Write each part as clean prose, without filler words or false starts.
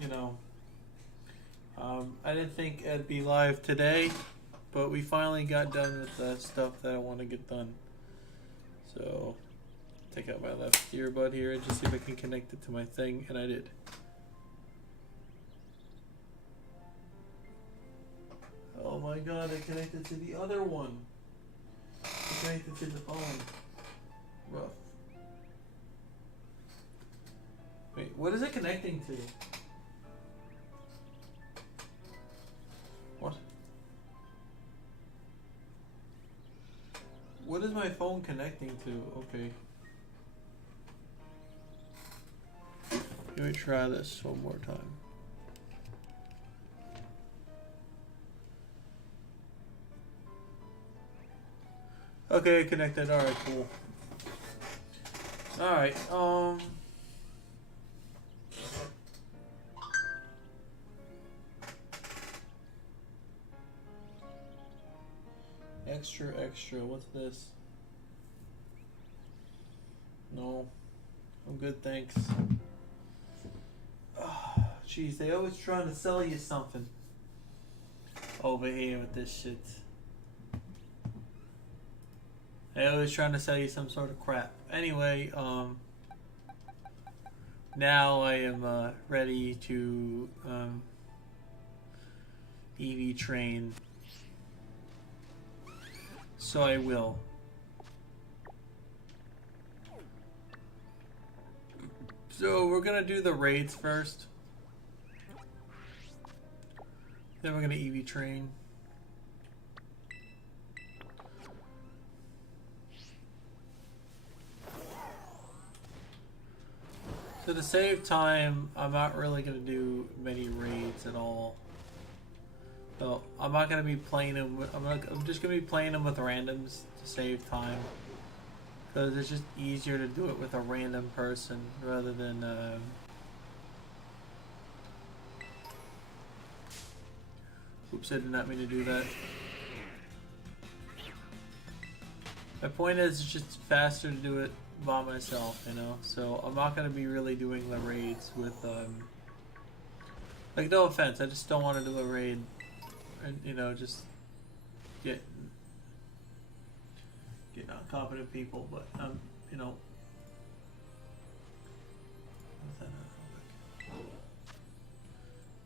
you know, I didn't think it'd be live today, but we finally got done with the stuff that I want to get done. So, take out my left earbud here and just see if I can connect it to my thing, and I did. Oh my god, I connected to the other one. I connected to the phone. Rough. Wait, what is it connecting to? What? What is my phone connecting to? Okay. Let me try this one more time. Okay, connected. Alright, cool. Alright, extra, what's this? No. I'm good, thanks. Jeez, they always trying to sell you something over here with this shit. They always trying to sell you some sort of crap. Anyway, now I am ready to EV train. So I will. So we're gonna do the raids first. Then we're gonna EV train. So to save time, I'm not really gonna do many raids at all. So I'm not gonna be playing them. I'm just gonna be playing them with randoms to save time, because it's just easier to do it with a random person rather than. Oops, I did not mean to do that. My point is, it's just faster to do it by myself, you know. So I'm not gonna be really doing the raids with like, no offense, I just don't want to do a raid. And, you know, just get non-competent people, but you know.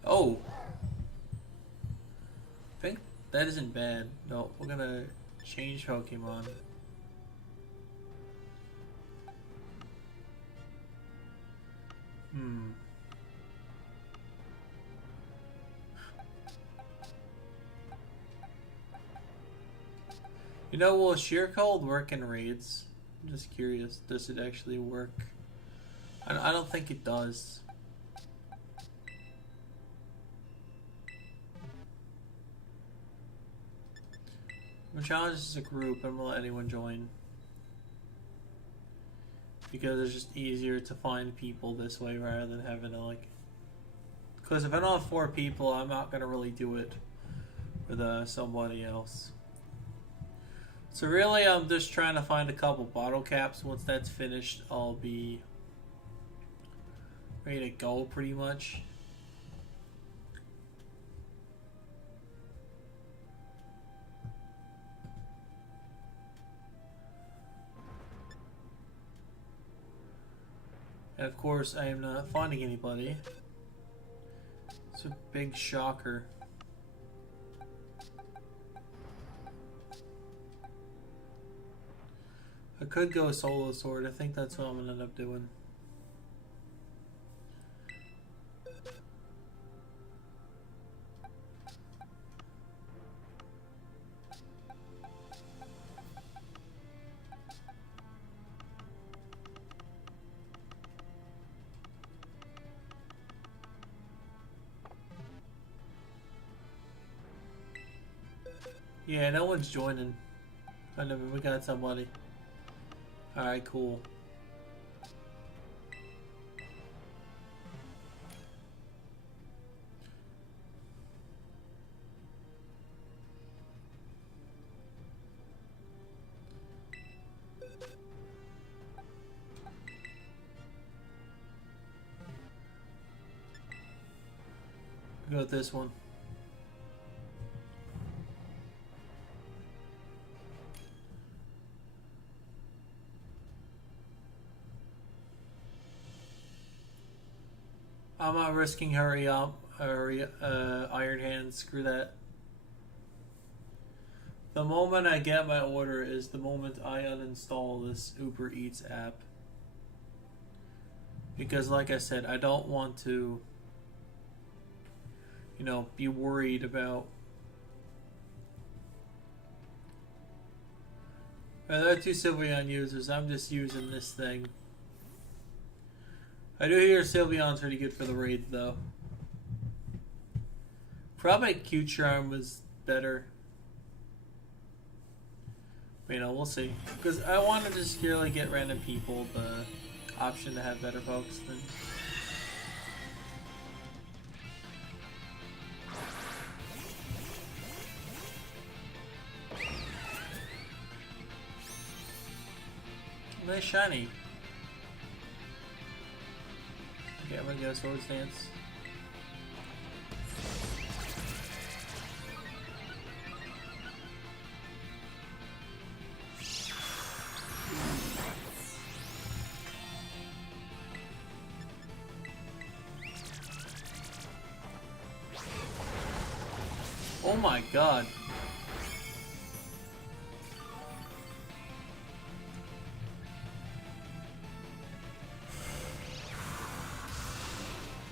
Oh, I think that isn't bad. No, we're gonna change Pokemon. You know, will Sheer Cold work in raids? I'm just curious. Does it actually work? I don't think it does. I'm gonna challenge this as a group and we'll let anyone join. Because it's just easier to find people this way rather than having to, like... Because if I don't have 4 people, I'm not gonna really do it with somebody else. So really, I'm just trying to find a couple bottle caps. Once that's finished, I'll be ready to go pretty much. And of course, I am not finding anybody. It's a big shocker. I could go solo sword. I think that's what I'm gonna end up doing. Yeah, no one's joining. I know we got somebody. Alright, cool. Go with this one. I'm not risking hurry up, Iron Hand. Screw that. The moment I get my order is the moment I uninstall this Uber Eats app. Because like I said, I don't want to, you know, be worried about... There are two Sylveon users. I'm just using this thing. I do hear Sylveon's pretty good for the raid, though. Probably Q-Charm was better. But, you know, we'll see. Because I want to just purely get random people the option to have better folks than... Nice shiny. Okay, I'm gonna go Sword Stance. Oh my god.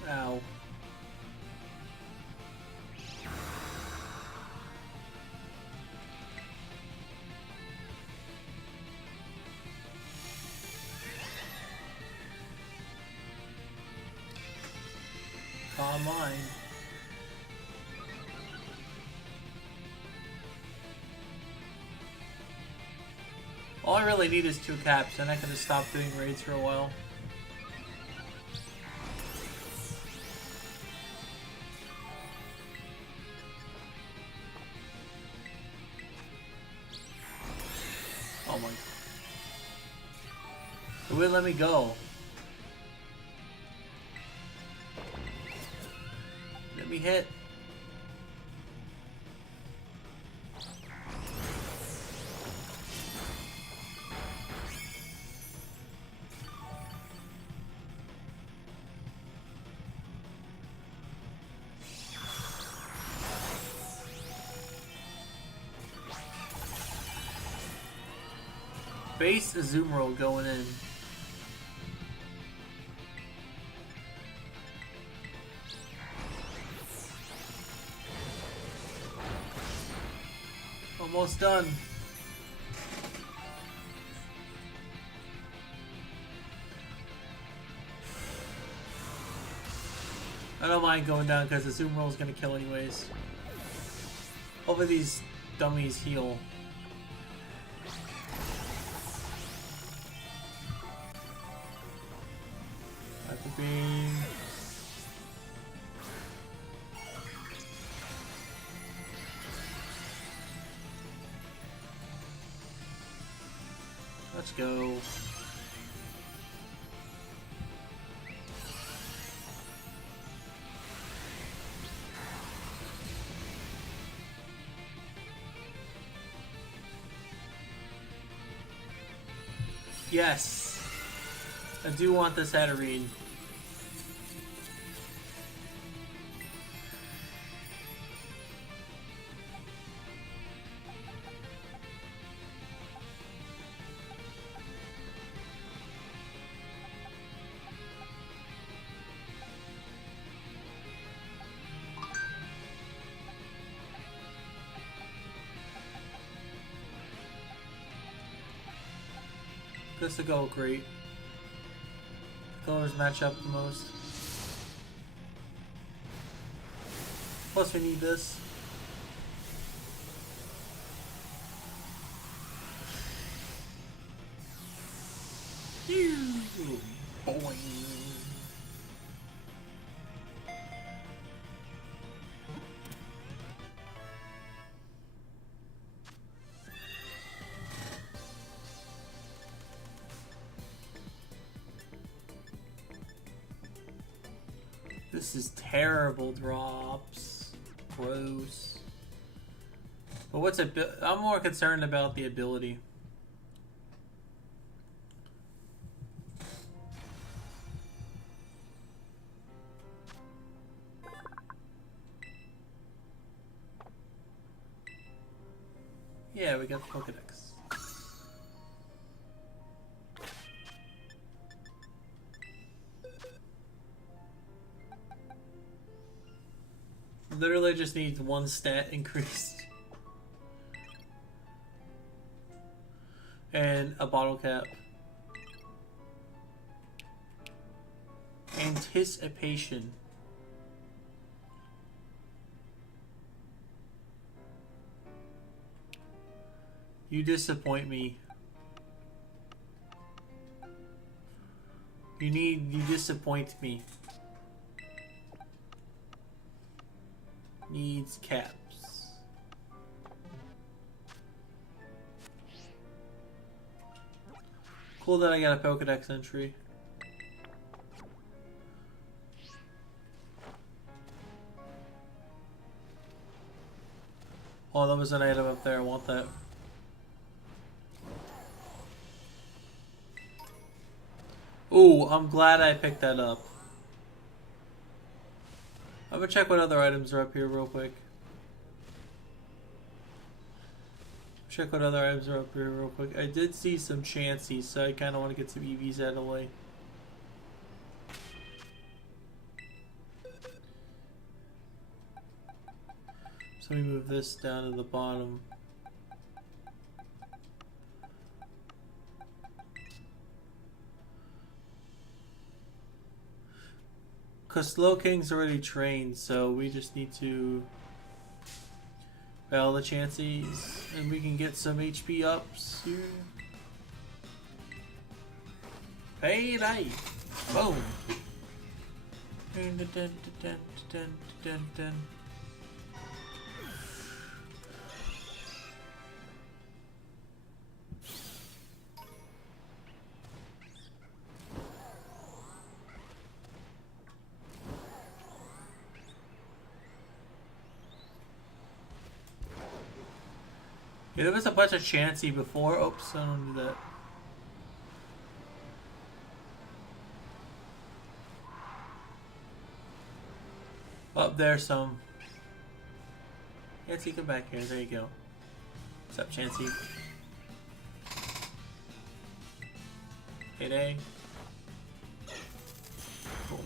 Ow. Calm mind. All I really need is 2 caps, and I can just stop doing raids for a while. Oh my god. It wouldn't let me go. Let me hit. Base Azumarill going in. Almost done. I don't mind going down because the Azumarill is going to kill anyways. Hopefully these dummies heal. Let's go. Yes. I do want this Hatterene. This will go great. Colors match up the most. Plus we need this. Boing. This is terrible drops. Gross. But what's I'm more concerned about the ability. Yeah, we got the Pokedex. Literally just needs one stat increased. And a bottle cap. Anticipation. You disappoint me. You disappoint me. Needs caps. Cool that I got a Pokedex entry. Oh, that was an item up there. I want that. Ooh, I'm glad I picked that up. I'm gonna check what other items are up here real quick. Check what other items are up here real quick. I did see some Chanseys, so I kind of want to get some EVs out of the way. So we move this down to the bottom. Because Slowking's already trained, so we just need to battle the Chanseys, and we can get some HP ups here. Payday! Boom! Dun, dun, dun, dun, dun, dun, dun. Yeah, there was a bunch of Chansey before. Oops, I don't do that. Up there's some. Chansey, come back here. There you go. What's up, Chansey? Payday. Cool.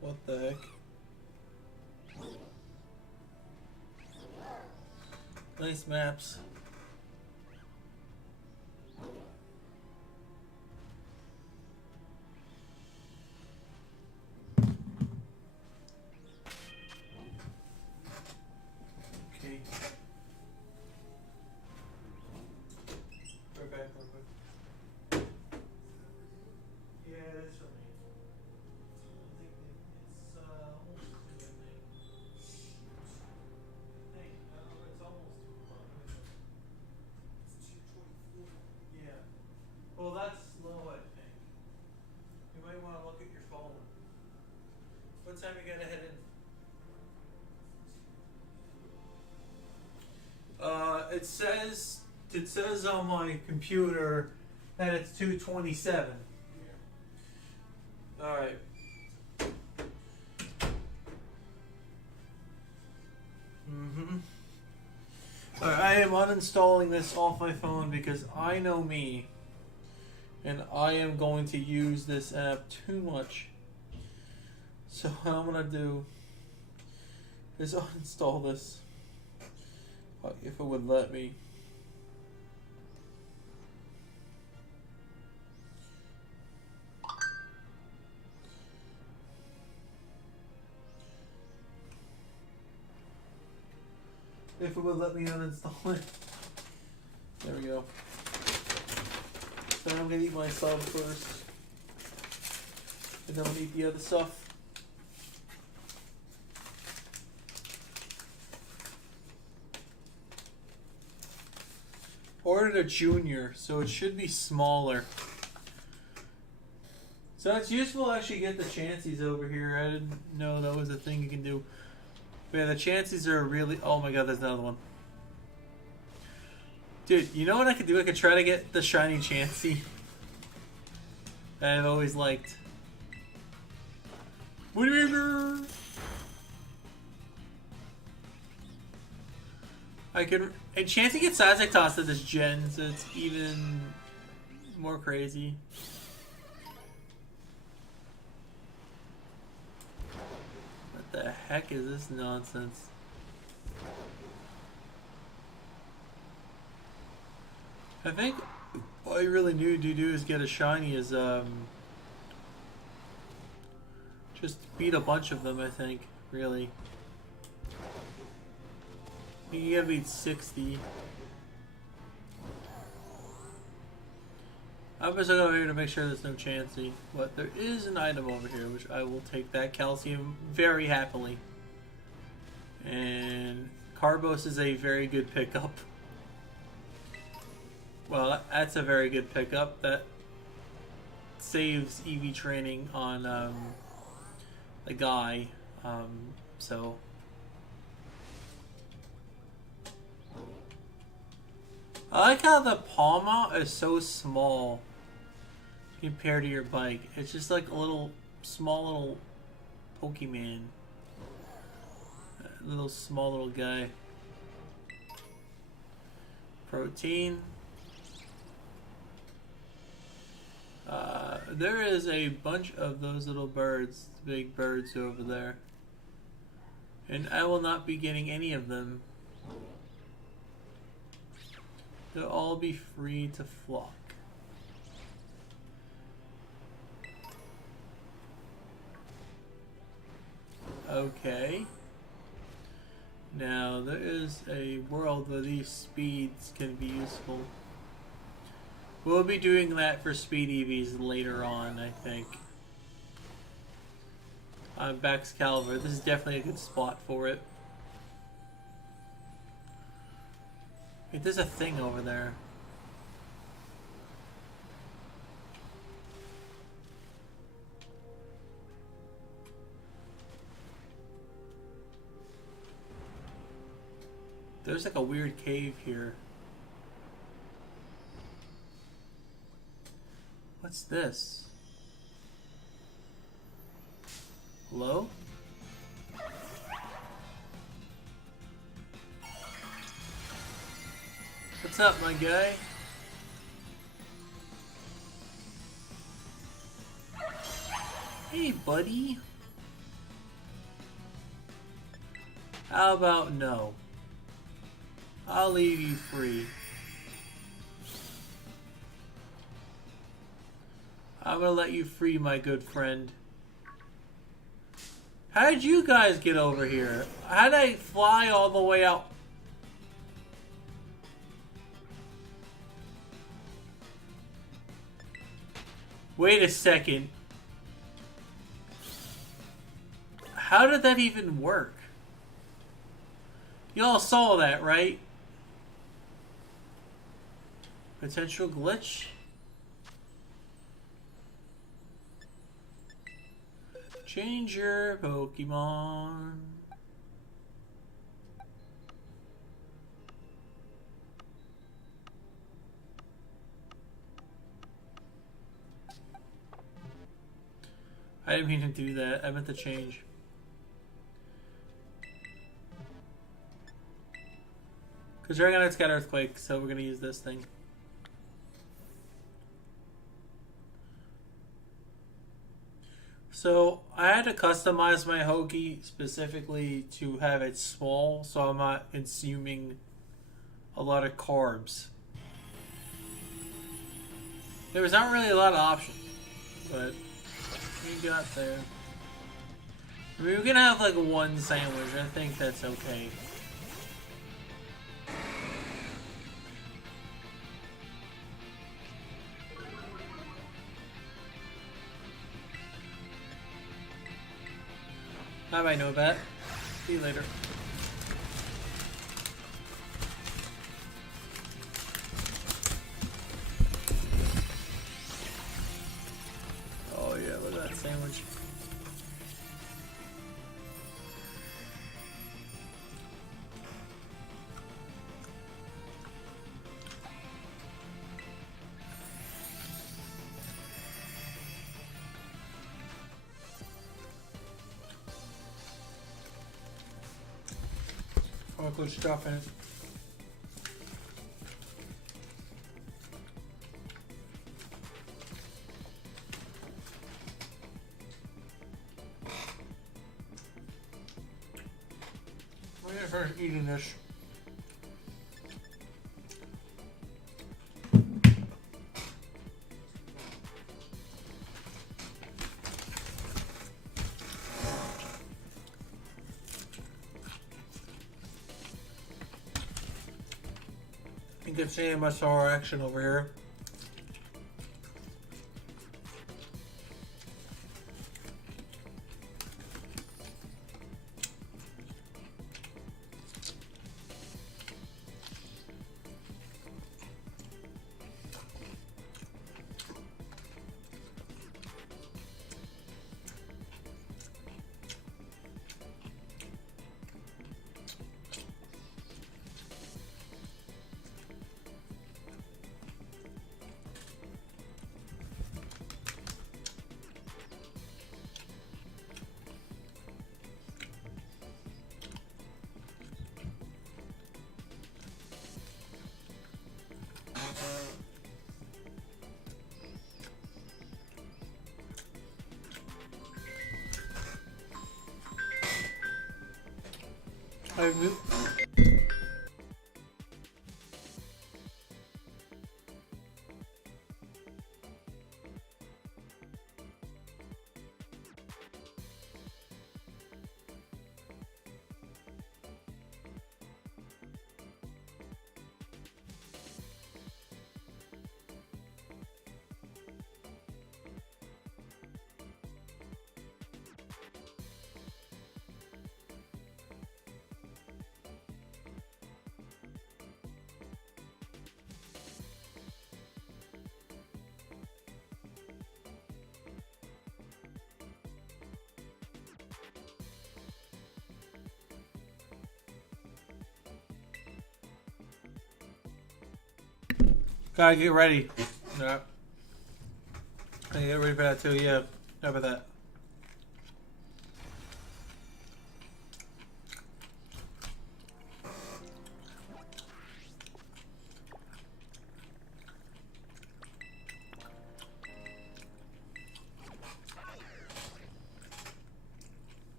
What the heck? Nice maps. Okay. We're back real quick. Yeah, that's for me. It's almost 2, I think. It's almost 2 o'clock. It's 2:24. Yeah. Well, that's slow, I think. You might want to look at your phone. What time you gotta head in? It says on my computer that it's 2:27. Yeah. All right. Alright, I am uninstalling this off my phone because I know me, and I am going to use this app too much. So what I'm gonna do is uninstall this, if it would let me. If it would let me uninstall it. There we go. So I'm gonna eat my sub first. And then I'll eat the other stuff. Ordered a junior, so it should be smaller. So it's useful to actually get the chances over here. I didn't know that was a thing you can do. But yeah, the chances are really... Oh my god, there's another one. Dude, you know what I could do? I could try to get the shiny Chansey that I've always liked. I could... And Chansey gets Sazek tossed at this gen, so it's even more crazy. What the heck is this nonsense? I think all you really need to do is get a shiny is just beat a bunch of them, I think, really. I think you gotta beat 60. I'm just looking over here to make sure there's no Chansey. But there is an item over here, which I will take that calcium very happily. And Carbos is a very good pickup. Well, that's a very good pickup. That saves EV training on a guy. So... I like how the palm out is so small compared to your bike. It's just like a little, small little Pokemon. Small little guy. Protein. There is a bunch of those little birds, big birds over there. And I will not be getting any of them. They'll all be free to flock. Okay. Now, there is a world where these speeds can be useful. We'll be doing that for speed EVs later on, I think. On Baxcalibur, this is definitely a good spot for it. Wait, there's a thing over there. There's like a weird cave here. What's this? Hello? What's up, my guy? Hey, buddy. How about no? I'll leave you free. I'm gonna let you free, my good friend. How did you guys get over here? How did I fly all the way out? Wait a second. How did that even work? Y'all saw that, right? Potential glitch? Change your Pokemon. I didn't mean to do that. I meant to change. Because Dragonite's got Earthquake, so we're going to use this thing. So I had to customize my hoagie specifically to have it small, so I'm not consuming a lot of carbs. There was not really a lot of options, but we got there. I mean, we're gonna have like one sandwich. I think that's okay. I might know that. See you later. Oh yeah, look at that sandwich. All good stuff in it. I'm gonna finish eating this. You can see my sour action over here. Gotta get ready. Yeah. Gotta get ready for that too, yeah. How about that?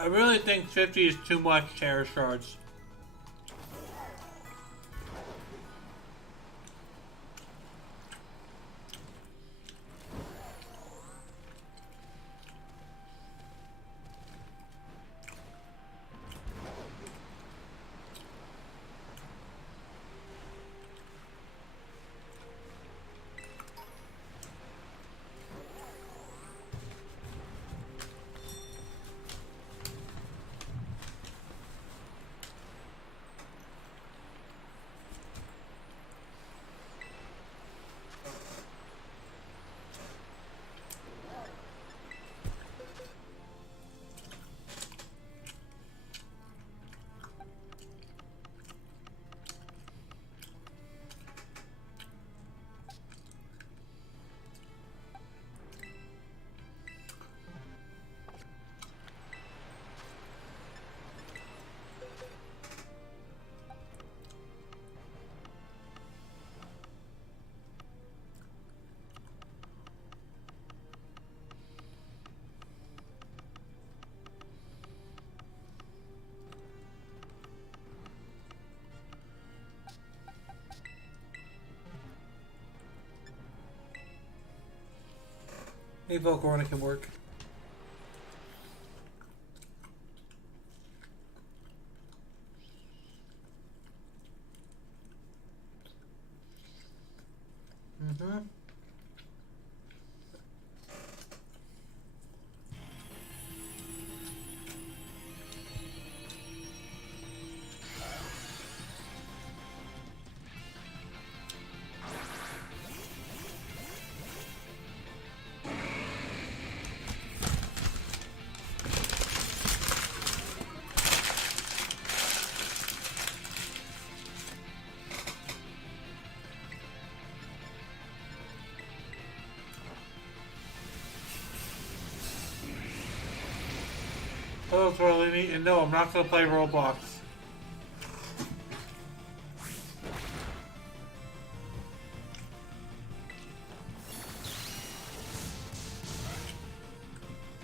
I really think 50 is too much tera shards. Maybe Volcarona can work. Mm-hmm. Oh, that's really neat. And no, I'm not going to play Roblox.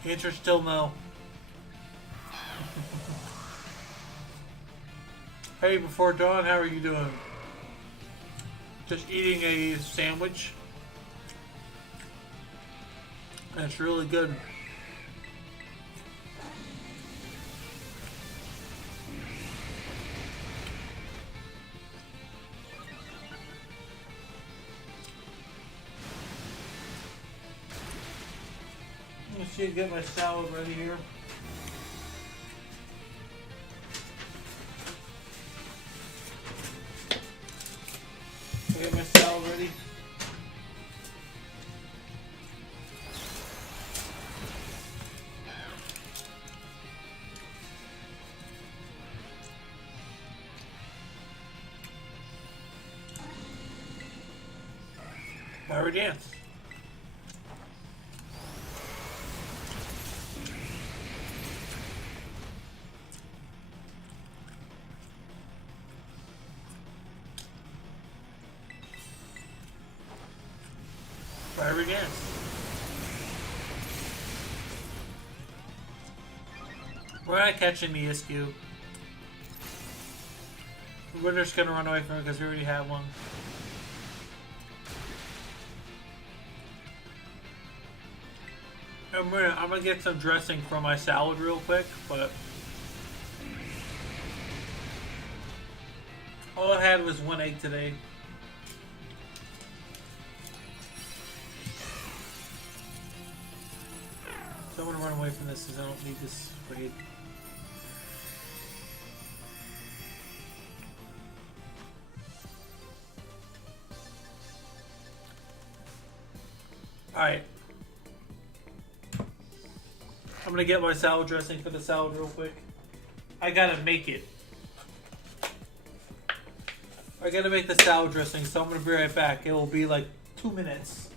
The answer is still no. Hey, before dawn, how are you doing? Just eating a sandwich. And it's really good. Let's see, get my salad ready here. Get my salad ready. Fire dance. Fire dance. We're not catching the Iskew. We're just gonna run away from it because we already have one. I'm gonna get some dressing for my salad real quick, but all I had was 1 egg today. So I'm gonna run away from this because I don't need this raid. Alright. I'm gonna get my salad dressing for the salad real quick. I gotta make it. I gotta make the salad dressing, so I'm gonna be right back. It will be like 2 minutes.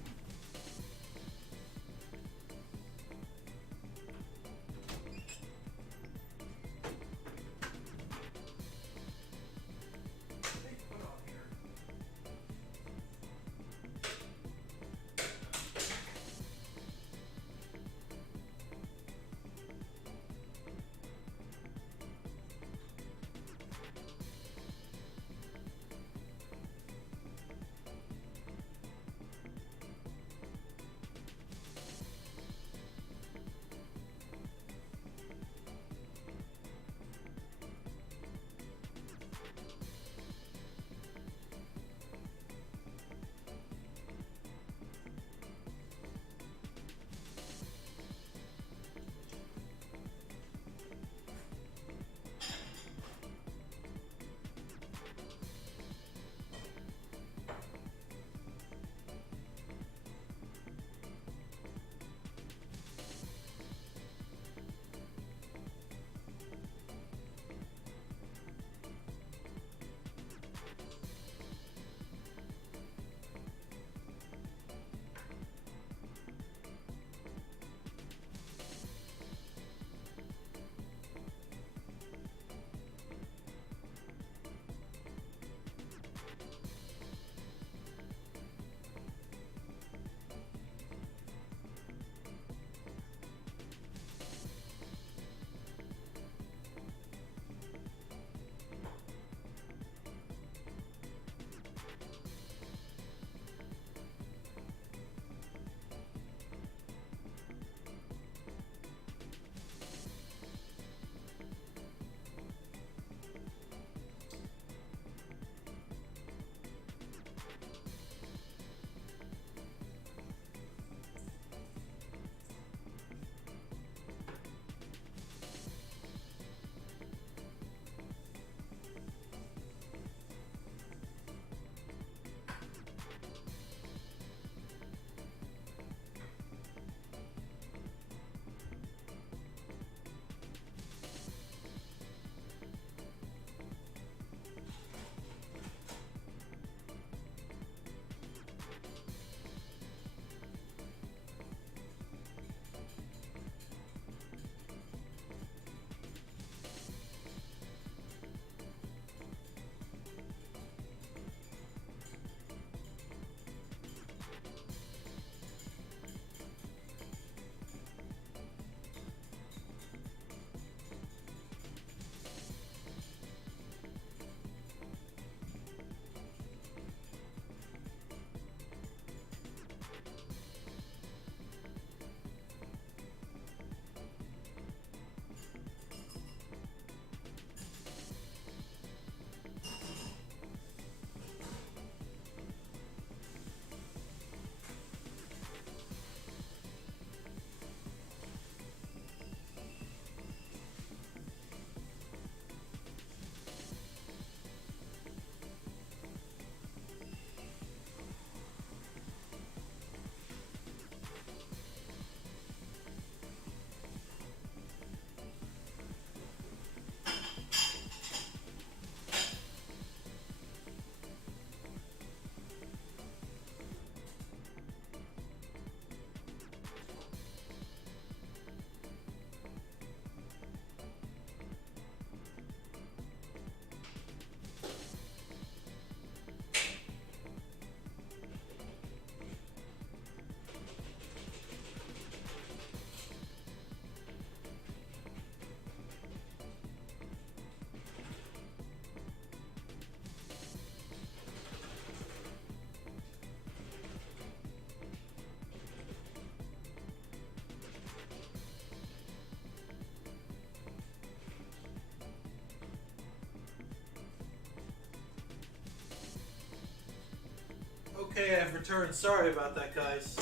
Okay, I've returned. Sorry about that, guys.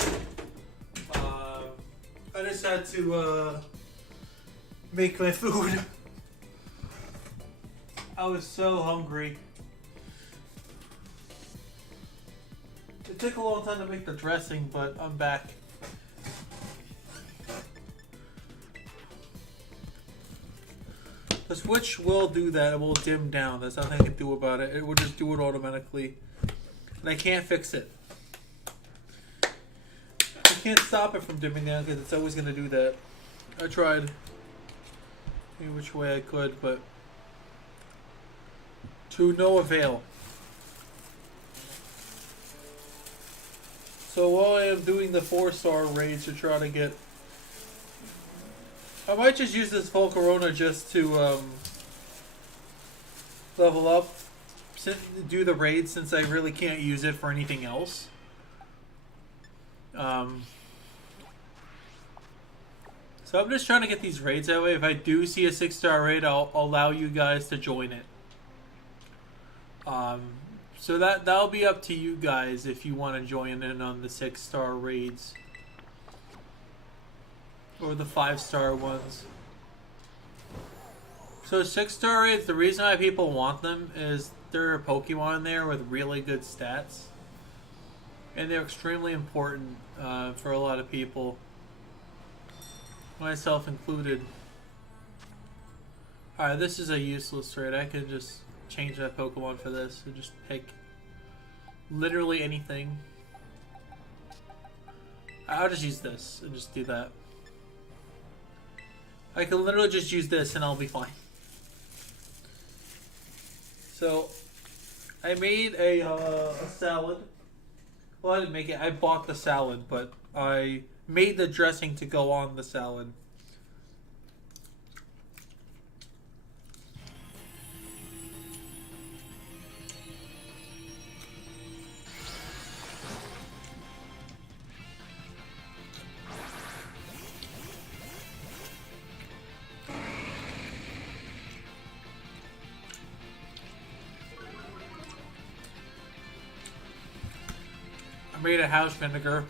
I just had to make my food. I was so hungry. It took a long time to make the dressing, but I'm back. The switch will do that. It will dim down. There's nothing I can do about it. It will just do it automatically. And I can't fix it. I can't stop it from dimming down because it's always going to do that. I tried any which way I could, but to no avail. So while I am doing the 4-star raids to try to get... I might just use this full Corona just to level up. Do the raid since I really can't use it for anything else. So I'm just trying to get these raids that way. If I do see a 6-star raid, I'll allow you guys to join it. So that'll be up to you guys if you want to join in on the 6-star raids. Or the 5-star ones. So 6-star raids, the reason why people want them is there are Pokemon there with really good stats. And they're extremely important for a lot of people. Myself included. Alright, this is a useless raid. I could just change that Pokemon for this and just pick literally anything. I'll just use this and just do that. I can literally just use this and I'll be fine. So I made a salad. Well, I didn't make it. I bought the salad, but I made the dressing to go on the salad. I made a house vinegar.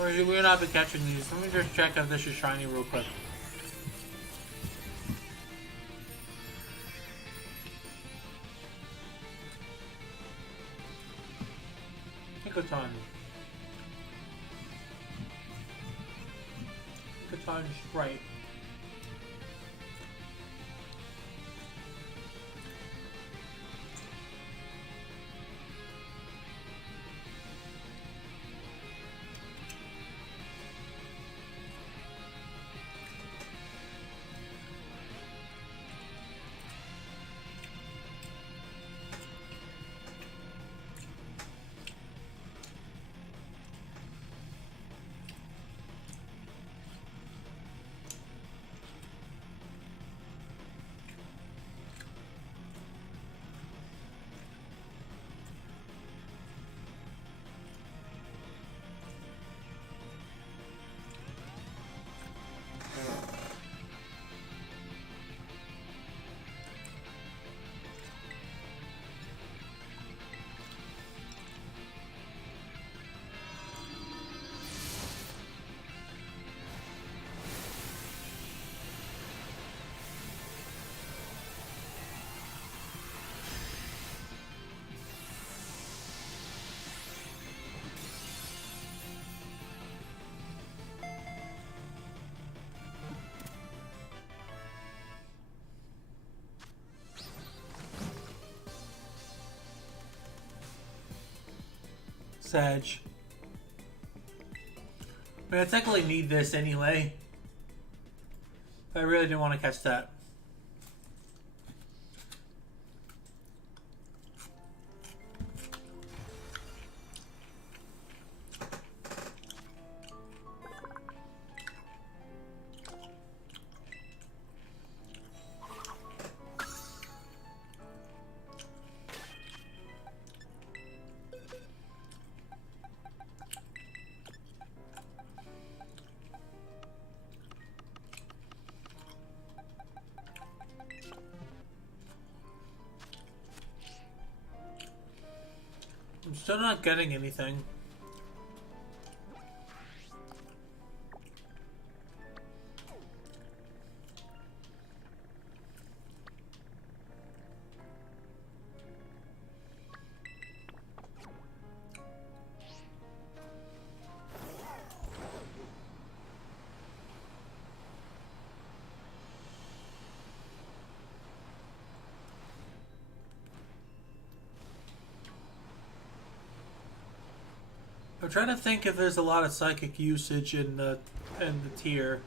We're not be catching these. Let me just check if this is shiny real quick. Icotun. Icotun Sprite. Sag. I mean, I technically need this anyway. I really didn't want to catch that. I'm still not getting anything. I'm trying to think if there's a lot of psychic usage in the tier.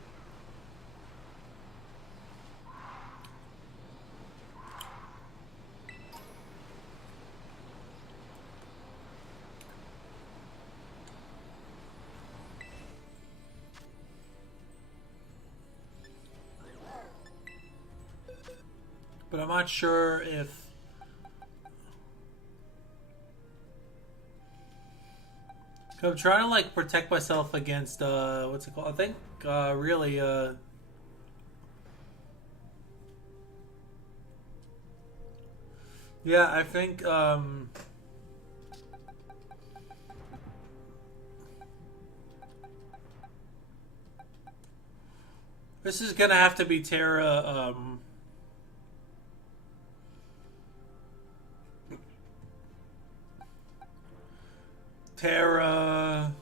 But I'm not sure if I'm trying to like protect myself against what's it called? I think really yeah, I think this is gonna have to be Tera Tera.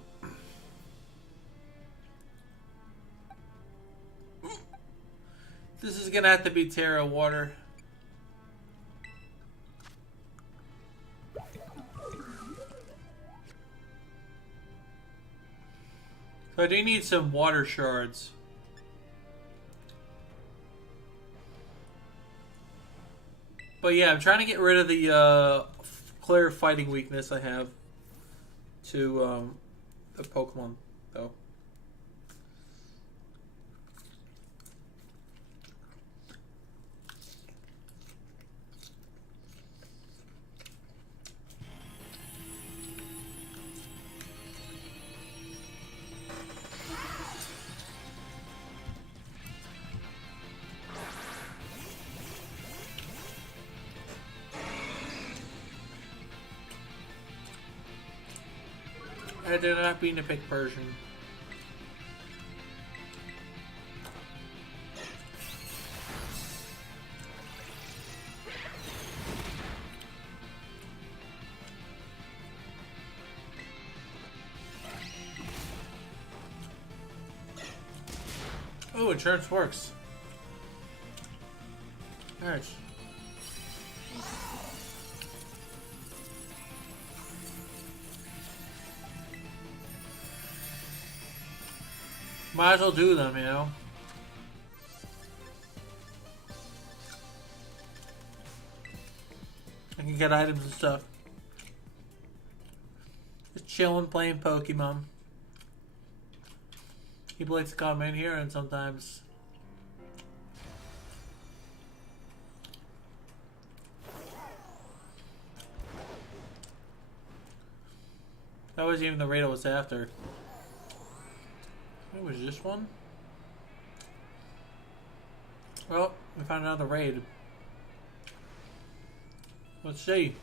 This is gonna have to be Tera water. So I do need some water shards. But yeah, I'm trying to get rid of the clear fighting weakness I have to the Pokemon, though. I did not mean to pick Persian. Oh, insurance works. Nice. Might as well do them, you know. I can get items and stuff. Just chilling, playing Pokemon. People like to come in here and sometimes that wasn't even the raid I was after. It was this one? Well, we found another raid. Let's see.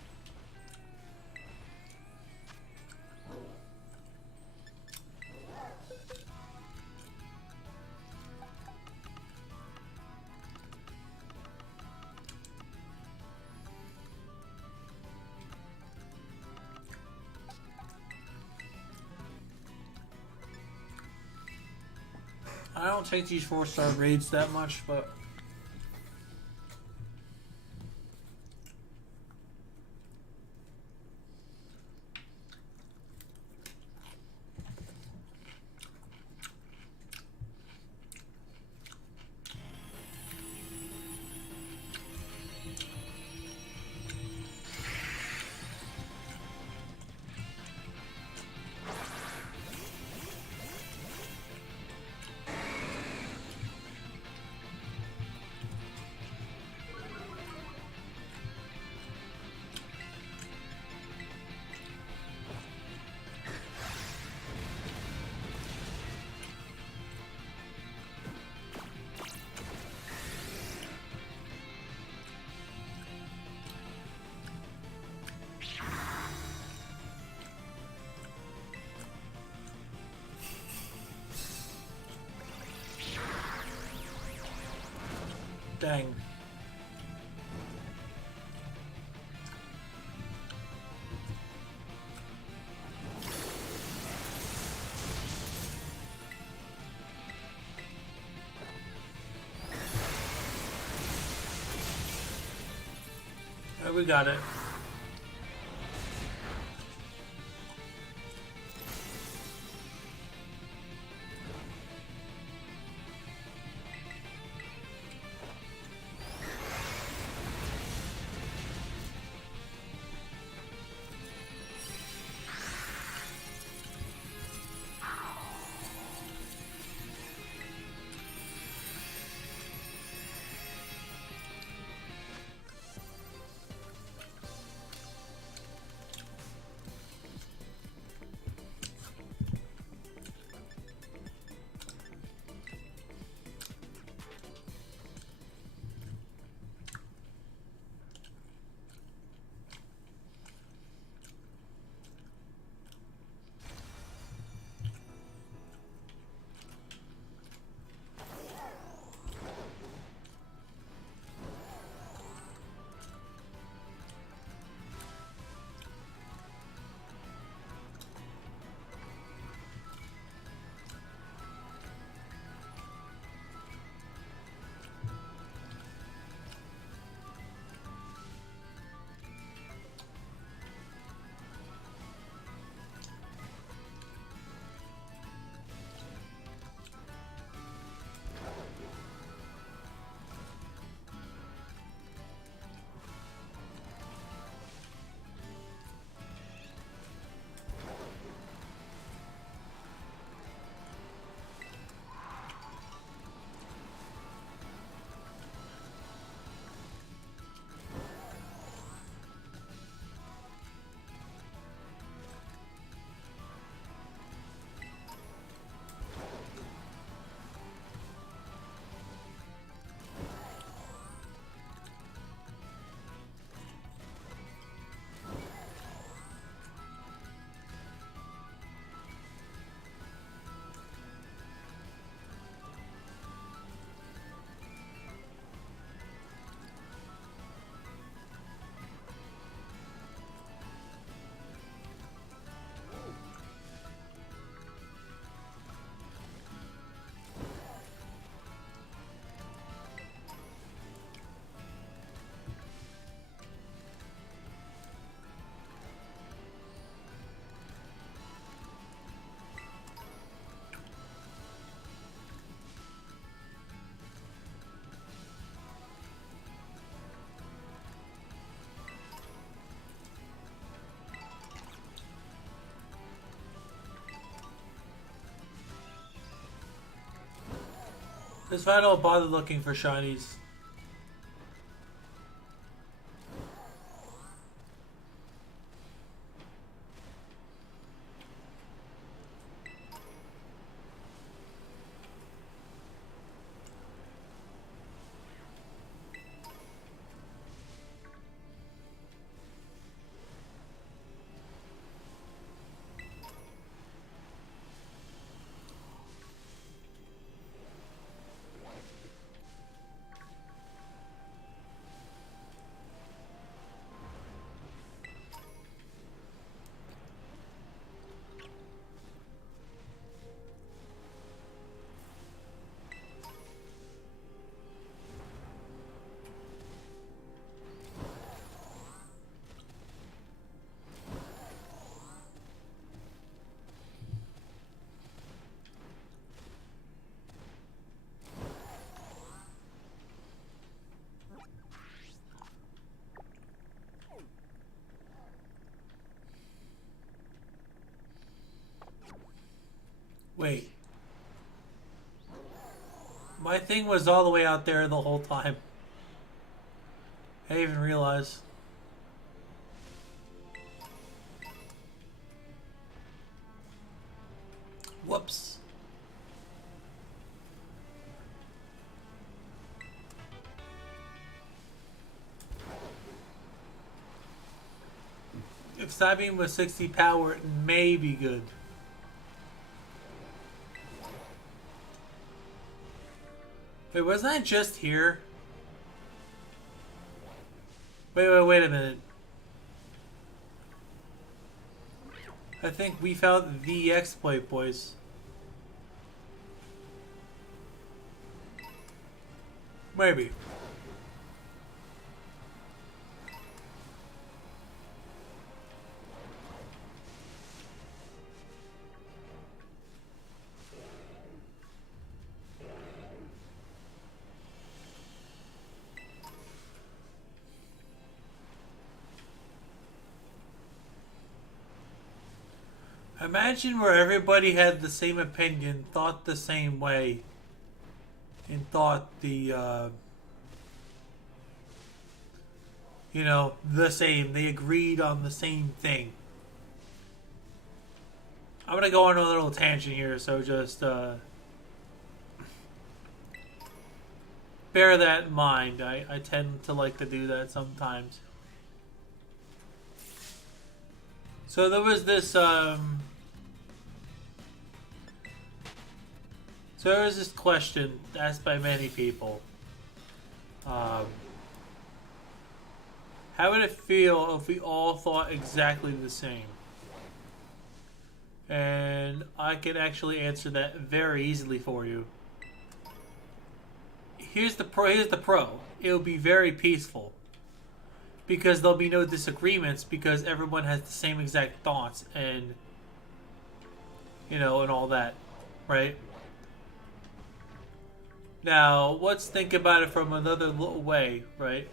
I don't take these 4-star raids that much, but Dang. Alright, we got it. This fight, I don't bother looking for shinies. Wait. My thing was all the way out there the whole time. I didn't even realize. Whoops. If stabbing with 60 power, it may be good. Wait, wasn't that just here? Wait a minute. I think we found the exploit, boys. Maybe. Imagine where everybody had the same opinion, thought the same way, and thought the same. They agreed on the same thing. I'm gonna go on a little tangent here, so just bear that in mind. I tend to like to do that sometimes. So there was this question asked by many people. How would it feel if we all thought exactly the same? And I can actually answer that very easily for you. Here's the pro. It'll be very peaceful. Because there'll be no disagreements because everyone has the same exact thoughts and and all that, right? Now, let's think about it from another little way, right?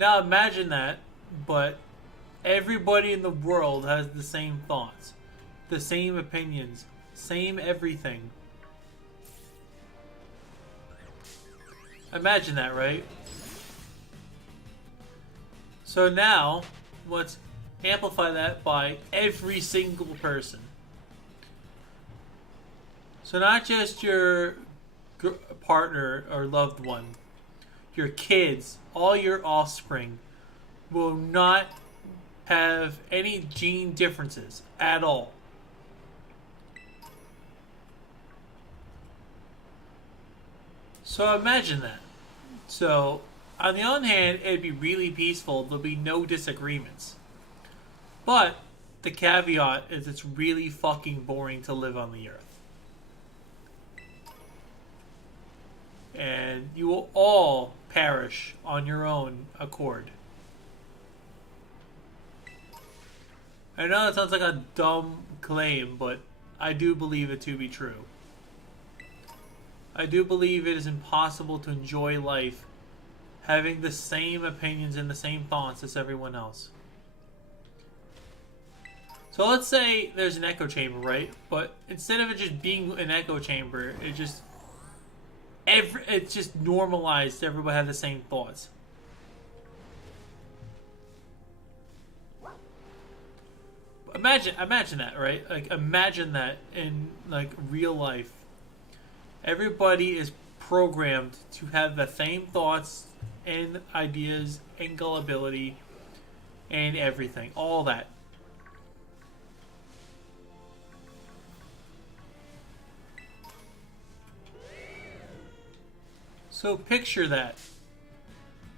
Now imagine that, but everybody in the world has the same thoughts, the same opinions, same everything. Imagine that, right? So now, let's amplify that by every single person. So not just your partner or loved one, your kids, all your offspring will not have any gene differences at all. So imagine that. So on the one hand, it'd be really peaceful. There'll be no disagreements. But the caveat is it's really fucking boring to live on the earth. And you will all perish on your own accord. I know that sounds like a dumb claim, but I do believe it to be true. I do believe it is impossible to enjoy life having the same opinions and the same thoughts as everyone else. So let's say there's an echo chamber, right? But instead of it just being an echo chamber, it's just normalized. Everybody had the same thoughts. Imagine that, right? Like imagine that in like real life. Everybody is programmed to have the same thoughts and ideas and gullibility and everything, all that. So picture that.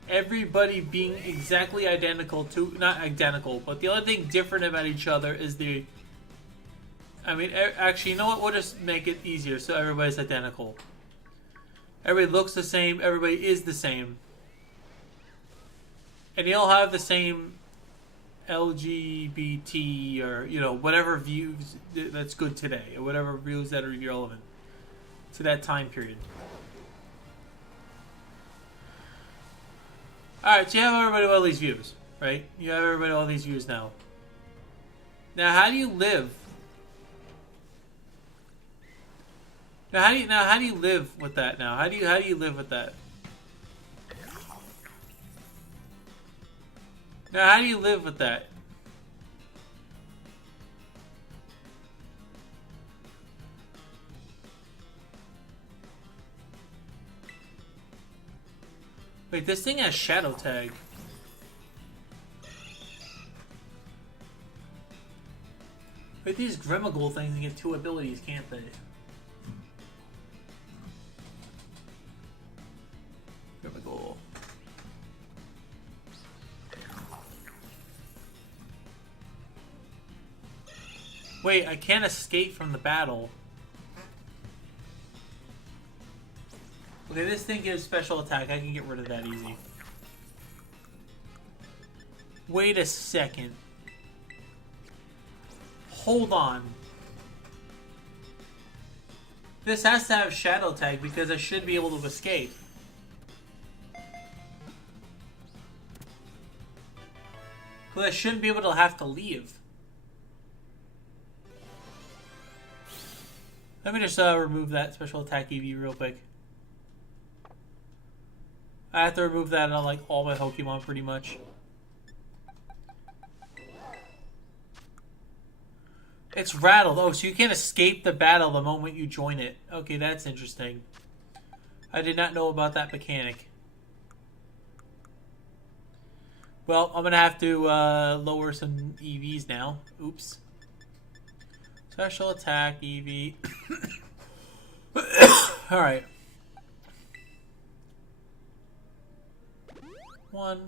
Everybody being exactly identical to, not identical, but the only thing different about each other is actually, you know what? We'll just make it easier so everybody's identical. Everybody looks the same, everybody is the same. And they all have the same LGBT or, whatever views that's good today, or whatever views that are relevant to that time period. Alright, so you have everybody with all these views, right? You have everybody with all these views now. Now, how do you live? Now, how do you live with that now? How do you live with that? Now, how do you live with that? Wait, this thing has shadow tag. Wait, these Gremagol things can get 2 abilities, can't they? Gremagol. Wait, I can't escape from the battle. Okay, this thing gives special attack. I can get rid of that easy. Wait a second. Hold on. This has to have shadow tag because I should be able to escape. Because I shouldn't be able to have to leave. Let me just remove that special attack EV real quick. I have to remove that on like all my Pokemon pretty much. It's rattled. Oh, so you can't escape the battle the moment you join it. Okay, that's interesting. I did not know about that mechanic. Well, I'm going to have to lower some EVs now. Oops. Special attack, EV. Alright. 1.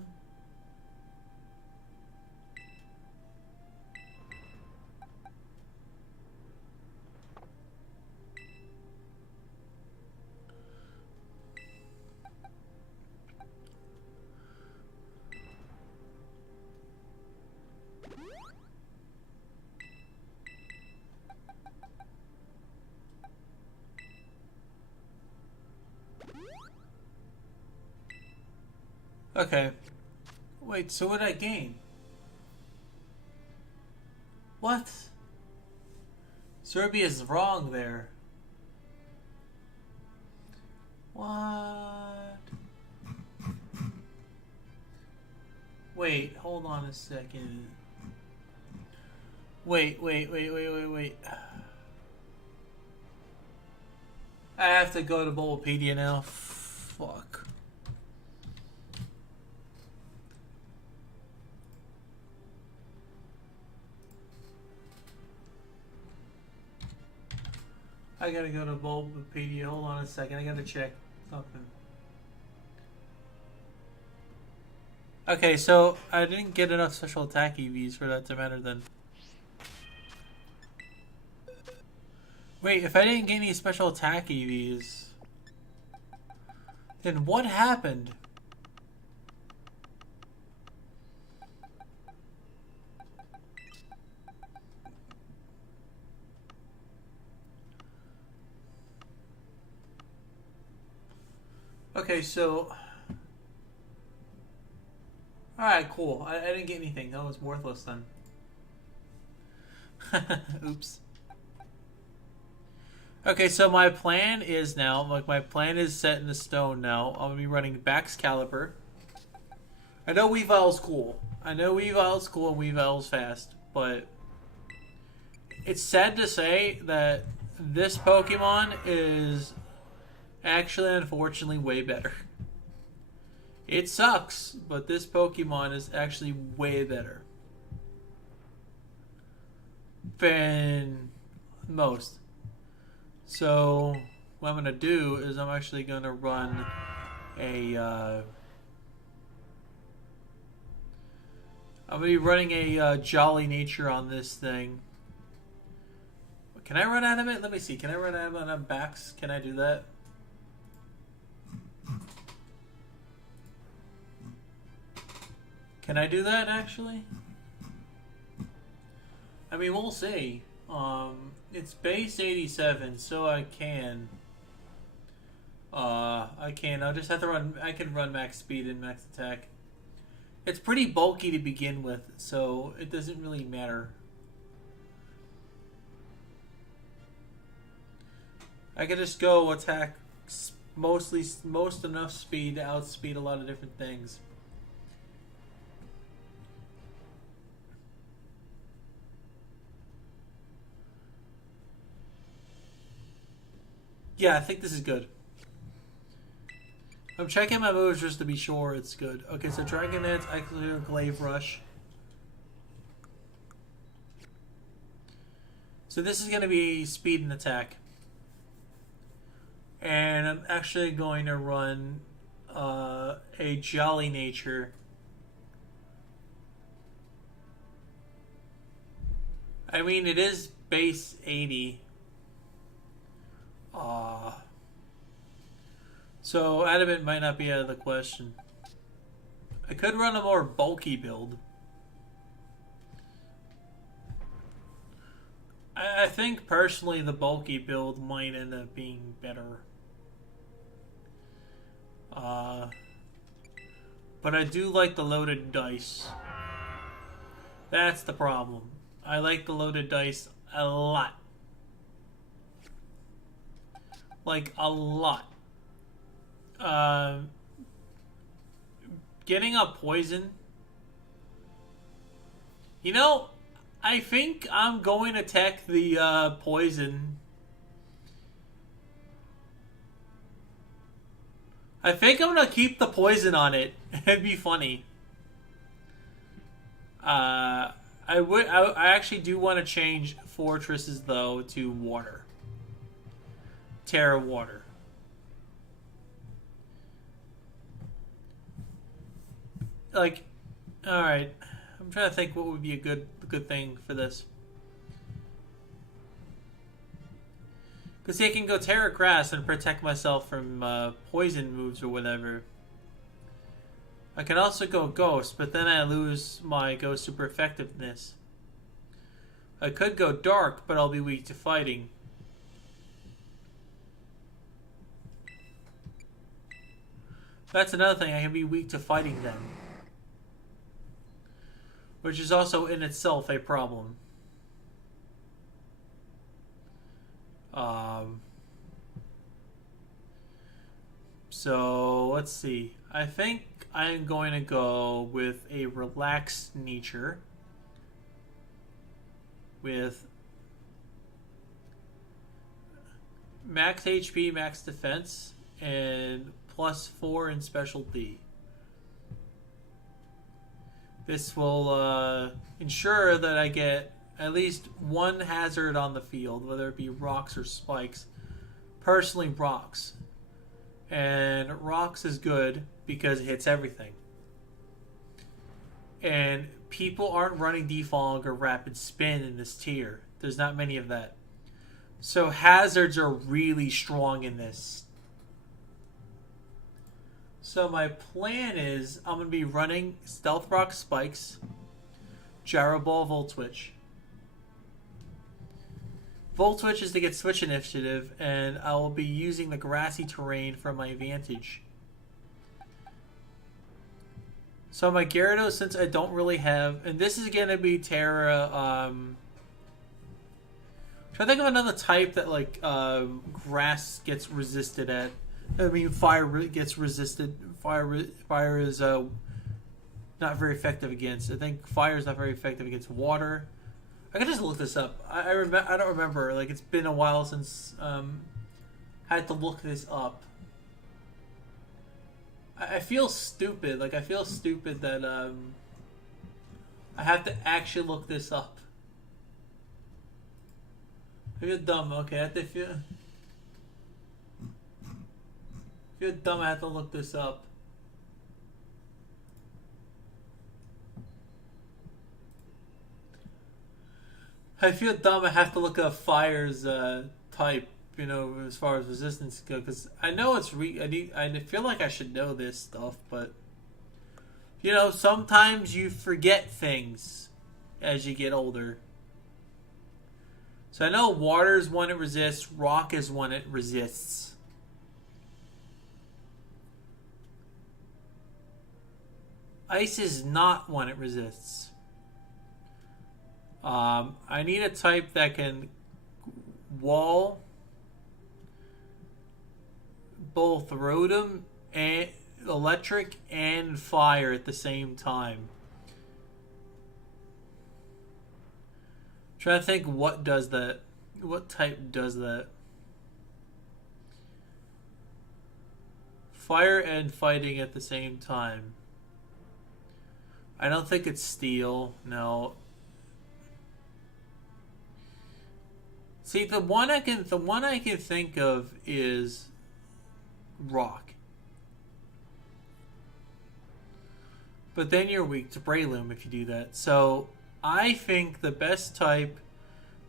Okay. Wait, so what did I gain? What? Serbia is wrong there. What? Wait, hold on a second. Wait. I have to go to Bulbapedia now. Fuck. I gotta go to Bulbapedia. Hold on a second. I gotta check something. Okay, so I didn't get enough special attack EVs for that to matter then. Wait, if I didn't get any special attack EVs, then what happened? Okay, so... Alright, cool. I didn't get anything. That was worthless then. Oops. Okay, so my plan is now, like my plan is set in the stone now. I'm going to be running Bax Caliber. I know Weavile's cool. I know Weavile's cool and Weavile's fast, but it's sad to say that this Pokemon is actually, unfortunately, way better. It sucks, but this Pokemon is actually way better than most. So, what I'm going to do is I'm actually going to run a... I'm going to be running a Jolly Nature on this thing. Can I run Animate? Let me see. Can I run Animate on Bax? Can I do that? Can I do that, actually? I mean, we'll see. It's base 87, so I can. I'll just have to run. I can run max speed and max attack. It's pretty bulky to begin with, so it doesn't really matter. I could just go attack most enough speed to outspeed a lot of different things. Yeah, I think this is good. I'm checking my moves just to be sure it's good. Okay, so Dragon Dance, actually Glaive Rush. So this is going to be speed and attack. And I'm actually going to run a Jolly Nature. I mean, it is base 80. So adamant might not be out of the question. I could run a more bulky build. I think personally the bulky build might end up being better. But I do like the loaded dice. That's the problem. I like the loaded dice a lot. Like, a lot. Getting a poison. You know, I think I'm going to tech the poison. I think I'm going to keep the poison on it. It'd be funny. I actually do want to change fortresses, though, to water. Tera water. Like, alright. I'm trying to think what would be a good thing for this. Because I can go Terra Grass and protect myself from poison moves or whatever. I can also go Ghost, but then I lose my Ghost super effectiveness. I could go Dark, but I'll be weak to fighting. That's another thing, I can be weak to fighting then. Which is also in itself a problem. So, let's see. I think I'm going to go with a relaxed nature. With max HP, max defense, and +4 in specialty. This will ensure that I get at least one hazard on the field, whether it be rocks or spikes. Personally, rocks. And rocks is good because it hits everything. And people aren't running defog or rapid spin in this tier. There's not many of that. So hazards are really strong in this. So my plan is I'm going to be running Stealth Rock Spikes, Gyro Ball, Volt Switch. Volt Switch is to get Switch Initiative, and I will be using the grassy terrain for my advantage. So my Gyarados, since I don't really have, and this is going to be Terra, try to think of another type that like grass gets resisted at. I mean, fire gets resisted. Fire is not very effective against. I think fire is not very effective against water. I can just look this up. I don't remember. Like, it's been a while since I had to look this up. I feel stupid. Like, I feel stupid that I have to actually look this up. I feel dumb. Okay, I have to feel dumb. I have to look this up. I feel dumb. I have to look up fire's type, you know, as far as resistance goes, because I know it's I feel like I should know this stuff, but you know, sometimes you forget things as you get older. So I know water is one it resists, rock is one it resists. Ice is not one it resists. I need a type that can wall both Rotom and electric and fire at the same time. I'm trying to think what does that. What type does that? Fire and fighting at the same time. I don't think it's steel. No. See, the one I can think of is rock. But then you're weak to Breloom if you do that. So I think the best type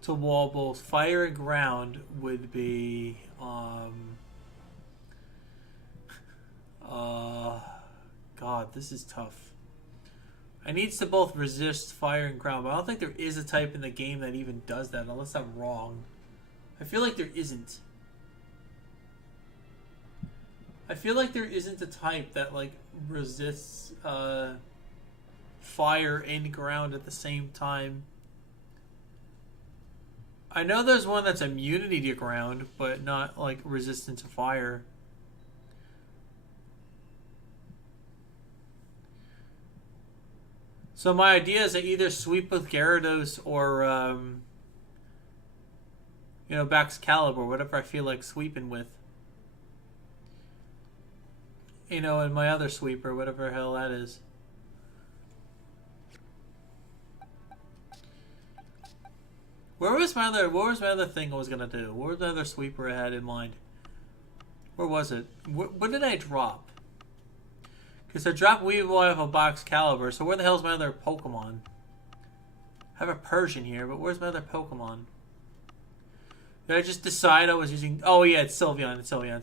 to wall both fire and ground would be God, this is tough. I needs to both resist fire and ground, but I don't think there is a type in the game that even does that, unless I'm wrong. I feel like there isn't. I feel like there isn't a type that like resists fire and ground at the same time. I know there's one that's immunity to ground, but not like resistant to fire. So my idea is to either sweep with Gyarados or, you know, Baxcalibur, whatever I feel like sweeping with. You know, and my other sweeper, whatever the hell that is. What was my other thing I was gonna do? What was the other sweeper I had in mind? Where was it? What did I drop? Because I dropped Weevil, I have a Baxcalibur, so where the hell's my other Pokemon? I have a Persian here, but where's my other Pokemon? Did I just decide I was using... Oh yeah, it's Sylveon, it's Sylveon.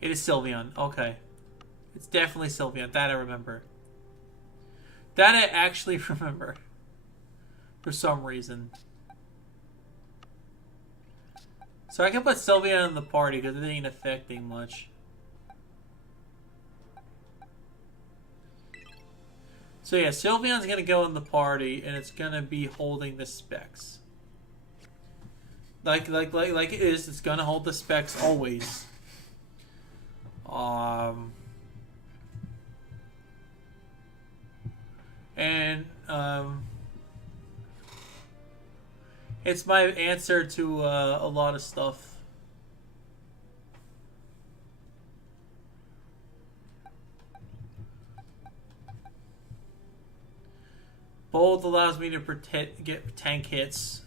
It is Sylveon, okay. It's definitely Sylveon, that I remember. That I actually remember. For some reason. So I can put Sylveon in the party because it ain't affecting much. So yeah, Sylveon's gonna go in the party, and it's gonna be holding the specs. Like it is. It's gonna hold the specs always. It's my answer to a lot of stuff. Bold allows me to get tank hits.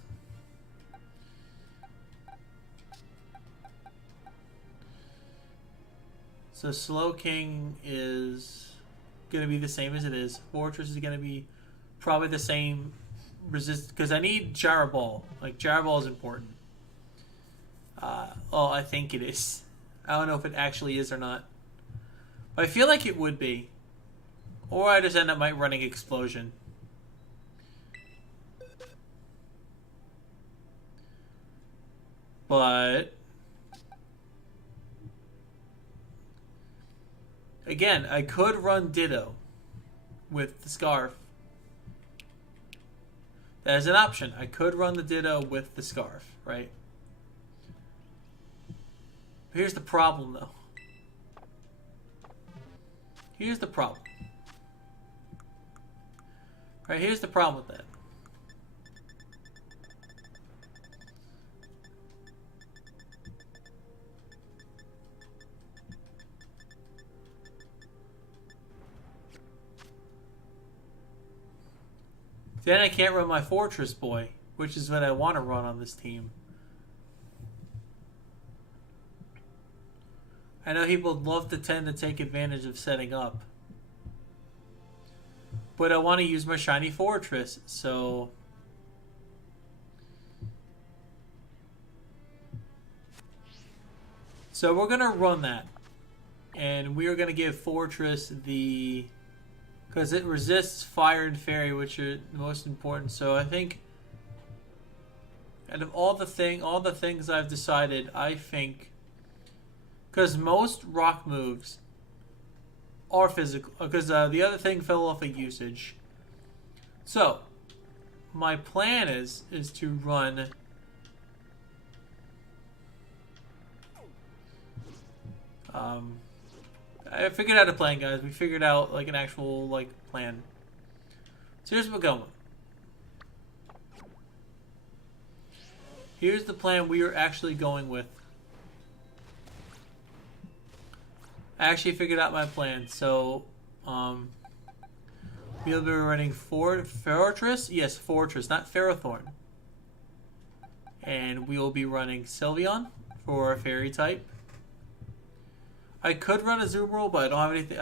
So Slow King is going to be the same as it is. Fortress is going to be probably the same resist because I need Gyro Ball. Like Gyro Ball is important. I think it is. I don't know if it actually is or not. But I feel like it would be. Or I just end up running Explosion. But again, I could run Ditto with the Scarf. That is an option. I could run the Ditto with the Scarf, right? Here's the problem, though. Here's the problem. Right, here's the problem with that. Then I can't run my Fortress Boy, which is what I want to run on this team. I know people love to tend to take advantage of setting up. But I want to use my Shiny Fortress, so... So we're going to run that. And we are going to give Fortress the... Because it resists Fire and Fairy, which are the most important. So I think... Out of all the things I've decided, I think... Because most rock moves are physical. Because the other thing fell off of usage. So, my plan is to run... I figured out a plan, guys. We figured out like an actual plan. So here's what we're going. Here's the plan we are actually going with. I actually figured out my plan. So, we'll be running Fortress. Yes, Fortress, not Ferrothorn. And we will be running Sylveon for a Fairy type. I could run a Azumarill, but I don't have anything.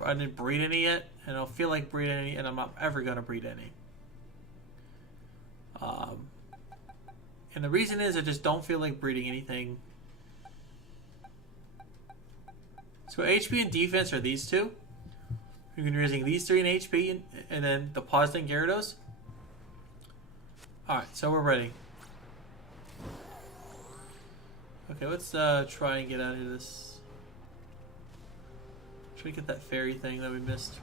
I didn't breed any yet, and I don't feel like breeding any, and I'm not ever gonna breed any. Um, and the reason is I just don't feel like breeding anything. So HP and defense are these two. You're going to be using these three in HP and then depositing Gyarados. Alright, so we're ready. Okay, let's try and get out of this. Try to get that fairy thing that we missed.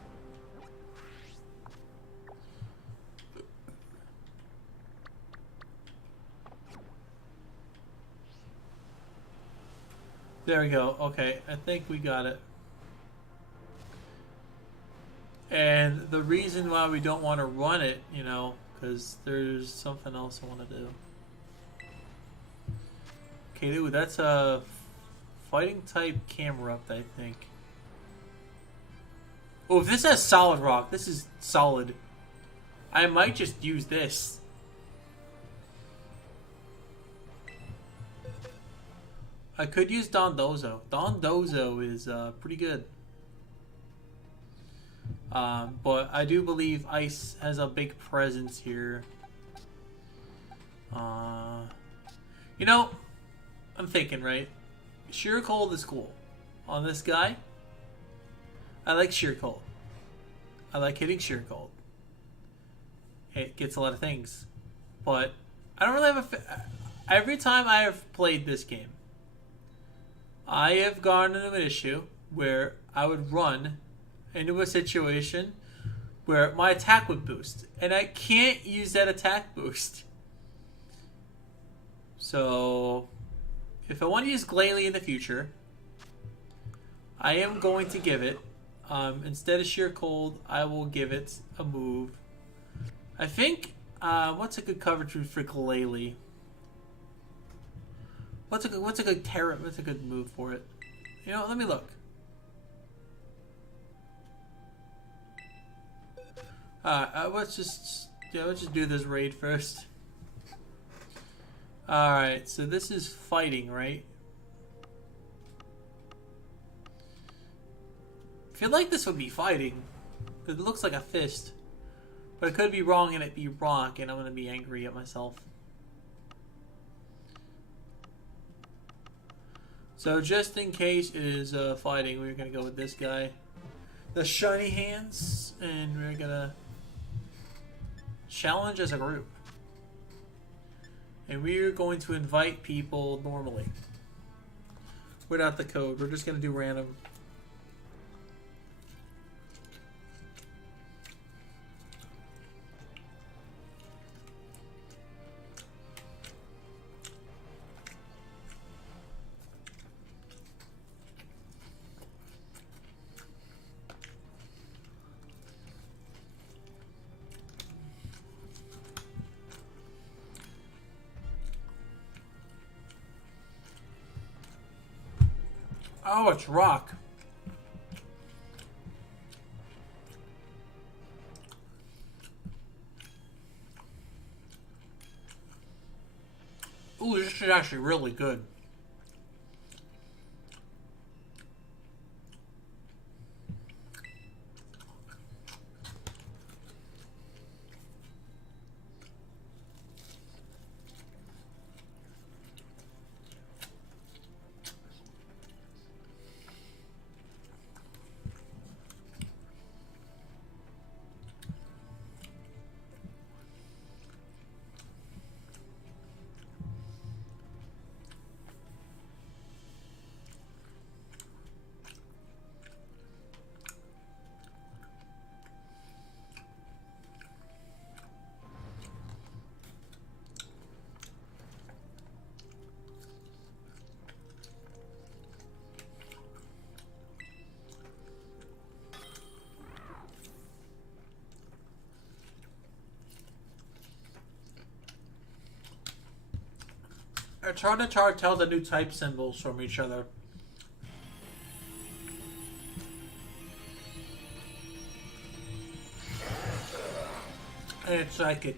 There we go. Okay, I think we got it. And the reason why we don't want to run it, you know, because there's something else I want to do. Okay, dude, that's a fighting type camera up, I think. Oh, if this has solid rock, this is solid. I might just use this. I could use Dondozo. Dondozo is pretty good. But I do believe Ice has a big presence here. You know, I'm thinking, right? Sheer Cold is cool. On this guy, I like Sheer Cold. I like hitting Sheer Cold. It gets a lot of things. But I don't really have every time I have played this game, I have gone into an issue where I would run into a situation where my attack would boost. And I can't use that attack boost. So, if I want to use Glalie in the future, I am going to give it, instead of Sheer Cold, I will give it a move. I think, what's a good coverage move for Glalie? What's a good tera? What's a good move for it? You know, let me look. Let's just do this raid first. All right, so this is fighting, right? I feel like this would be fighting. It looks like a fist, but it could be wrong and it be rock, and I'm gonna be angry at myself. So just in case it is fighting, we're going to go with this guy. The Shiny Hands. And we're going to challenge as a group. And we're going to invite people normally. Without the code. We're just going to do random. Oh, it's rock. Ooh, this is actually really good. It's hard to tell the new type symbols from each other. And it's psychic.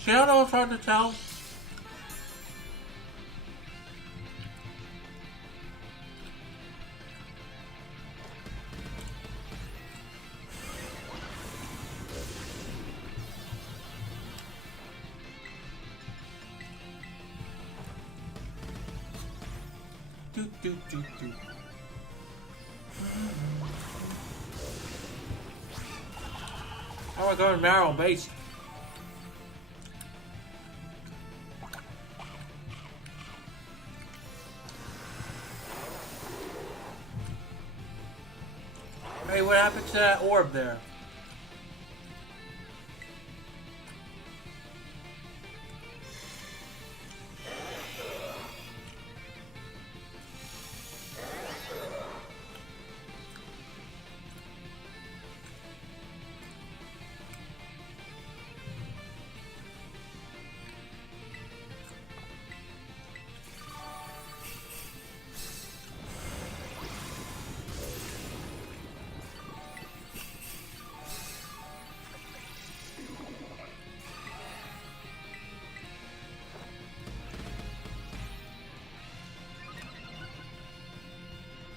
See how that was hard to tell? do. Oh, we're going narrow base. Hey, what happened to that orb there?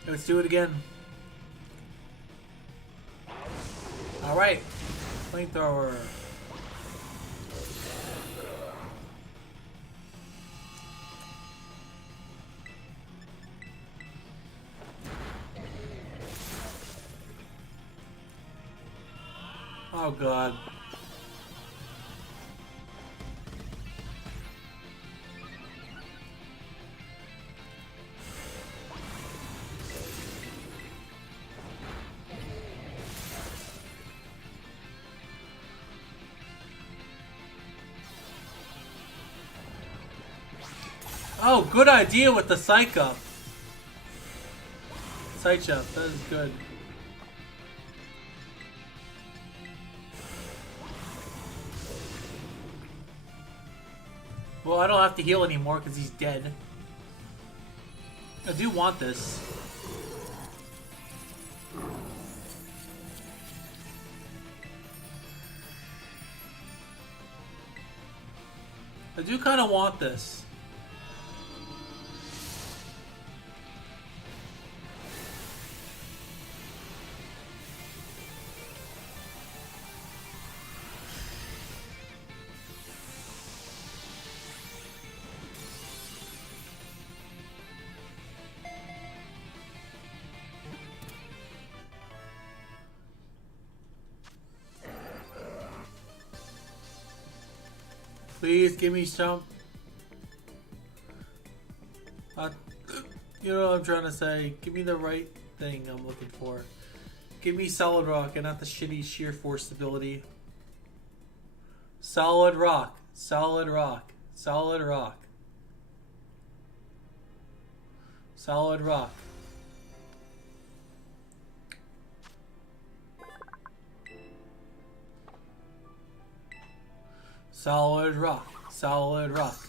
Let's do it again. Alright. Flamethrower. Oh god. Oh, good idea with the psych up. Sight up, that is good. Well, I don't have to heal anymore because he's dead. I do want this. I do kind of want this. Please give me some. You know what I'm trying to say. Give me the right thing I'm looking for. Give me solid rock and not the shitty sheer force stability. Solid rock. Solid rock. Solid rock. Solid rock. Solid rock. Solid rock.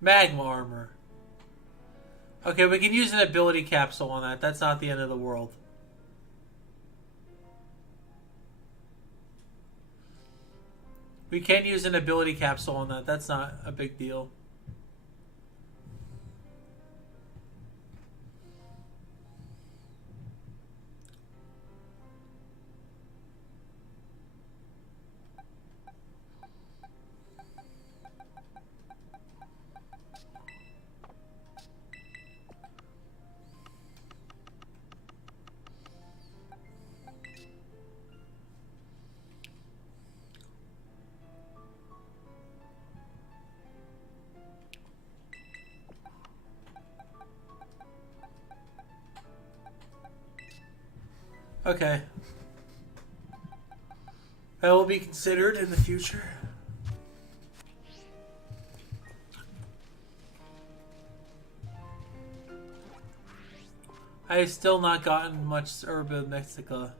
Magma armor. Okay, we can use an ability capsule on that. That's not the end of the world. We can use an ability capsule on that. That's not a big deal. Okay. That will be considered in the future. I have still not gotten much Urban Mexica.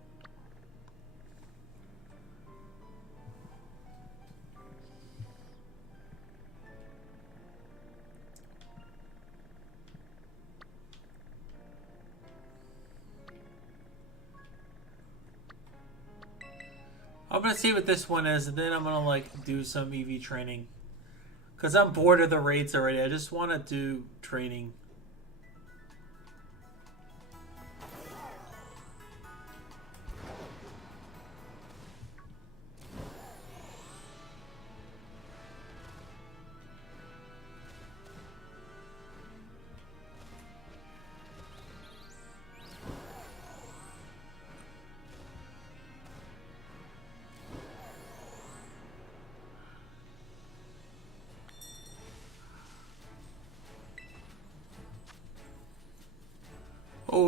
I'm gonna see what this one is, and then I'm gonna like do some EV training. Cause I'm bored of the raids already. I just want to do training.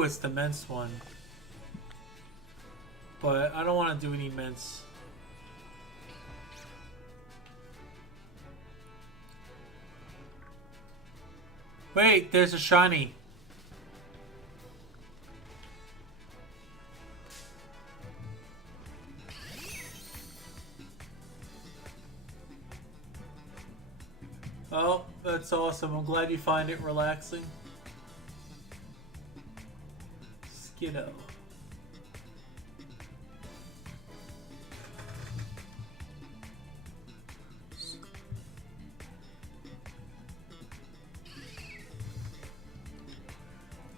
Ooh, it's the mince one. But I don't want to do any mince. Wait, there's a shiny. Oh, that's awesome. I'm glad you find it relaxing. Skiddo.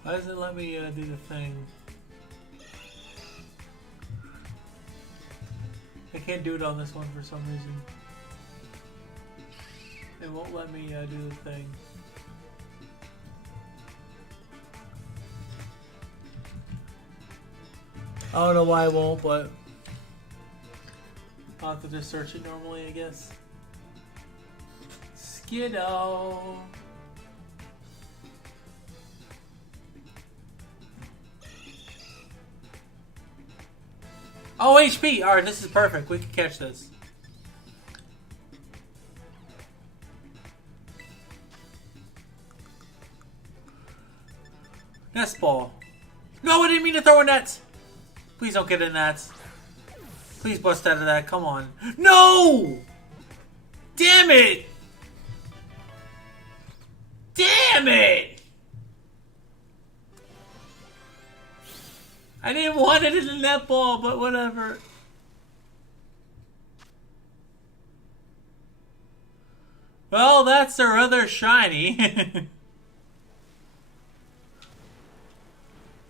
Why does it let me do the thing? I can't do it on this one for some reason. It won't let me do the thing. I don't know why it won't, but I'll have to just search it normally, I guess. Skiddo. Oh, HP! Alright, this is perfect. We can catch this. Nest ball. No, I didn't mean to throw a net! Please don't get in that. Please bust out of that. Come on. No! Damn it! Damn it! I didn't want it in the netball, but whatever. Well, that's our other shiny.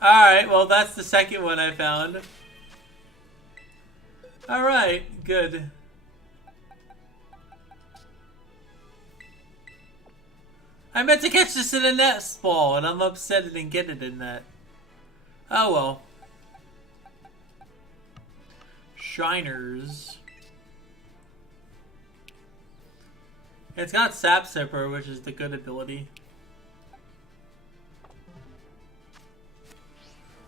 Alright, well that's the second one I found. Alright, good. I meant to catch this in a nest ball, and I'm upset I didn't get it in that. Oh well. Shiners. It's got Sap Sipper, which is the good ability.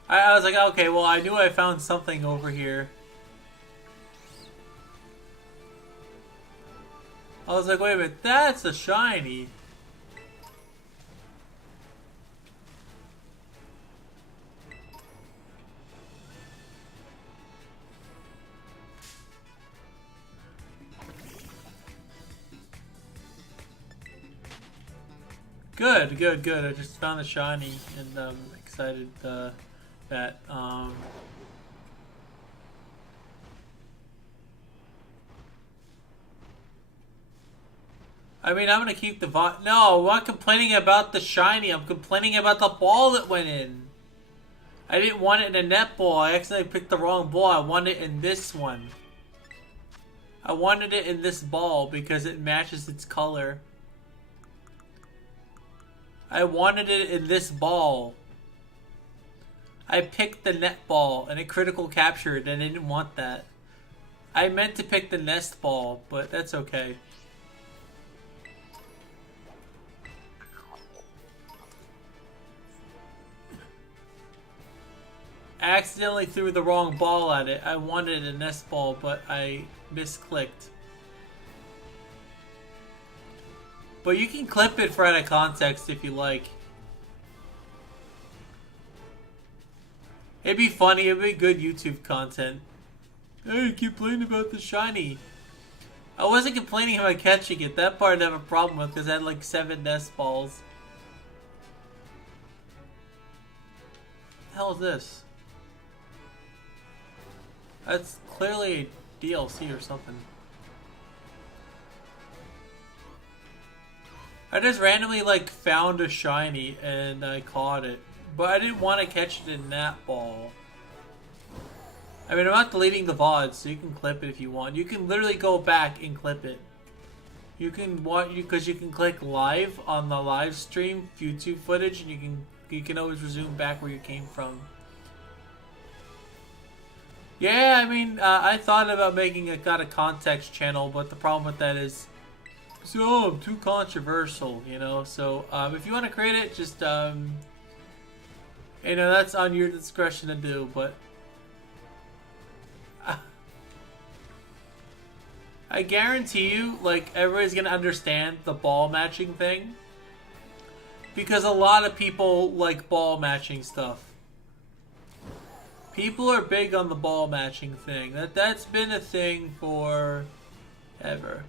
I was like, okay, well, I knew I found something over here. I was like, wait a minute, that's a shiny. Good, good, good. I just found a shiny, and I'm excited that I mean, I'm gonna keep the No, I'm not complaining about the shiny. I'm complaining about the ball that went in. I didn't want it in a net ball. I accidentally picked the wrong ball. I wanted it in this one. I wanted it in this ball because it matches its color. I wanted it in this ball. I picked the net ball and it critical captured, and I didn't want that. I meant to pick the nest ball, but that's okay. I accidentally threw the wrong ball at it. I wanted a nest ball, but I misclicked. But you can clip it for out of context if you like. It'd be funny, it'd be good YouTube content. Hey, keep playing about the shiny. I wasn't complaining about catching it. That part I didn't have a problem with because I had like 7 nest balls. What the hell is this? That's clearly a DLC or something. I just randomly like found a shiny and I caught it. But I didn't want to catch it in that ball. I mean, I'm not deleting the VOD, so you can clip it if you want. You can literally go back and clip it. You can because you can click live on the live stream YouTube footage, and you can always resume back where you came from. Yeah, I mean, I thought about making a got a context channel, but the problem with that is, so I'm too controversial, you know. So if you want to create it, just You know, that's on your discretion to do, but I guarantee you, like, everybody's gonna understand the ball matching thing. Because a lot of people like ball matching stuff. People are big on the ball matching thing. That's been a thing for ever.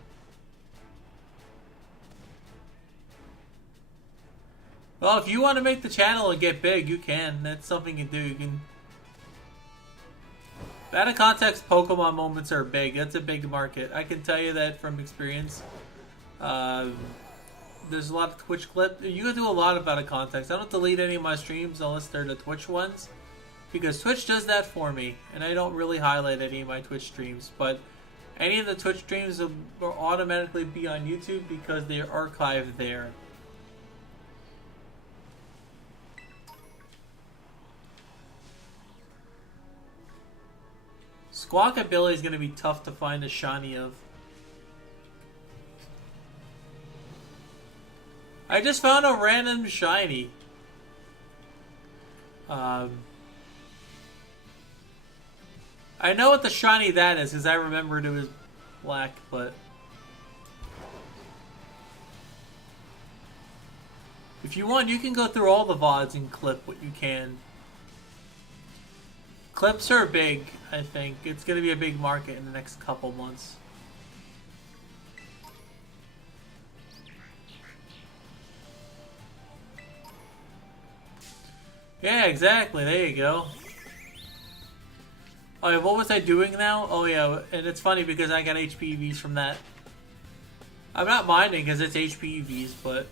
Well, if you want to make the channel and get big, you can. That's something you can do. You can. Out of context, Pokemon moments are big. That's a big market. I can tell you that from experience. There's a lot of Twitch clips. You can do a lot of out of context. I don't delete any of my streams unless they're the Twitch ones. Because Twitch does that for me. And I don't really highlight any of my Twitch streams. But any of the Twitch streams will automatically be on YouTube because they're archived there. Squawkabilly is going to be tough to find a shiny of. I just found a random shiny. I know what the shiny that is because I remembered it was black, but if you want, you can go through all the VODs and clip what you can. Clips are big, I think. It's going to be a big market in the next couple months. Yeah, exactly. There you go. Oh, yeah, what was I doing now? Oh, yeah, and it's funny because I got HPVs from that. I'm not minding because it's HPVs, but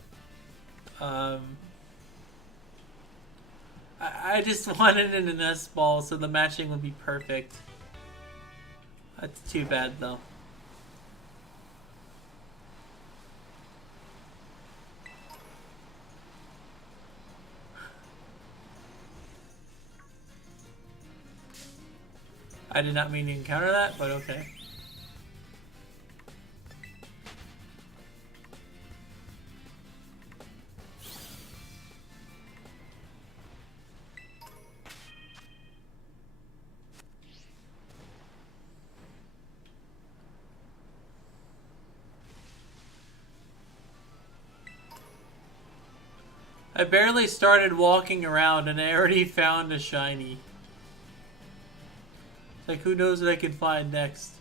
I just wanted it in an S-ball so the matching would be perfect. That's too bad, though. I did not mean to encounter that, but okay. I barely started walking around and I already found a shiny. Like, who knows what I can find next?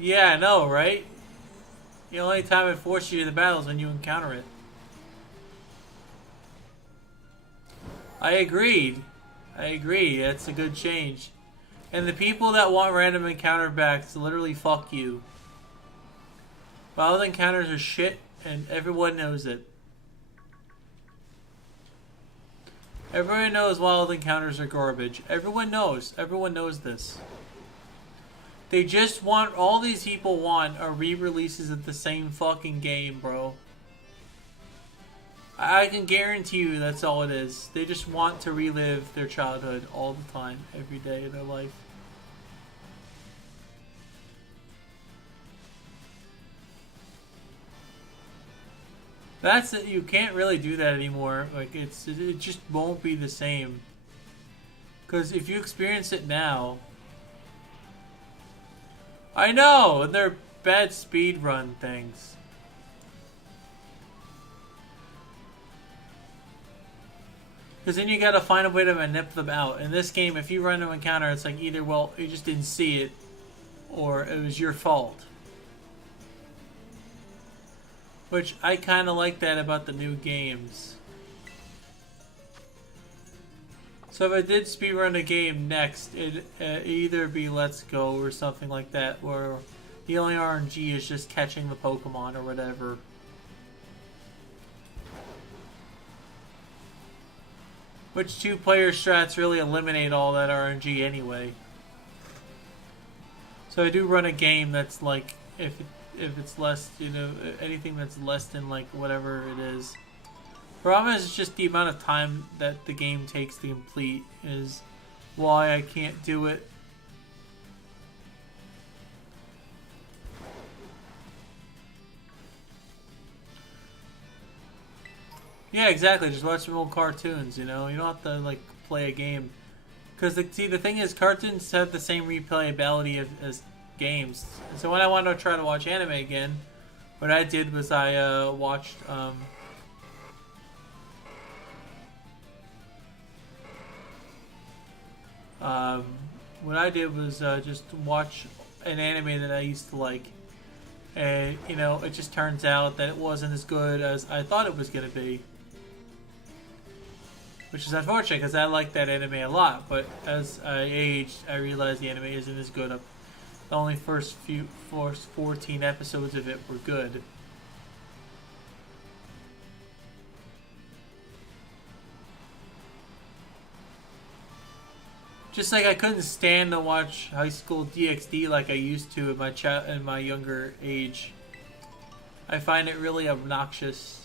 Yeah, I know, right? The only time it forces you to the battle is when you encounter it. I agreed. I agree. That's a good change. And the people that want random encounter backs, literally fuck you. Wild encounters are shit, and everyone knows it. Everyone knows wild encounters are garbage. Everyone knows. Everyone knows this. They just want, all these people want are re-releases of the same fucking game, bro. I can guarantee you that's all it is. They just want to relive their childhood all the time, every day of their life. That's it. You can't really do that anymore. Like, it just won't be the same. Because if you experience it now... I know! They're bad speedrun things. Because then you gotta find a way to manip them out. In this game, if you run an encounter, it's like either, well, you just didn't see it, or it was your fault. Which, I kinda like that about the new games. So if I did speedrun a game next, it'd either be Let's Go or something like that, where the only RNG is just catching the Pokemon or whatever. Which two-player strats really eliminate all that RNG anyway. So I do run a game that's like, if it's less, you know, anything that's less than like whatever it is. Problem is just the amount of time that the game takes to complete is why I can't do it. Yeah, exactly. Just watch some old cartoons, you know? You don't have to, like, play a game. Because, see, the thing is, cartoons have the same replayability as games. So when I wanted to try to watch anime again, what I did was I watched, what I did was just watch an anime that I used to like. And, you know, it just turns out that it wasn't as good as I thought it was going to be. Which is unfortunate because I like that anime a lot, but as I aged, I realized the anime isn't as good. The only first 14 episodes of it were good. Just like I couldn't stand to watch High School DxD like I used to in my younger age. I find it really obnoxious.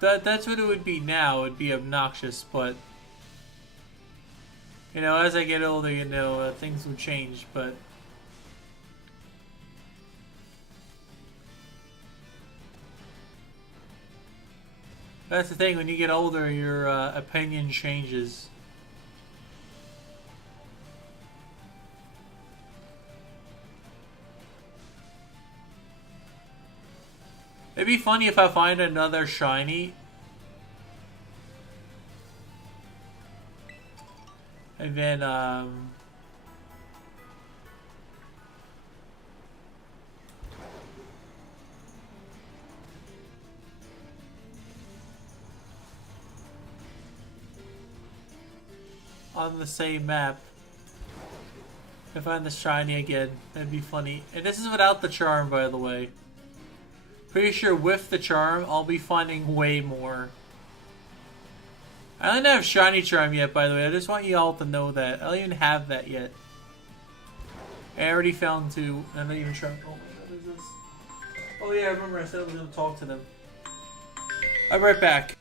That's what it would be now. It'd be obnoxious, but you know, as I get older, you know, things will change. But that's the thing. When you get older, your opinion changes. It'd be funny if I find another shiny. And then, on the same map, if I find the shiny again, that'd be funny. And this is without the charm, by the way. Pretty sure with the charm, I'll be finding way more. I don't have shiny charm yet, by the way. I just want you all to know that. I don't even have that yet. I already found two. I'm not even sure. Oh my god, what is this? Oh yeah, I remember I said I was going to talk to them. I'll be right back.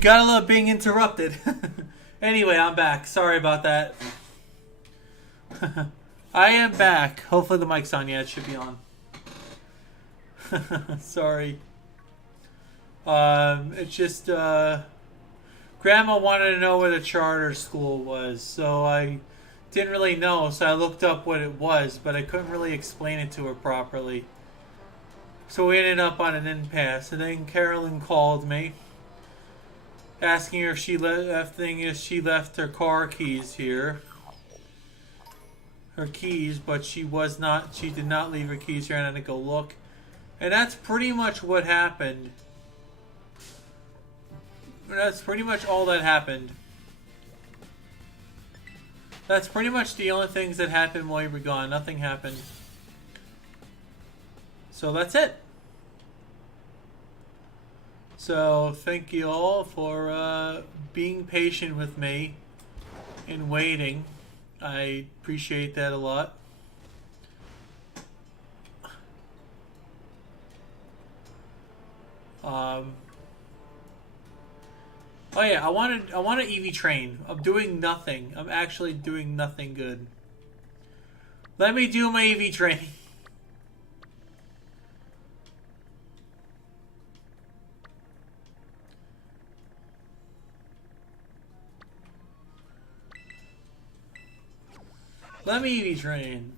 gotta love being interrupted. Anyway, I'm back. Sorry about that. I am back. Hopefully the mic's on. Yeah, it should be on. Sorry. It's just, Grandma wanted to know where the charter school was, so I didn't really know, so I looked up what it was, but I couldn't really explain it to her properly. So we ended up on an impasse, and then Carolyn called me, asking her if she left her car keys here. Her keys, but she did not leave her keys here, and I had to go look. And that's pretty much what happened. That's pretty much all that happened. That's pretty much the only things that happened while you were gone. Nothing happened. So that's it. So thank you all for being patient with me and waiting. I appreciate that a lot. Oh yeah, I want an EV train. I'm doing nothing. I'm actually doing nothing good. Let me do my EV train. Let me EV train.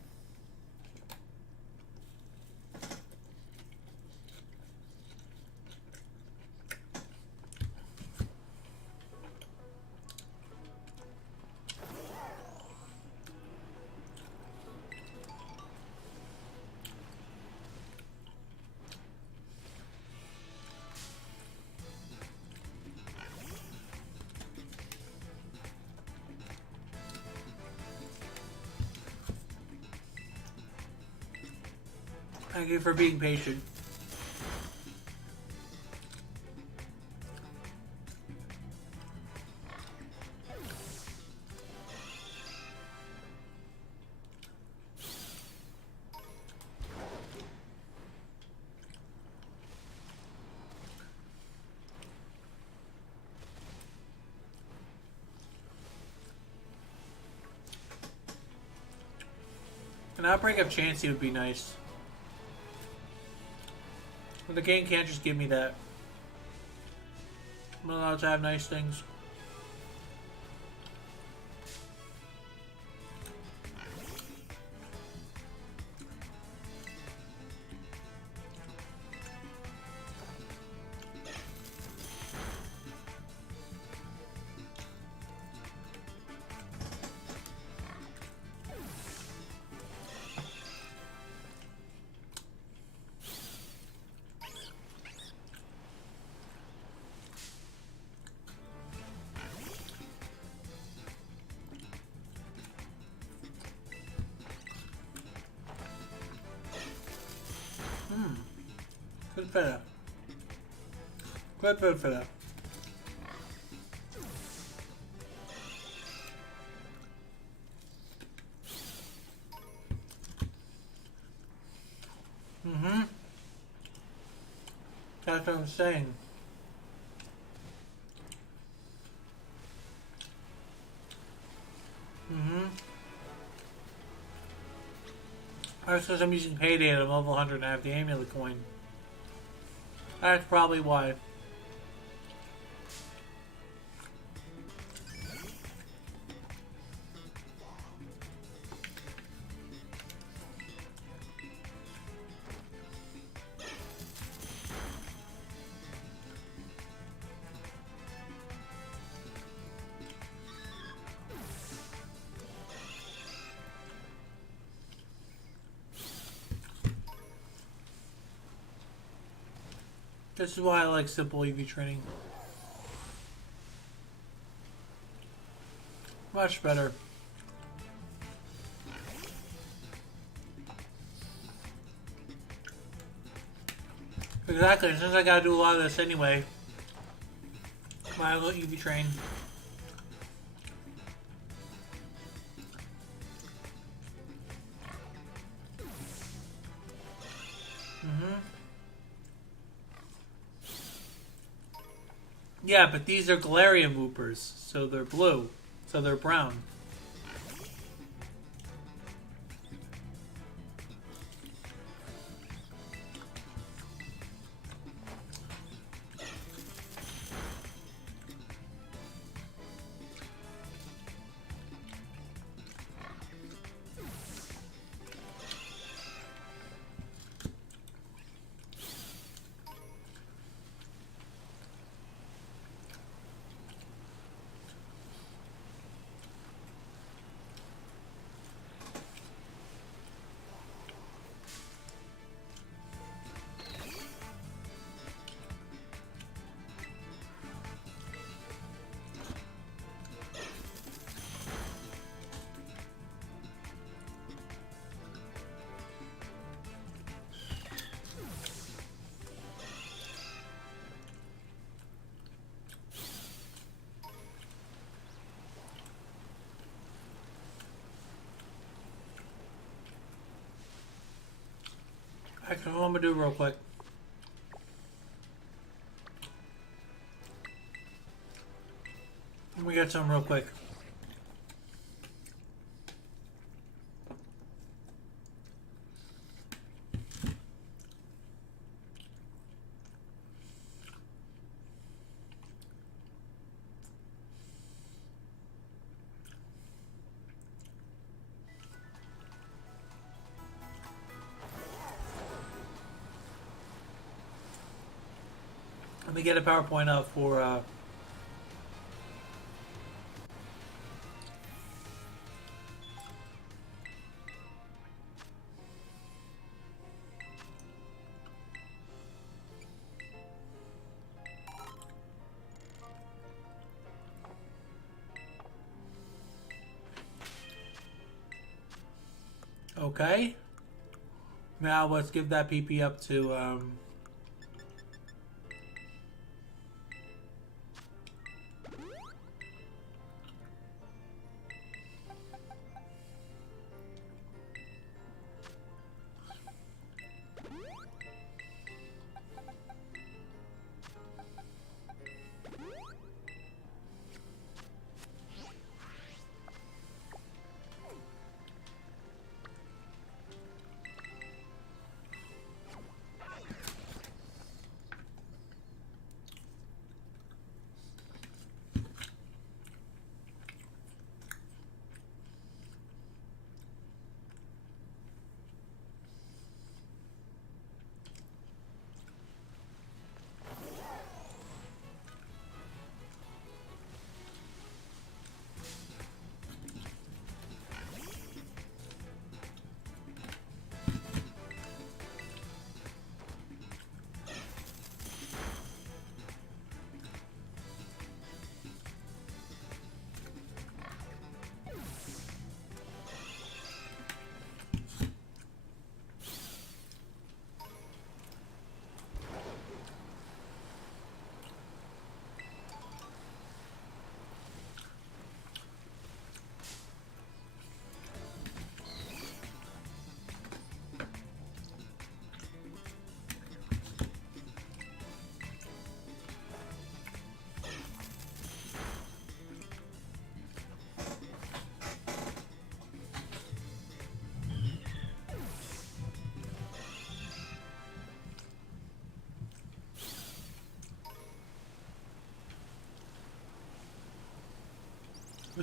Thank you for being patient. An outbreak of Chansey would be nice. But the game can't just give me that. I'm allowed to have nice things. Good fella. Good fella. That's what I'm saying. That's because I'm using Payday at a level 100 and I have the amulet coin. That's probably why. This is why I like simple EV training. Much better. Exactly, since I gotta do a lot of this anyway. Might as well EV train. Yeah, but these are Galarian Woopers, so they're blue. So they're brown. Actually, what I'm gonna do real quick. Let me get some real quick. Let me get a PowerPoint up for okay. Now let's give that PP up to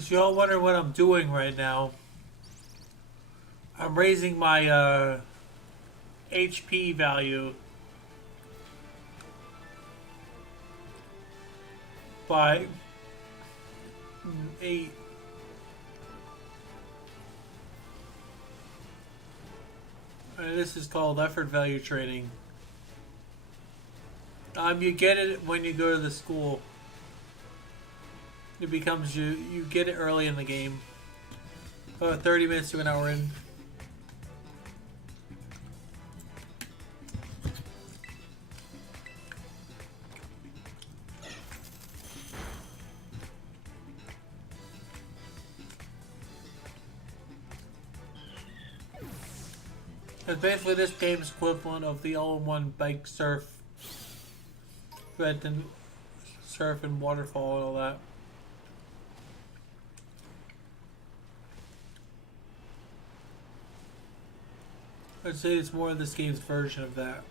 if you all wonder what I'm doing right now, I'm raising my HP value by 8. This is called effort value trading. You get it when you go to the school. It becomes you get it early in the game. 30 minutes to an hour in. It's basically this game's equivalent of the all-in-one bike surf surf and waterfall and all that. I'd say it's more of this game's version of that.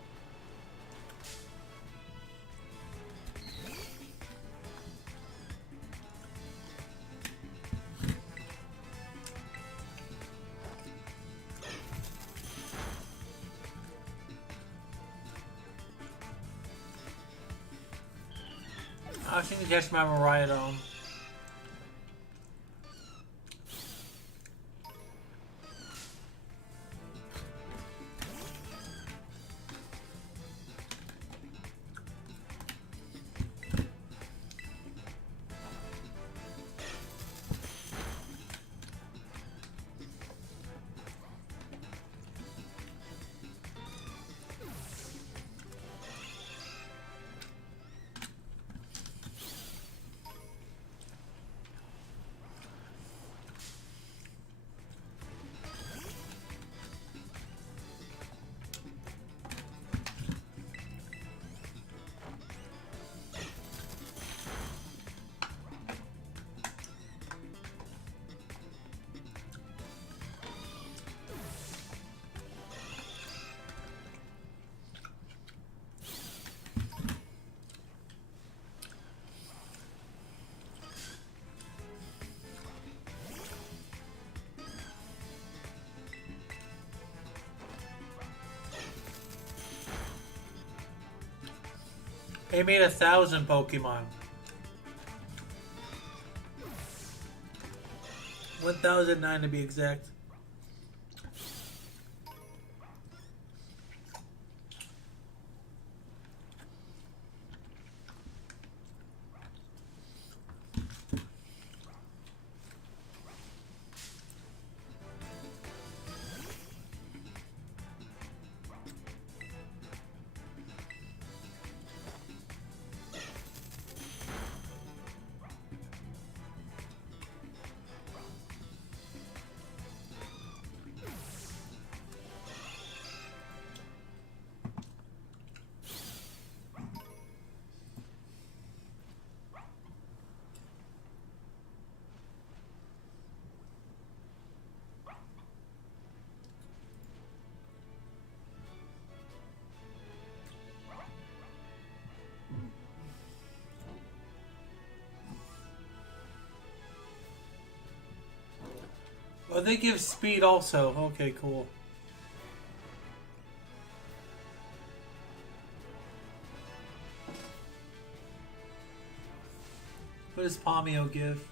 I think to catch my Mariah on. They made 1,000 Pokemon. 1,009 to be exact. Oh, they give speed also. Okay, cool. What does Palmio give?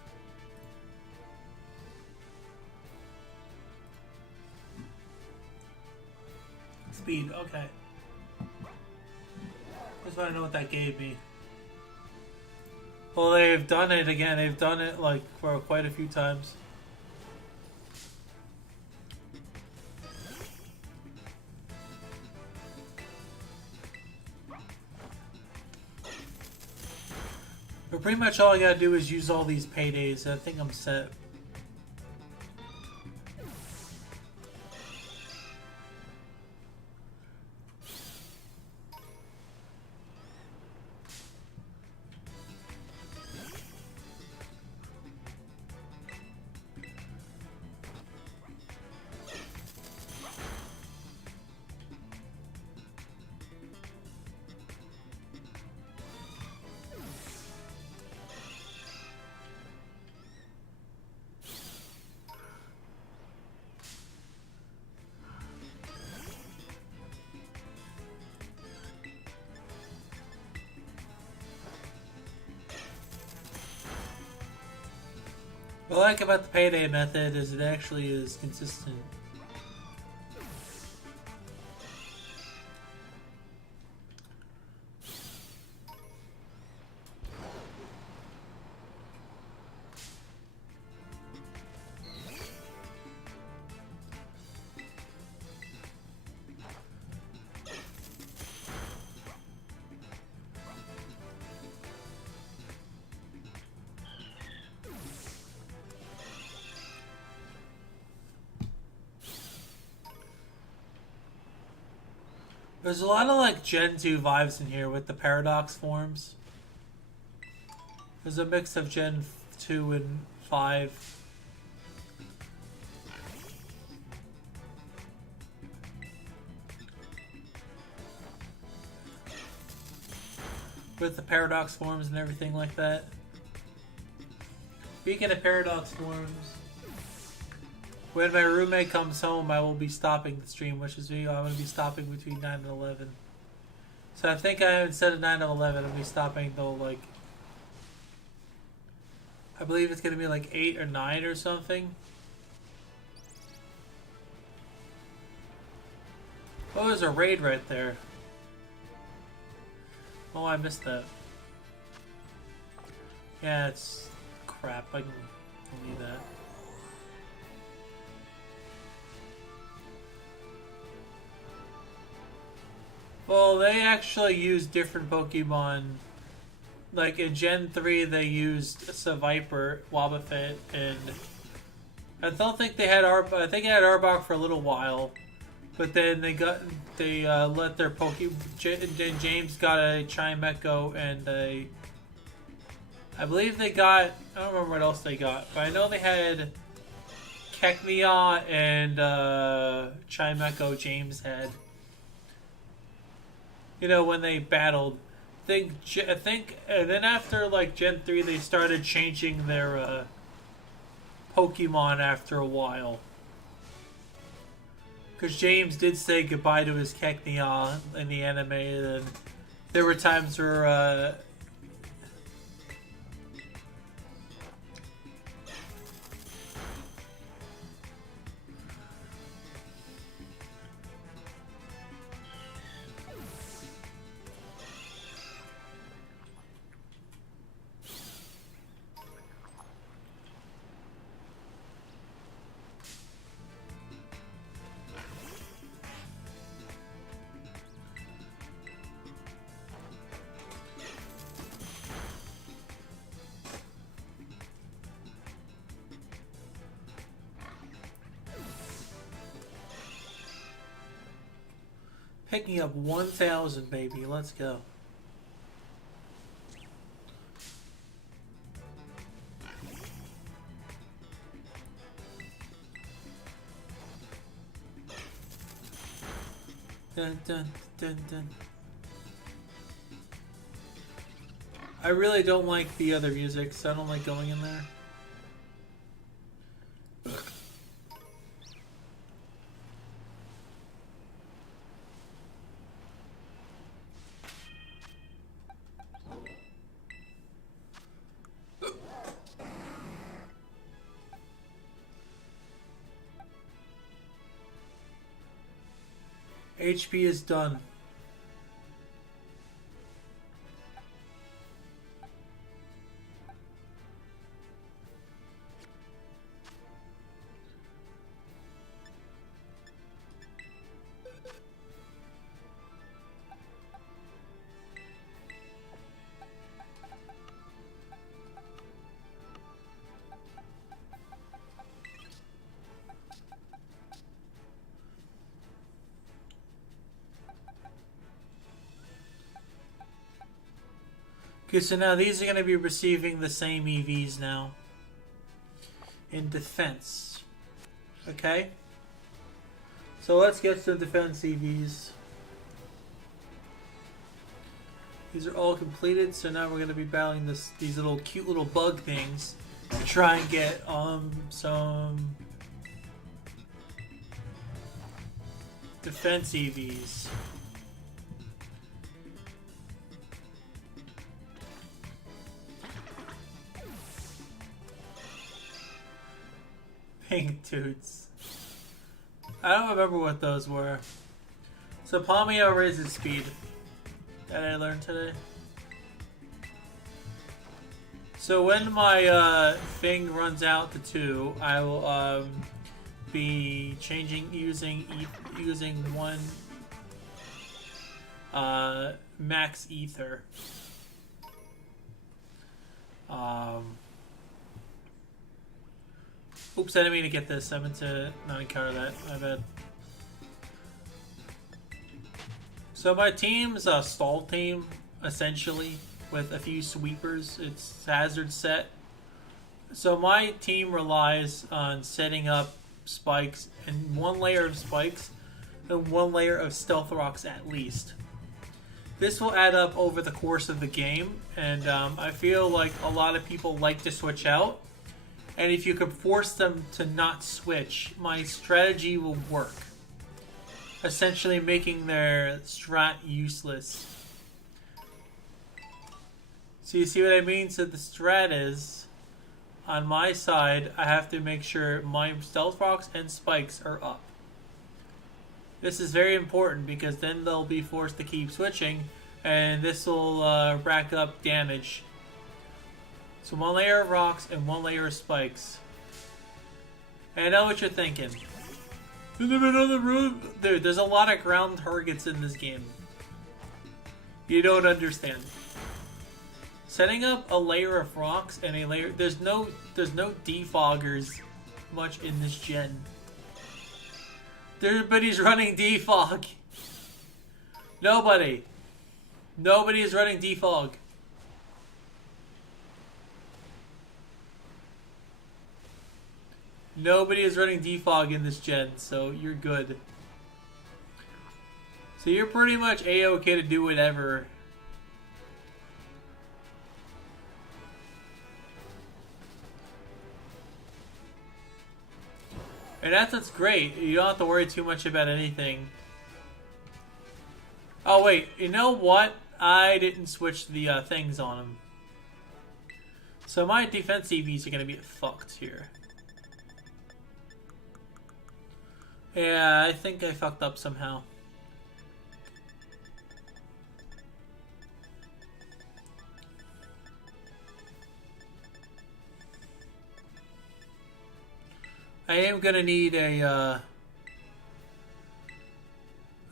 Speed, okay. Just want to know what that gave me. Well, they've done it again. They've done it like for quite a few times. But pretty much all I gotta do is use all these paydays, and I think I'm set. What I like about the payday method is it actually is consistent. There's a lot of like Gen 2 vibes in here with the paradox forms. There's a mix of Gen 2 and 5. With the paradox forms and everything like that. Speaking of paradox forms, when my roommate comes home, I will be stopping the stream, which is I'm going to be stopping between 9 and 11. So I think instead of 9 and 11, I'll be stopping though, like, I believe it's going to be like 8 or 9 or something. Oh, there's a raid right there. Oh, I missed that. Yeah, it's crap. I don't need that. Well, they actually use different Pokemon. Like in Gen 3, they used Seviper, Wobbuffet, and I don't think they had I think they had Arbok for a little while, but then they let their then James got a Chimecho and I believe they got, I don't remember what else they got, but I know they had Kekmia and Chimecho James had. You know, when they battled. I think, and then after like Gen 3, they started changing their Pokemon after a while. Because James did say goodbye to his Kekmia in the anime, and there were times where picking up 1,000, baby. Let's go. Dun, dun, dun, dun. I really don't like the other music, so I don't like going in there. HP is done. Okay, so now these are going to be receiving the same EVs now. In defense. Okay? So let's get some defense EVs. These are all completed, so now we're going to be battling these little cute little bug things to try and get some defense EVs. Pink toots. I don't remember what those were. So Palmio raises speed. That I learned today. So when my thing runs out to 2, I will be using one max ether. Oops, I didn't mean to get this. I meant to not encounter that. My bad. So my team's a stall team, essentially. with a few sweepers. It's hazard set. So my team relies on setting up spikes and one layer of spikes and one layer of stealth rocks at least. This will add up over the course of the game, and I feel like a lot of people like to switch out. And if you could force them to not switch, my strategy will work. Essentially making their strat useless. So you see what I mean? So the strat is, on my side, I have to make sure my stealth rocks and spikes are up. This is very important because then they'll be forced to keep switching, and this will rack up damage. So one layer of rocks and one layer of spikes. And I know what you're thinking. In the middle of the room? Dude, there's a lot of ground targets in this game. You don't understand. Setting up a layer of rocks and a layer... There's no defoggers much in this gen. Everybody's running defog. Nobody. Nobody is running defog. Nobody is running defog in this gen, so you're good. So you're pretty much A-okay to do whatever. And that's what's great. You don't have to worry too much about anything. Oh wait, you know what? I didn't switch the things on him. So my defense EVs are going to be fucked here. Yeah, I think I fucked up somehow. I am gonna need a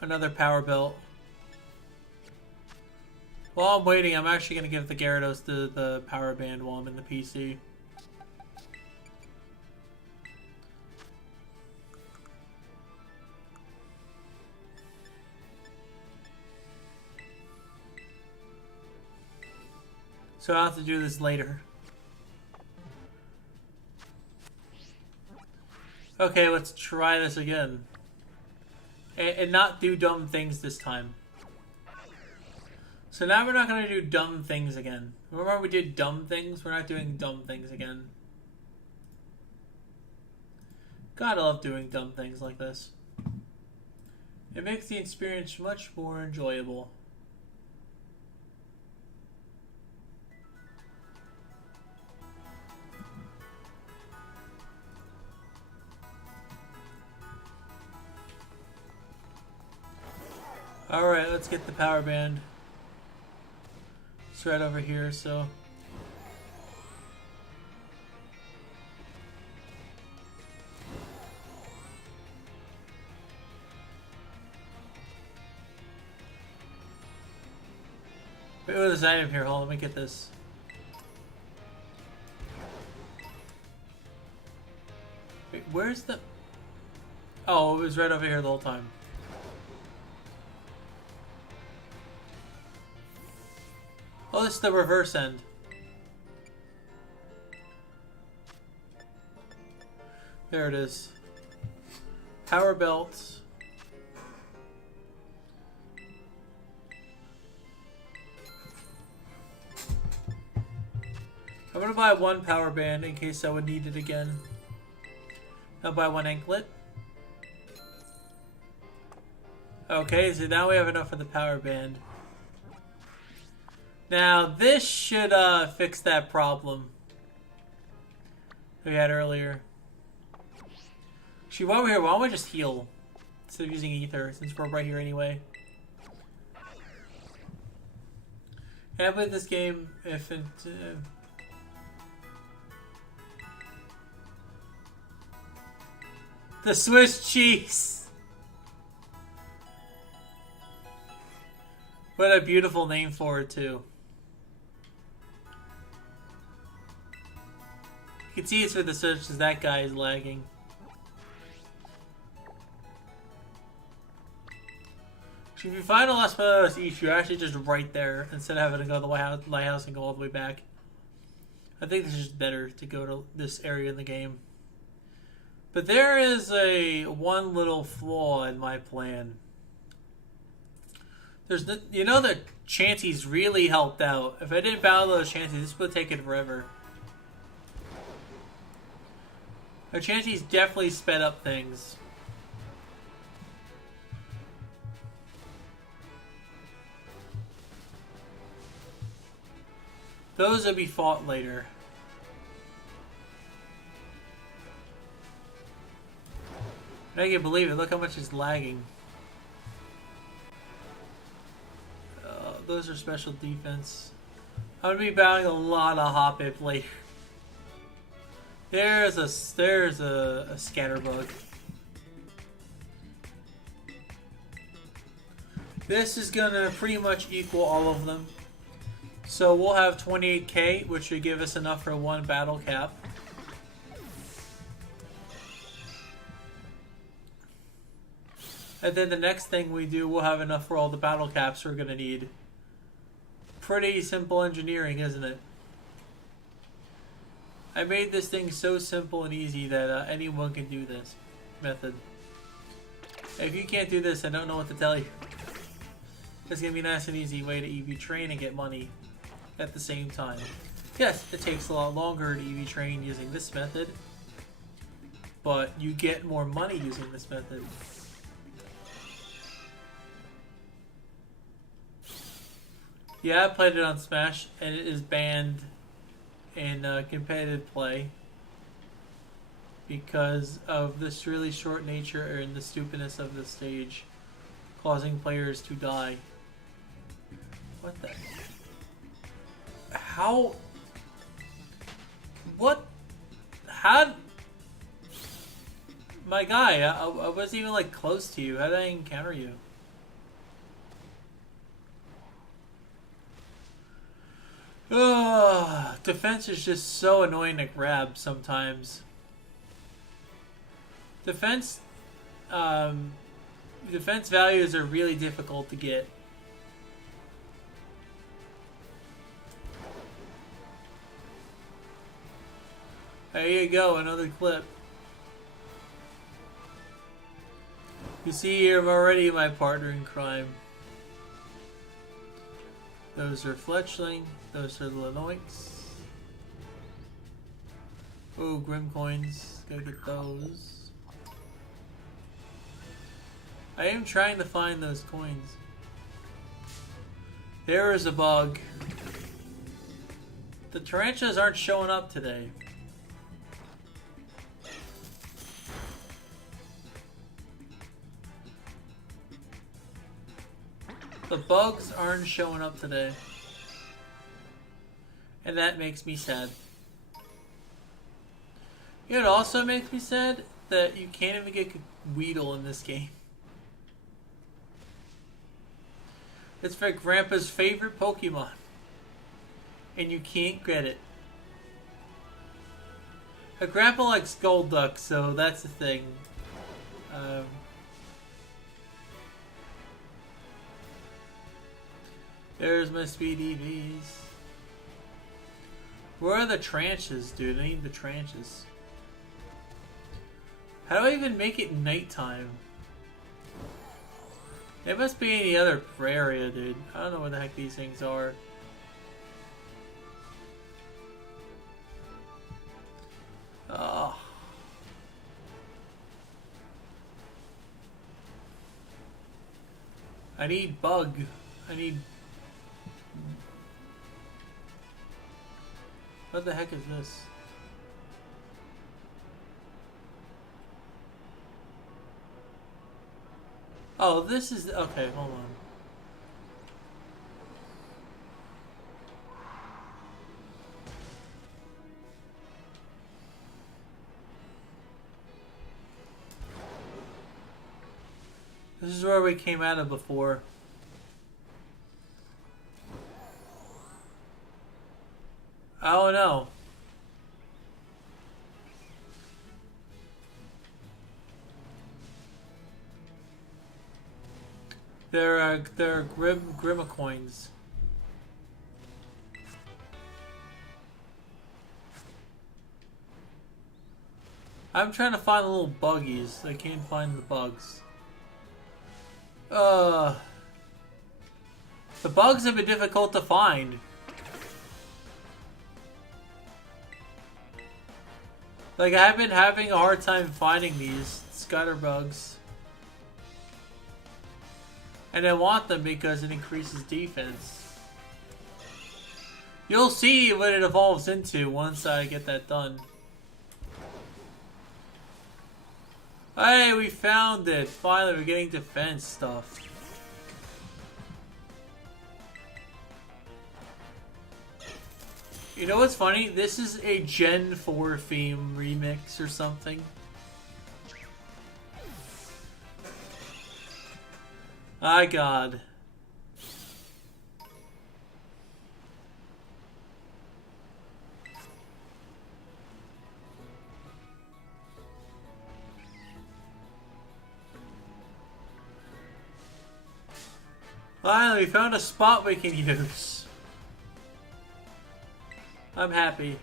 another power belt. While I'm waiting, I'm actually gonna give the Gyarados the power band while I'm in the PC. So I'll have to do this later. Okay, let's try this again. And not do dumb things this time. So now we're not going to do dumb things again. Remember we did dumb things? We're not doing dumb things again. God, I love doing dumb things like this. It makes the experience much more enjoyable. Alright, let's get the power band. It's right over here, so... Wait, what is this item here? Hold on, let me get this. Wait, where's the... Oh, it was right over here the whole time. Oh, this is the reverse end. There it is. Power belts. I'm gonna buy one power band in case I would need it again. I'll buy one anklet. Okay, so now we have enough for the power band. Now, this should fix that problem we had earlier. Actually, while we're here, why don't we just heal instead of using ether, since we're right here anyway. And I played this game if it... the Swiss cheese! What a beautiful name for it, too. You can see it's for the search because that guy is lagging. If you find a Las Palmas East, you're actually just right there instead of having to go to the lighthouse and go all the way back. I think this is better to go to this area in the game. But there is one little flaw in my plan. You know that Chanseys really helped out. If I didn't battle those Chanseys, this would have taken forever. The Chanseys definitely sped up things. Those will be fought later. I can't believe it. Look how much it's lagging. Those are special defense. I'm gonna be battling a lot of Hop-Ip later. There's a scatterbug. This is gonna pretty much equal all of them. So we'll have 28k, which should give us enough for one battle cap. And then the next thing we do, we'll have enough for all the battle caps we're gonna need. Pretty simple engineering, isn't it? I made this thing so simple and easy that anyone can do this method. If you can't do this, I don't know what to tell you. It's gonna be a nice and easy way to EV train and get money at the same time. Yes, it takes a lot longer to EV train using this method, but you get more money using this method. Yeah, I played it on Smash, and it is banned in competitive play because of this really short nature and the stupidness of the stage, causing players to die. What the? How? What? How? My guy, I wasn't even like close to you. How did I encounter you? Ugh, defense is just so annoying to grab sometimes. Defense values are really difficult to get. There you go, another clip. You see here, I'm already my partner in crime. Those are Fletchling. Those are the Lenoics. Oh, Grim Coins. Gotta get those. I am trying to find those coins. There is a bug. The tarantulas aren't showing up today. The bugs aren't showing up today. And that makes me sad. You know, it also makes me sad that you can't even get Weedle in this game. It's for Grandpa's favorite Pokemon. And you can't get it. Grandpa likes Golduck, so that's the thing. There's my speed EVs. Where are the tranches, dude? I need the tranches. How do I even make it nighttime? It must be in the other area, dude. I don't know where the heck these things are. Oh. I need bug. I need... What the heck is this? Oh, this is... Okay, hold on. This is where we came out of before. Oh no. They're Grima coins. I'm trying to find the little buggies. I can't find the bugs. The bugs have been difficult to find. Like, I've been having a hard time finding these scatterbugs. And I want them because it increases defense. You'll see what it evolves into once I get that done. Hey, we found it! Finally, we're getting defense stuff. You know what's funny? This is a Gen 4 theme remix or something. My God. Finally, we found a spot we can use. I'm happy.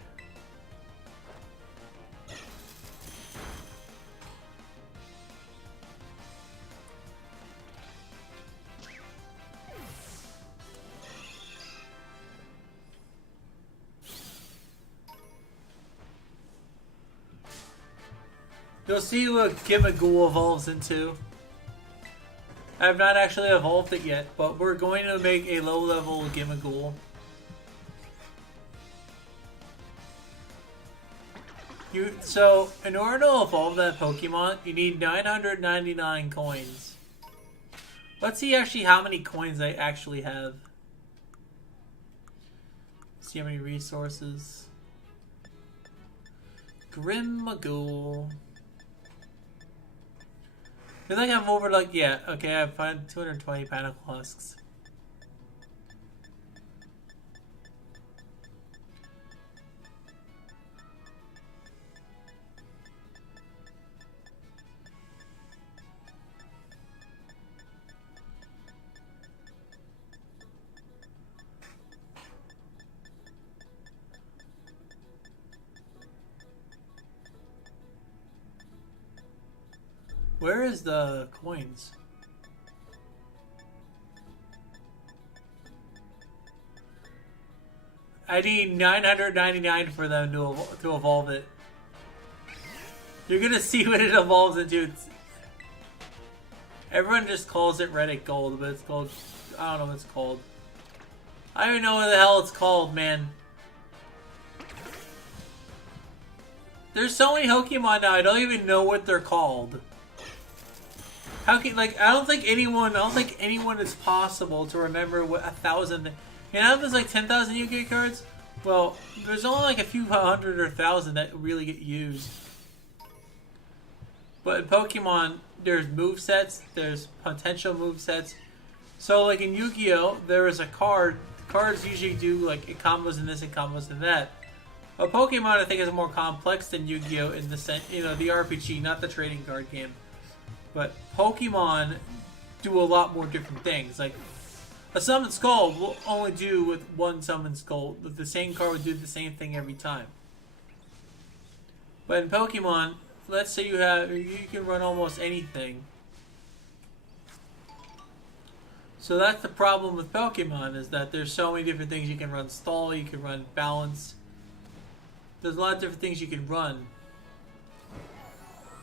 You'll see what Gimaghoul evolves into. I have not actually evolved it yet, but we're going to make a low-level Gimaghoul. So, in order to evolve that Pokemon, you need 999 coins. Let's see actually how many coins I actually have. See how many resources. Grimaghoul. I think I'm over like, yeah, okay, I have 220 Panicle Husks. Where is the coins? I need 999 for them to evolve it. You're gonna see what it evolves into. Everyone just calls it Reddit Gold, but it's called... I don't know what it's called. I don't even know what the hell it's called, man. There's so many Pokemon now, I don't even know what they're called. How can, like, I don't think anyone it's possible to remember what 1,000, you know, there's like 10,000 Yu-Gi-Oh cards? Well, there's only like a few hundred or 1,000 that really get used. But in Pokemon, there's movesets, there's potential movesets. So like in Yu-Gi-Oh, there is a card, cards usually do like it combos in this and combos in that. A Pokemon I think is more complex than Yu-Gi-Oh in the sense, you know, the RPG, not the trading card game. But Pokemon do a lot more different things. Like, a Summon Skull will only do with one Summon Skull. The same card would do the same thing every time. But in Pokemon, let's say you can run almost anything. So that's the problem with Pokemon, is that there's so many different things. You can run Stall, you can run Balance. There's a lot of different things you can run.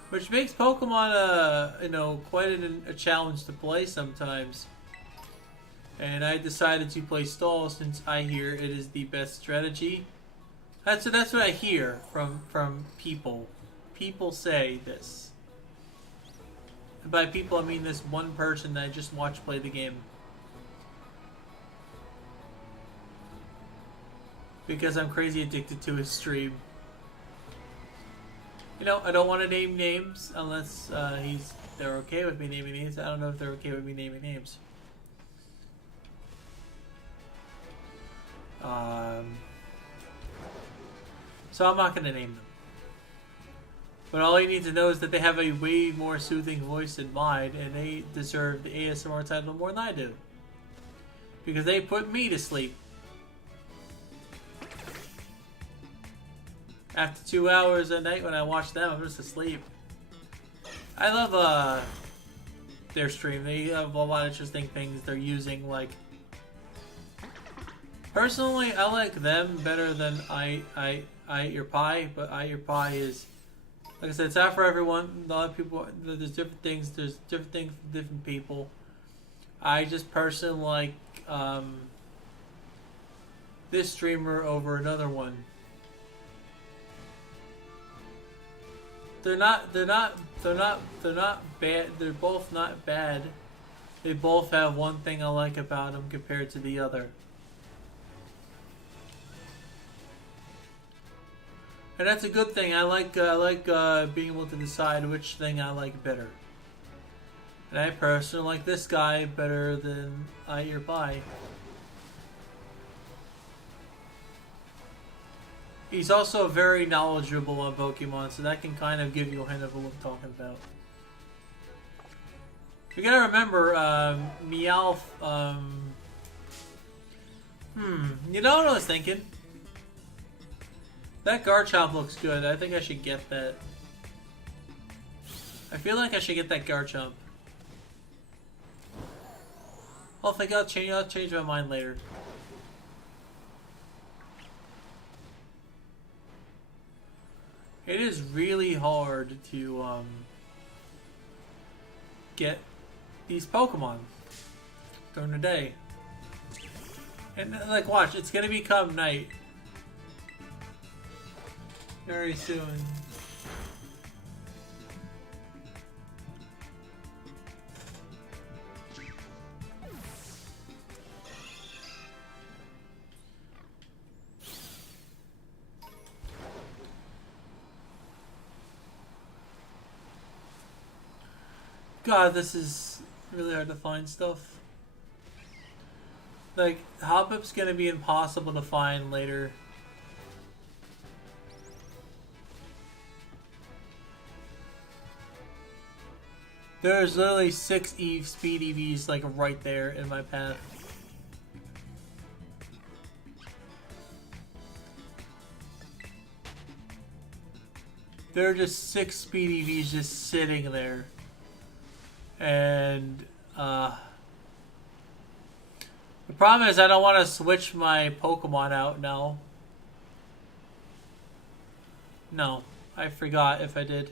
Which makes Pokemon, you know, quite a challenge to play sometimes. And I decided to play Stall since I hear it is the best strategy. That's what I hear from people. People say this. And by people, I mean this one person that I just watched play the game. Because I'm crazy addicted to his stream. You know, I don't want to name names unless they're okay with me naming names. I don't know if they're okay with me naming names. So I'm not going to name them. But all you need to know is that they have a way more soothing voice than mine, and they deserve the ASMR title more than I do. Because they put me to sleep. After 2 hours a night when I watch them, I'm just asleep. I love their stream. They have a lot of interesting things they're using, like... Personally, I like them better than I Eat Your Pie, but I Eat Your Pie is... Like I said, it's not for everyone. A lot of people, there's different things. There's different things for different people. I just personally like this streamer over another one. They're not bad. They're both not bad. They both have one thing I like about them compared to the other. And that's a good thing. I like being able to decide which thing I like better. And I personally like this guy better than I Eat Your Pie. He's also very knowledgeable on Pokemon, so that can kind of give you a hint of what I'm talking about. You gotta remember, Meowth, you know what I was thinking? That Garchomp looks good. I think I should get that. I feel like I should get that Garchomp. I'll think I'll change my mind later. It is really hard to get these Pokemon during the day. And like, watch, it's gonna become night very soon. God, this is really hard to find stuff. Like, Hoppip's gonna be impossible to find later. There's literally 6 speed EVs like right there in my path. There are just 6 speed EVs just sitting there. And the problem is I don't want to switch my Pokemon out now. No, I forgot if I did.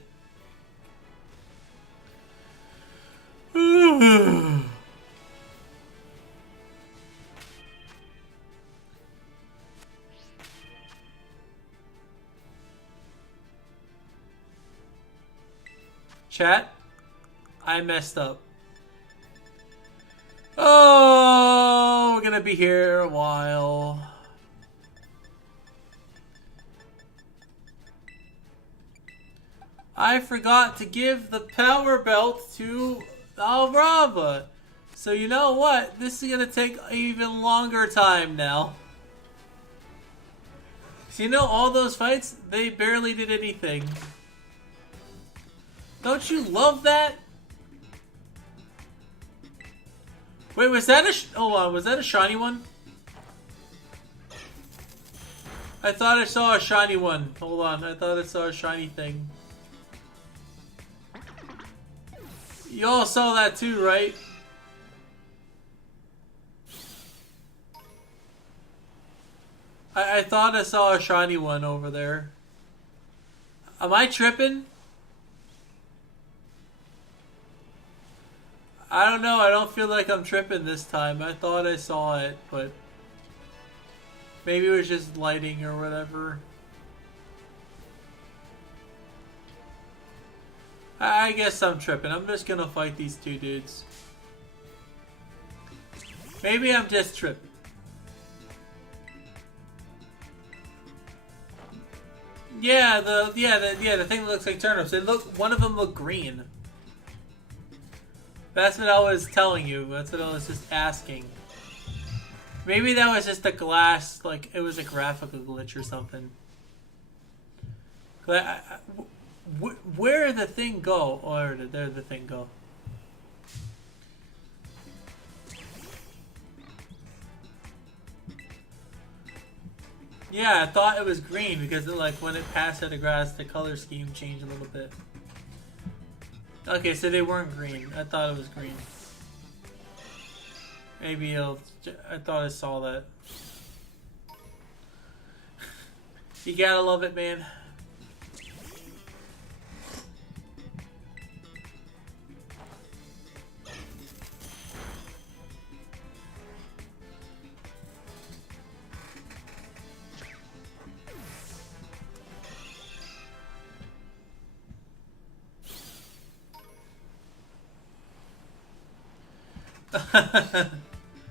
Chat, I messed up. Oh, we're gonna be here a while. I forgot to give the power belt to Albrava. So you know what? This is gonna take even longer time now. So you know all those fights, they barely did anything. Don't you love that? Wait, was that a... Hold on, was that a shiny one? I thought I saw a shiny one. Hold on, I thought I saw a shiny thing. You all saw that too, right? I thought I saw a shiny one over there. Am I tripping? I don't know, I don't feel like I'm tripping this time. I thought I saw it, but maybe it was just lighting or whatever. I guess I'm tripping. I'm just gonna fight these two dudes. Maybe I'm just tripping. Yeah, the thing that looks like turnips. One of them looked green. That's what I was telling you. That's what I was just asking. Maybe that was just a glass, like it was a graphical glitch or something. where did the thing go? Or there the thing go? Yeah, I thought it was green because like when it passed at the grass, the color scheme changed a little bit. Okay, so they weren't green. I thought it was green. Maybe I thought I saw that. You gotta love it, man.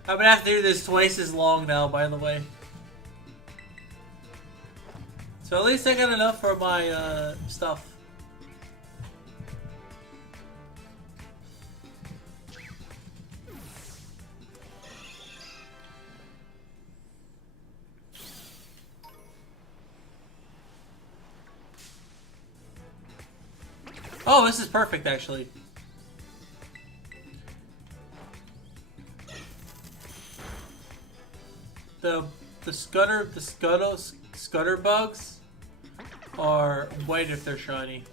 I'm gonna have to do this twice as long now, by the way. So at least I got enough for my stuff. Oh, this is perfect, actually. The scutter bugs are white if they're shiny.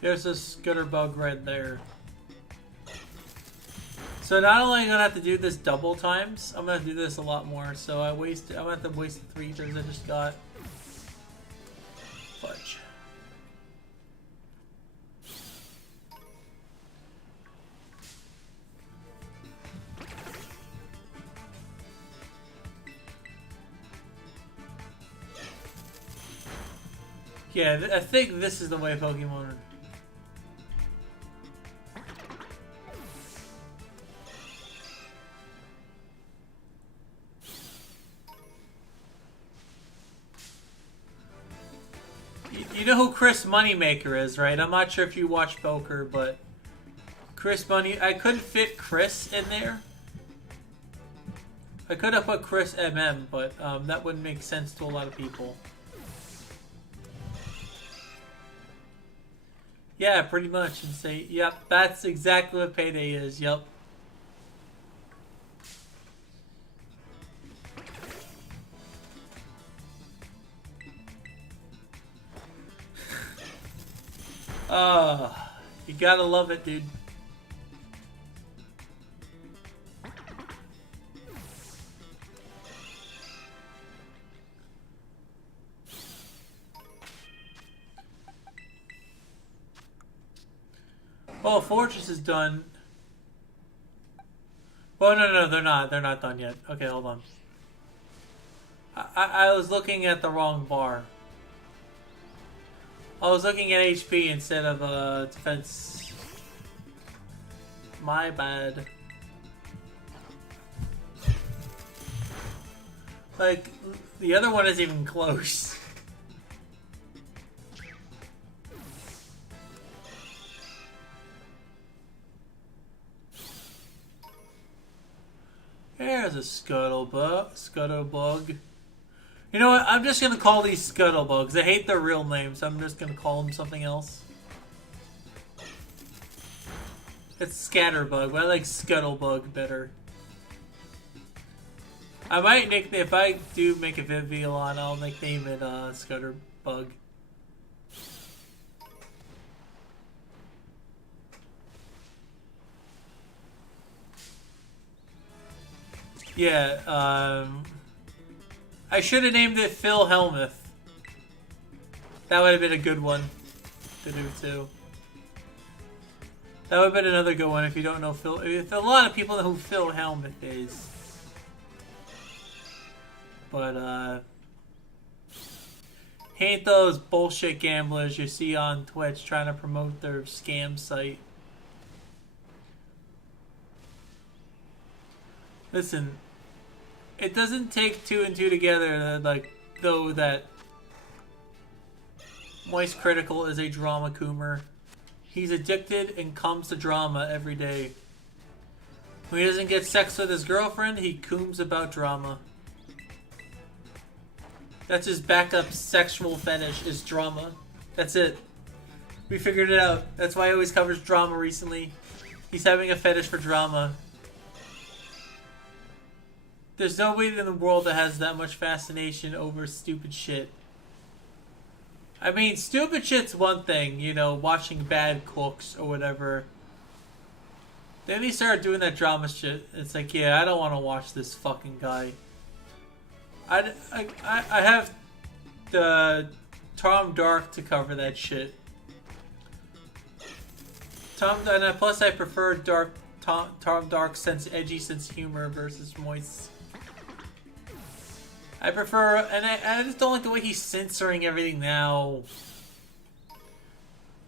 There's a scutter bug right there. So not only am I gonna have to do this double times, I'm gonna do this a lot more. So I'm gonna have to waste the 3 ethers I just got. Fudge. Yeah, I think this is the way Pokemon are. You know who Chris Moneymaker is, right? I'm not sure if you watch Poker, but Chris Money... I couldn't fit Chris in there. I could have put Chris MM, but that wouldn't make sense to a lot of people. Yeah, pretty much. And say, yep, that's exactly what Payday is, yep. You gotta love it, dude. Oh, Fortress is done. Oh, no, they're not. They're not done yet. Okay, hold on. I was looking at the wrong bar. I was looking at HP instead of defense. My bad. Like, the other one isn't even close. There's a scuttlebug. You know what? I'm just gonna call these scuttlebugs. I hate their real names. So I'm just gonna call them something else. It's scatterbug, but I like scuttlebug better. I might nickname, if I do make a Vivillon, I'll nickname it Scutterbug. Yeah, I should have named it Phil Helmuth. That would have been a good one to do too. That would have been another good one if you don't know Phil. If a lot of people know who Phil Helmuth is. But, hate those bullshit gamblers you see on Twitch trying to promote their scam site. Listen, it doesn't take 2 and 2 together to, like, know that Moist Critical is a drama coomer. He's addicted and comes to drama every day. When he doesn't get sex with his girlfriend, he cooms about drama. That's his backup sexual fetish, is drama. That's it. We figured it out. That's why he always covers drama recently. He's having a fetish for drama. There's nobody in the world that has that much fascination over stupid shit. I mean, stupid shit's one thing, you know, watching bad cooks or whatever. Then he started doing that drama shit. It's like, yeah, I don't want to watch this fucking guy. I have the Tom Dark to cover that shit. Plus I prefer Tom Dark's edgy sense of humor versus Moist's. I prefer, and I just don't like the way he's censoring everything now.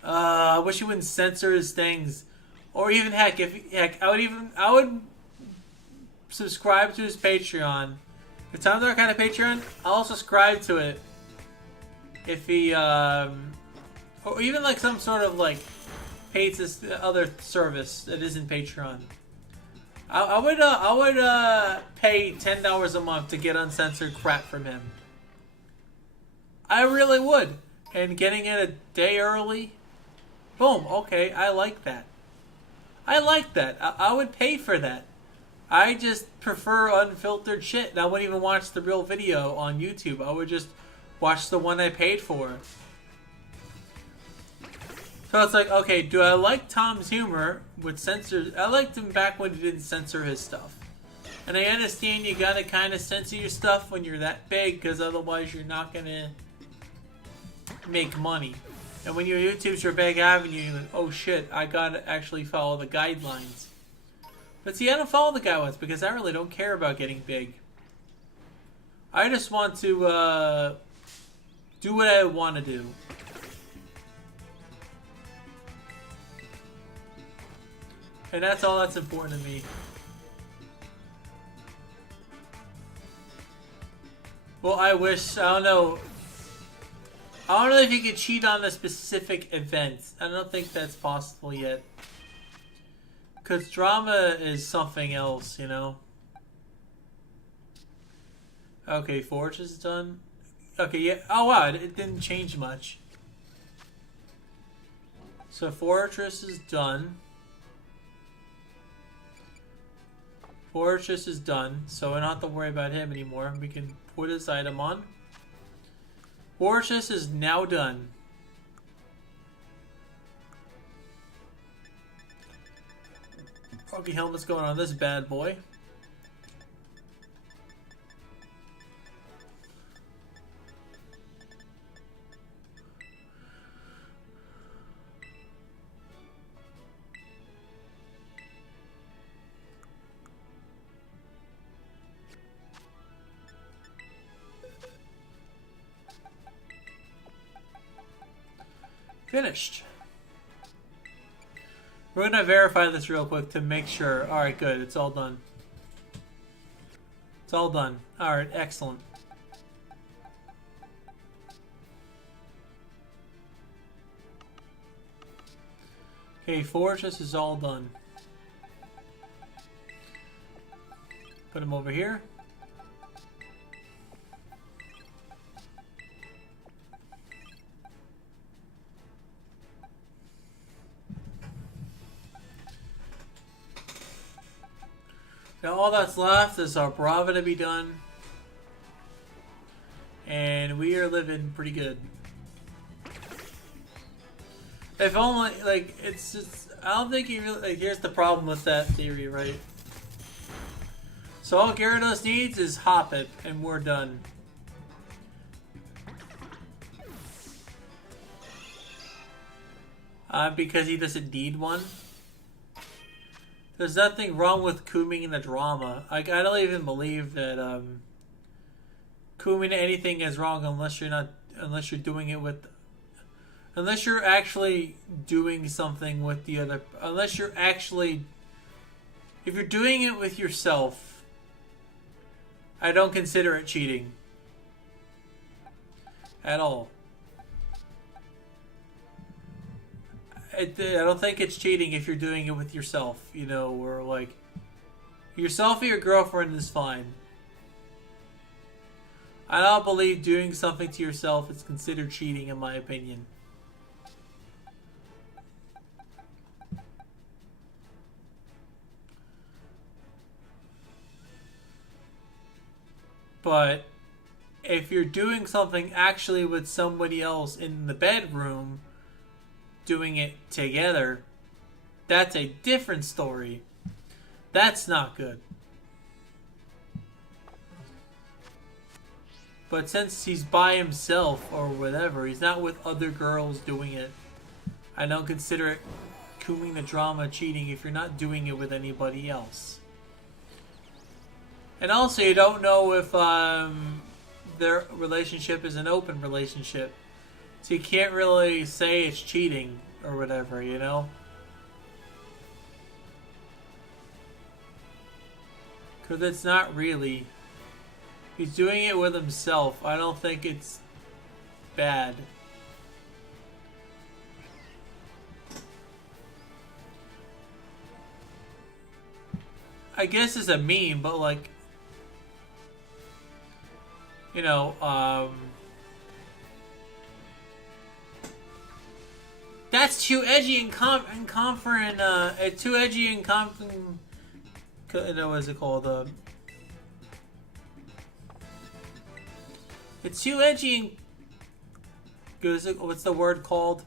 I wish he wouldn't censor his things, or even heck, I would subscribe to his Patreon. If Tom Dark had a Patreon, I'll subscribe to it. If he, or even like some sort of like paid this other service that isn't Patreon. I would pay $10 a month to get uncensored crap from him. I really would. And getting it a day early, boom, okay, I like that. I would pay for that. I just prefer unfiltered shit, and I wouldn't even watch the real video on YouTube. I would just watch the one I paid for. So it's like, okay, do I like Tom's humor with censors? I liked him back when he didn't censor his stuff. And I understand you gotta kind of censor your stuff when you're that big, because otherwise you're not gonna make money. And when your YouTube's your big avenue, you're like, oh shit, I gotta actually follow the guidelines. But see, I don't follow the guidelines because I really don't care about getting big. I just want to do what I want to do. And that's all that's important to me. Well, I wish, I don't know if you could cheat on a specific event. I don't think that's possible yet. Because drama is something else, you know? Okay, Fortress is done. Okay, yeah. Oh, wow, it didn't change much. So Fortress is done. Fortress is done, so I don't have to worry about him anymore. We can put this item on. Fortress is now done. Okay, helmet's going on this bad boy. Finished. We're gonna verify this real quick to make sure. Alright, good. It's all done. It's all done. Alright, excellent. Okay, Fortress is all done. Put him over here. Now all that's left is our Brava to be done. And we are living pretty good. If only, like, it's just, I don't think you really, like, here's the problem with that theory, right? So all Gyarados needs is Hoppip, and we're done. Because he doesn't need one. There's nothing wrong with cooming in the drama. Like, I don't even believe that cooming anything is wrong unless you're doing it with, unless you're actually doing something with the other, unless you're actually, if you're doing it with yourself, I don't consider it cheating at all. I don't think it's cheating if you're doing it with yourself, you know, or like yourself or your girlfriend is fine. I don't believe doing something to yourself is considered cheating, in my opinion. But if you're doing something actually with somebody else in the bedroom, doing it together, that's a different story. That's not good. But since he's by himself or whatever, he's not with other girls doing it, I don't consider it cooming the drama cheating if you're not doing it with anybody else. And also, you don't know if their relationship is an open relationship. So you can't really say it's cheating or whatever, you know? Because it's not really. He's doing it with himself. I don't think it's bad. I guess it's a meme, but like, you know, that's too edgy and too edgy and what is it called? It's too edgy and what's the word called?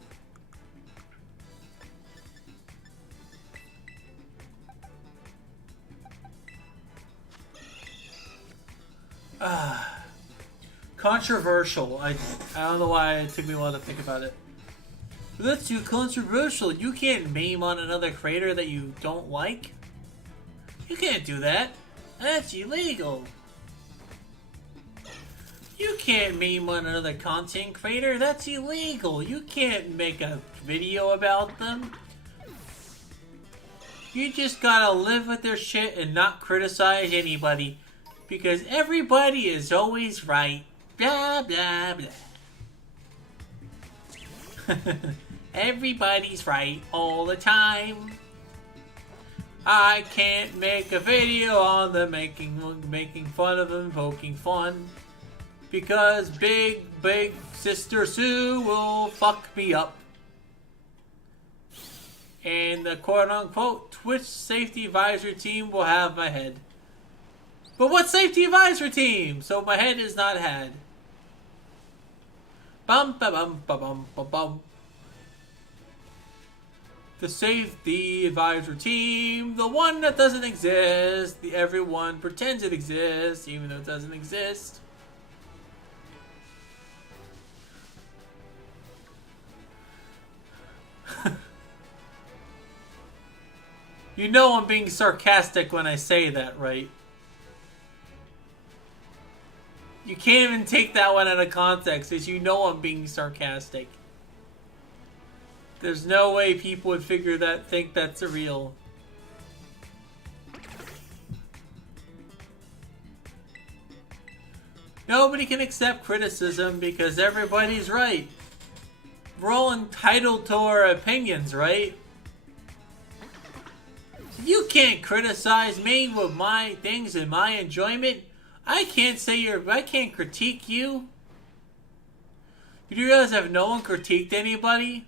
Controversial. I don't know why it took me a while to think about it. That's too controversial. You can't meme on another creator that you don't like. You can't do that. That's illegal. You can't meme on another content creator. That's illegal. You can't make a video about them. You just gotta live with their shit and not criticize anybody. Because everybody is always right. Blah, blah, blah. Everybody's right all the time. I can't make a video on them making fun of them, poking fun. Because big sister Sue will fuck me up. And the quote-unquote Twitch safety advisor team will have my head. But what safety advisor team? So my head is not had. Bum ba bum ba bum ba bum. The safety advisor team, the one that doesn't exist. Everyone pretends it exists, even though it doesn't exist. You know I'm being sarcastic when I say that, right? You can't even take that one out of context, because you know I'm being sarcastic. There's no way people would think that's real. Nobody can accept criticism because everybody's right. We're all entitled to our opinions, right? You can't criticize me with my things and my enjoyment. I can't critique you. You do realize if no one critiqued anybody,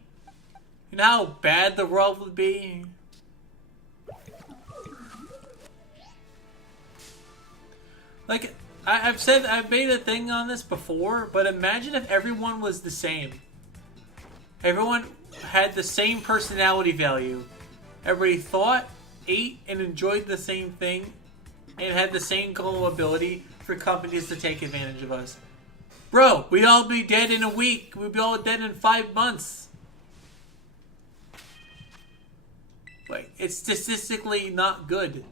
you know how bad the world would be? Like, I've made a thing on this before, but imagine if everyone was the same. Everyone had the same personality value. Everybody thought, ate, and enjoyed the same thing, and had the same gullibility for companies to take advantage of us. Bro, we'd all be dead in a week. We'd be all dead in 5 months. Like, it's statistically not good.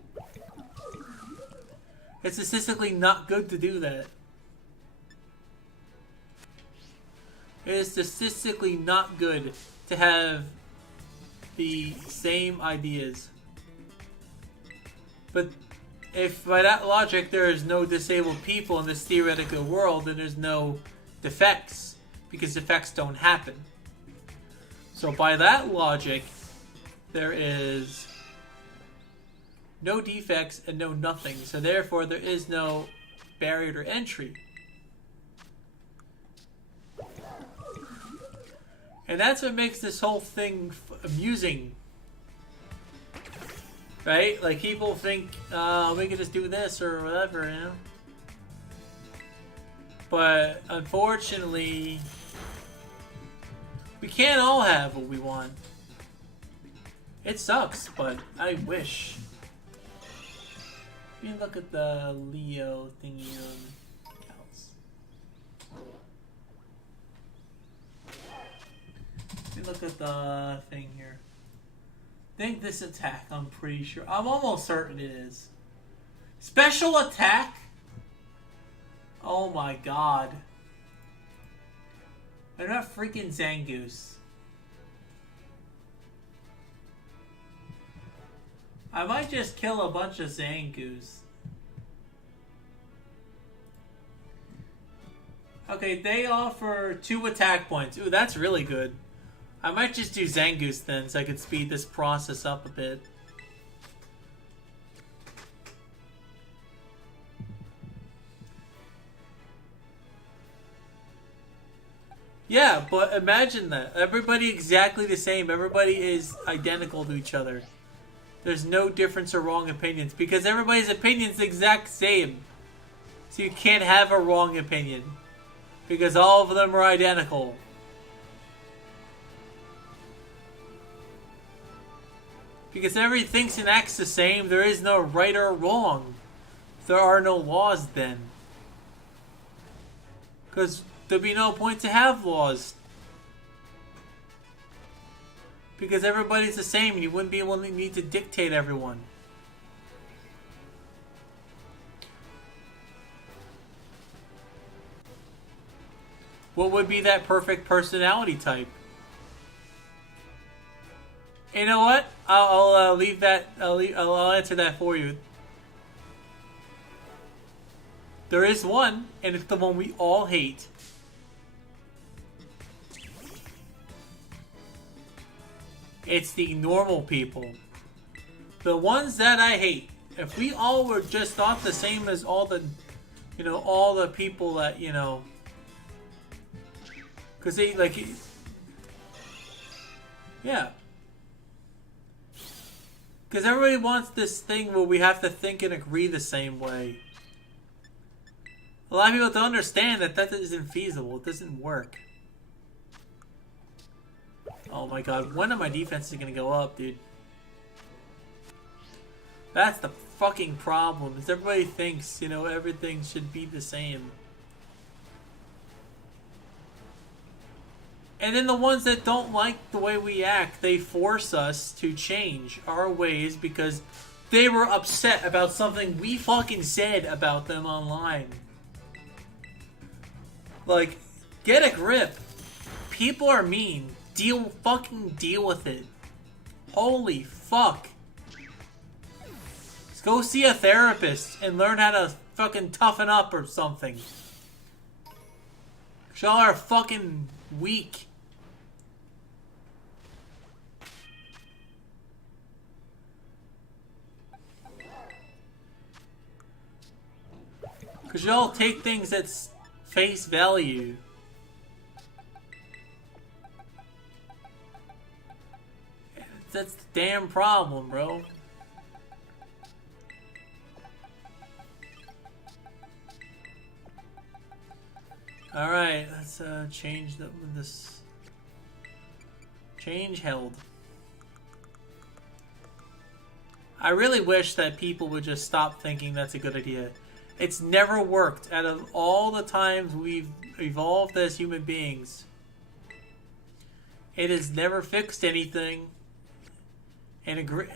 It's statistically not good to do that. It is statistically not good to have the same ideas. But if by that logic there is no disabled people in this theoretical world, then there's no defects, because defects don't happen. So by that logic, there is no defects and no nothing. So therefore, there is no barrier to entry. And that's what makes this whole thing amusing. Right? Like, people think, we can just do this or whatever, you know? But, unfortunately, we can't all have what we want. It sucks, but I wish. Let me look at the Leo thingy on else. Let me look at the thing here. I think this attack, I'm pretty sure. I'm almost certain it is. Special attack? Oh my god. They're not freaking Zangoose. I might just kill a bunch of Zangoose. Okay, they offer 2 attack points. Ooh, that's really good. I might just do Zangoose then, so I could speed this process up a bit. Yeah, but imagine that. Everybody exactly the same. Everybody is identical to each other. There's no difference or wrong opinions, because everybody's opinion's the exact same. So you can't have a wrong opinion, because all of them are identical. Because everybody thinks and acts the same, there is no right or wrong. There are no laws then. Because there'd be no point to have laws. Because everybody's the same and you wouldn't be able to need to dictate everyone. What would be that perfect personality type? You know what? I'll leave that. I'll answer that for you. There is one, and it's the one we all hate. It's the normal people. The ones that I hate. If we all were just thought the same as all the, all the people that, because they, like, yeah. Because everybody wants this thing where we have to think and agree the same way. A lot of people don't understand that isn't feasible. It doesn't work. Oh my god, when are my defenses going to go up, dude? That's the fucking problem, is everybody thinks, everything should be the same. And then the ones that don't like the way we act, they force us to change our ways because they were upset about something we fucking said about them online. Like, get a grip. People are mean. Fucking deal with it. Holy fuck. Let's go see a therapist and learn how to fucking toughen up or something. Y'all are fucking weak. Because y'all take things at face value. That's the damn problem, bro. Alright, let's change this. Change held. I really wish that people would just stop thinking that's a good idea. It's never worked. Out of all the times we've evolved as human beings, it has never fixed anything. And agree.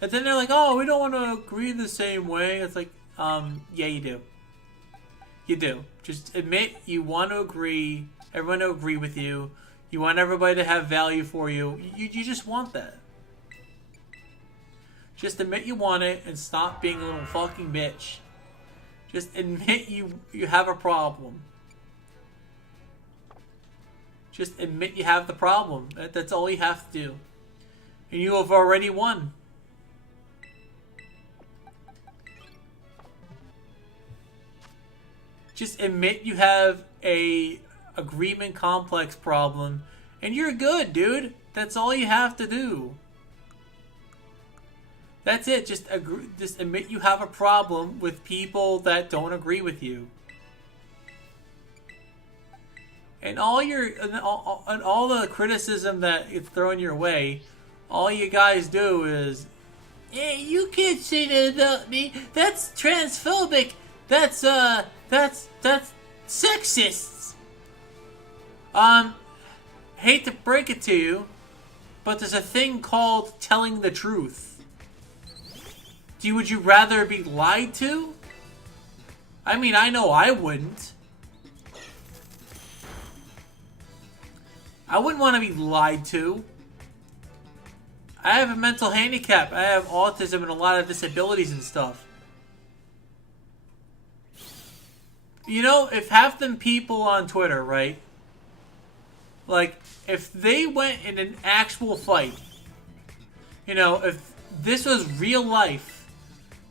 And then they're like, oh, we don't want to agree the same way. It's like, yeah, you do. You do. Just admit you want to agree. Everyone to agree with you. You want everybody to have value for you. You just want that. Just admit you want it and stop being a little fucking bitch. Just admit you have a problem. Just admit you have the problem. That's all you have to do. And you have already won. Just admit you have a agreement complex problem, and you're good, dude. That's all you have to do. That's it. Just admit you have a problem with people that don't agree with you. And all the criticism that is thrown your way, all you guys do is, hey, you can't say that about me. That's transphobic. That's sexist. Hate to break it to you, but there's a thing called telling the truth. Would you rather be lied to? I mean, I know I wouldn't. I wouldn't want to be lied to. I have a mental handicap. I have autism and a lot of disabilities and stuff. You know, if half them people on Twitter, right? Like, if they went in an actual fight, you know, if this was real life,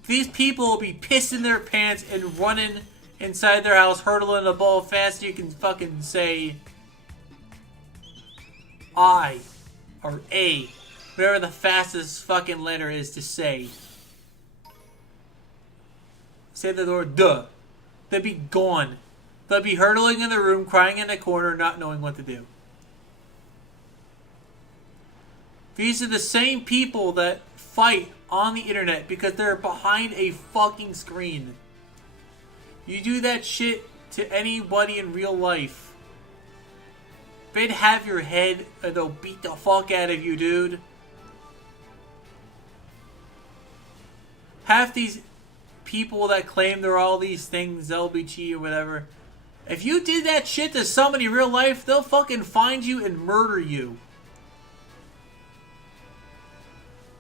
these people will be pissing their pants and running inside their house, hurdling the ball fast you can fucking say I or A, whatever the fastest fucking letter is to say. Say the word duh. They'd be gone. They'd be hurtling in the room, crying in the corner, not knowing what to do. These are the same people that fight on the internet because they're behind a fucking screen. You do that shit to anybody in real life, they'd have your head and they'll beat the fuck out of you, dude. Half these people that claim they're all these things, LBG or whatever, if you did that shit to somebody in real life, they'll fucking find you and murder you.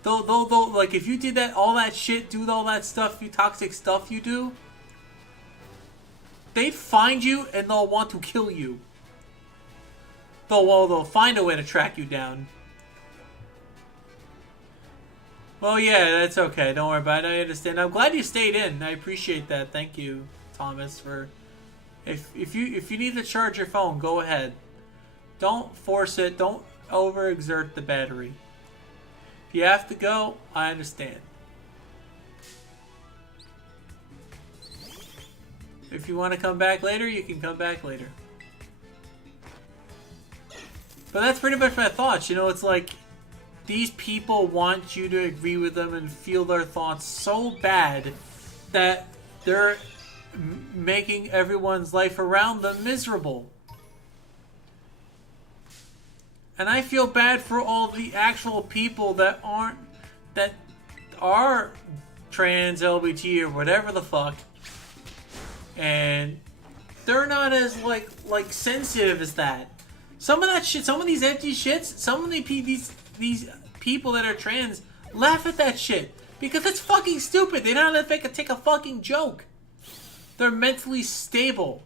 They'll like, if you did that, all that shit, do all that stuff, you toxic stuff you do, they'd find you and they'll want to kill you. They'll find a way to track you down. Well, yeah, that's okay. Don't worry about it. I understand. I'm glad you stayed in. I appreciate that. Thank you, Thomas, for... If you need to charge your phone, go ahead. Don't force it. Don't overexert the battery. If you have to go, I understand. If you want to come back later, you can come back later. But that's pretty much my thoughts. You know, it's like these people want you to agree with them and feel their thoughts so bad that they're making everyone's life around them miserable. And I feel bad for all the actual people that are trans, LBT, or whatever the fuck, and they're not as like sensitive as that. Some of that shit, some of these empty shits, some of these people that are trans laugh at that shit because it's fucking stupid. They don't know if they can take a fucking joke. They're mentally stable.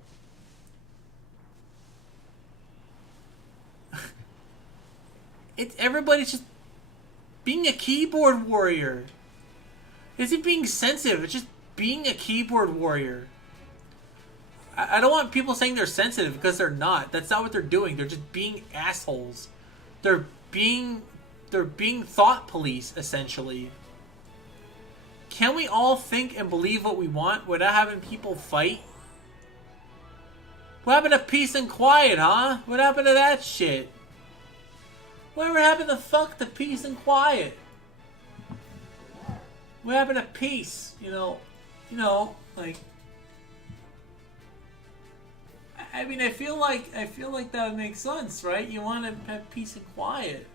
Everybody's just being a keyboard warrior. It's not being sensitive. It's just being a keyboard warrior. I don't want people saying they're sensitive because they're not. That's not what they're doing. They're just being assholes. They're being thought police, essentially. Can we all think and believe what we want without having people fight? What happened to peace and quiet, huh? What happened to that shit? Whatever happened to fuck the peace and quiet? What happened to peace? You know, like. I mean, I feel like that would make sense, right? You want to have peace and quiet.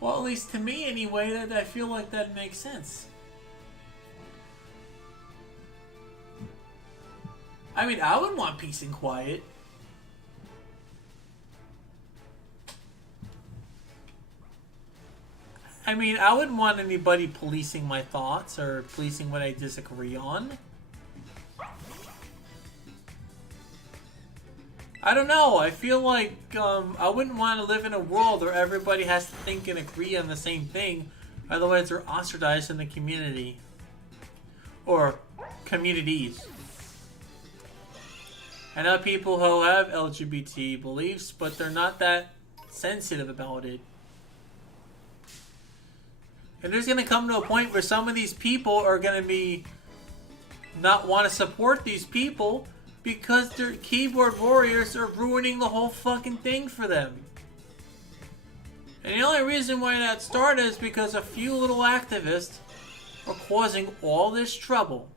Well, at least to me, anyway, that I feel like that makes sense. I mean, I would want peace and quiet. I mean, I wouldn't want anybody policing my thoughts or policing what I disagree on. I don't know. I feel like I wouldn't want to live in a world where everybody has to think and agree on the same thing. Otherwise, they're ostracized in the community. Or communities. I know people who have LGBT beliefs, but they're not that sensitive about it. And there's going to come to a point where some of these people are going to be not want to support these people because their keyboard warriors are ruining the whole fucking thing for them. And the only reason why that started is because a few little activists are causing all this trouble.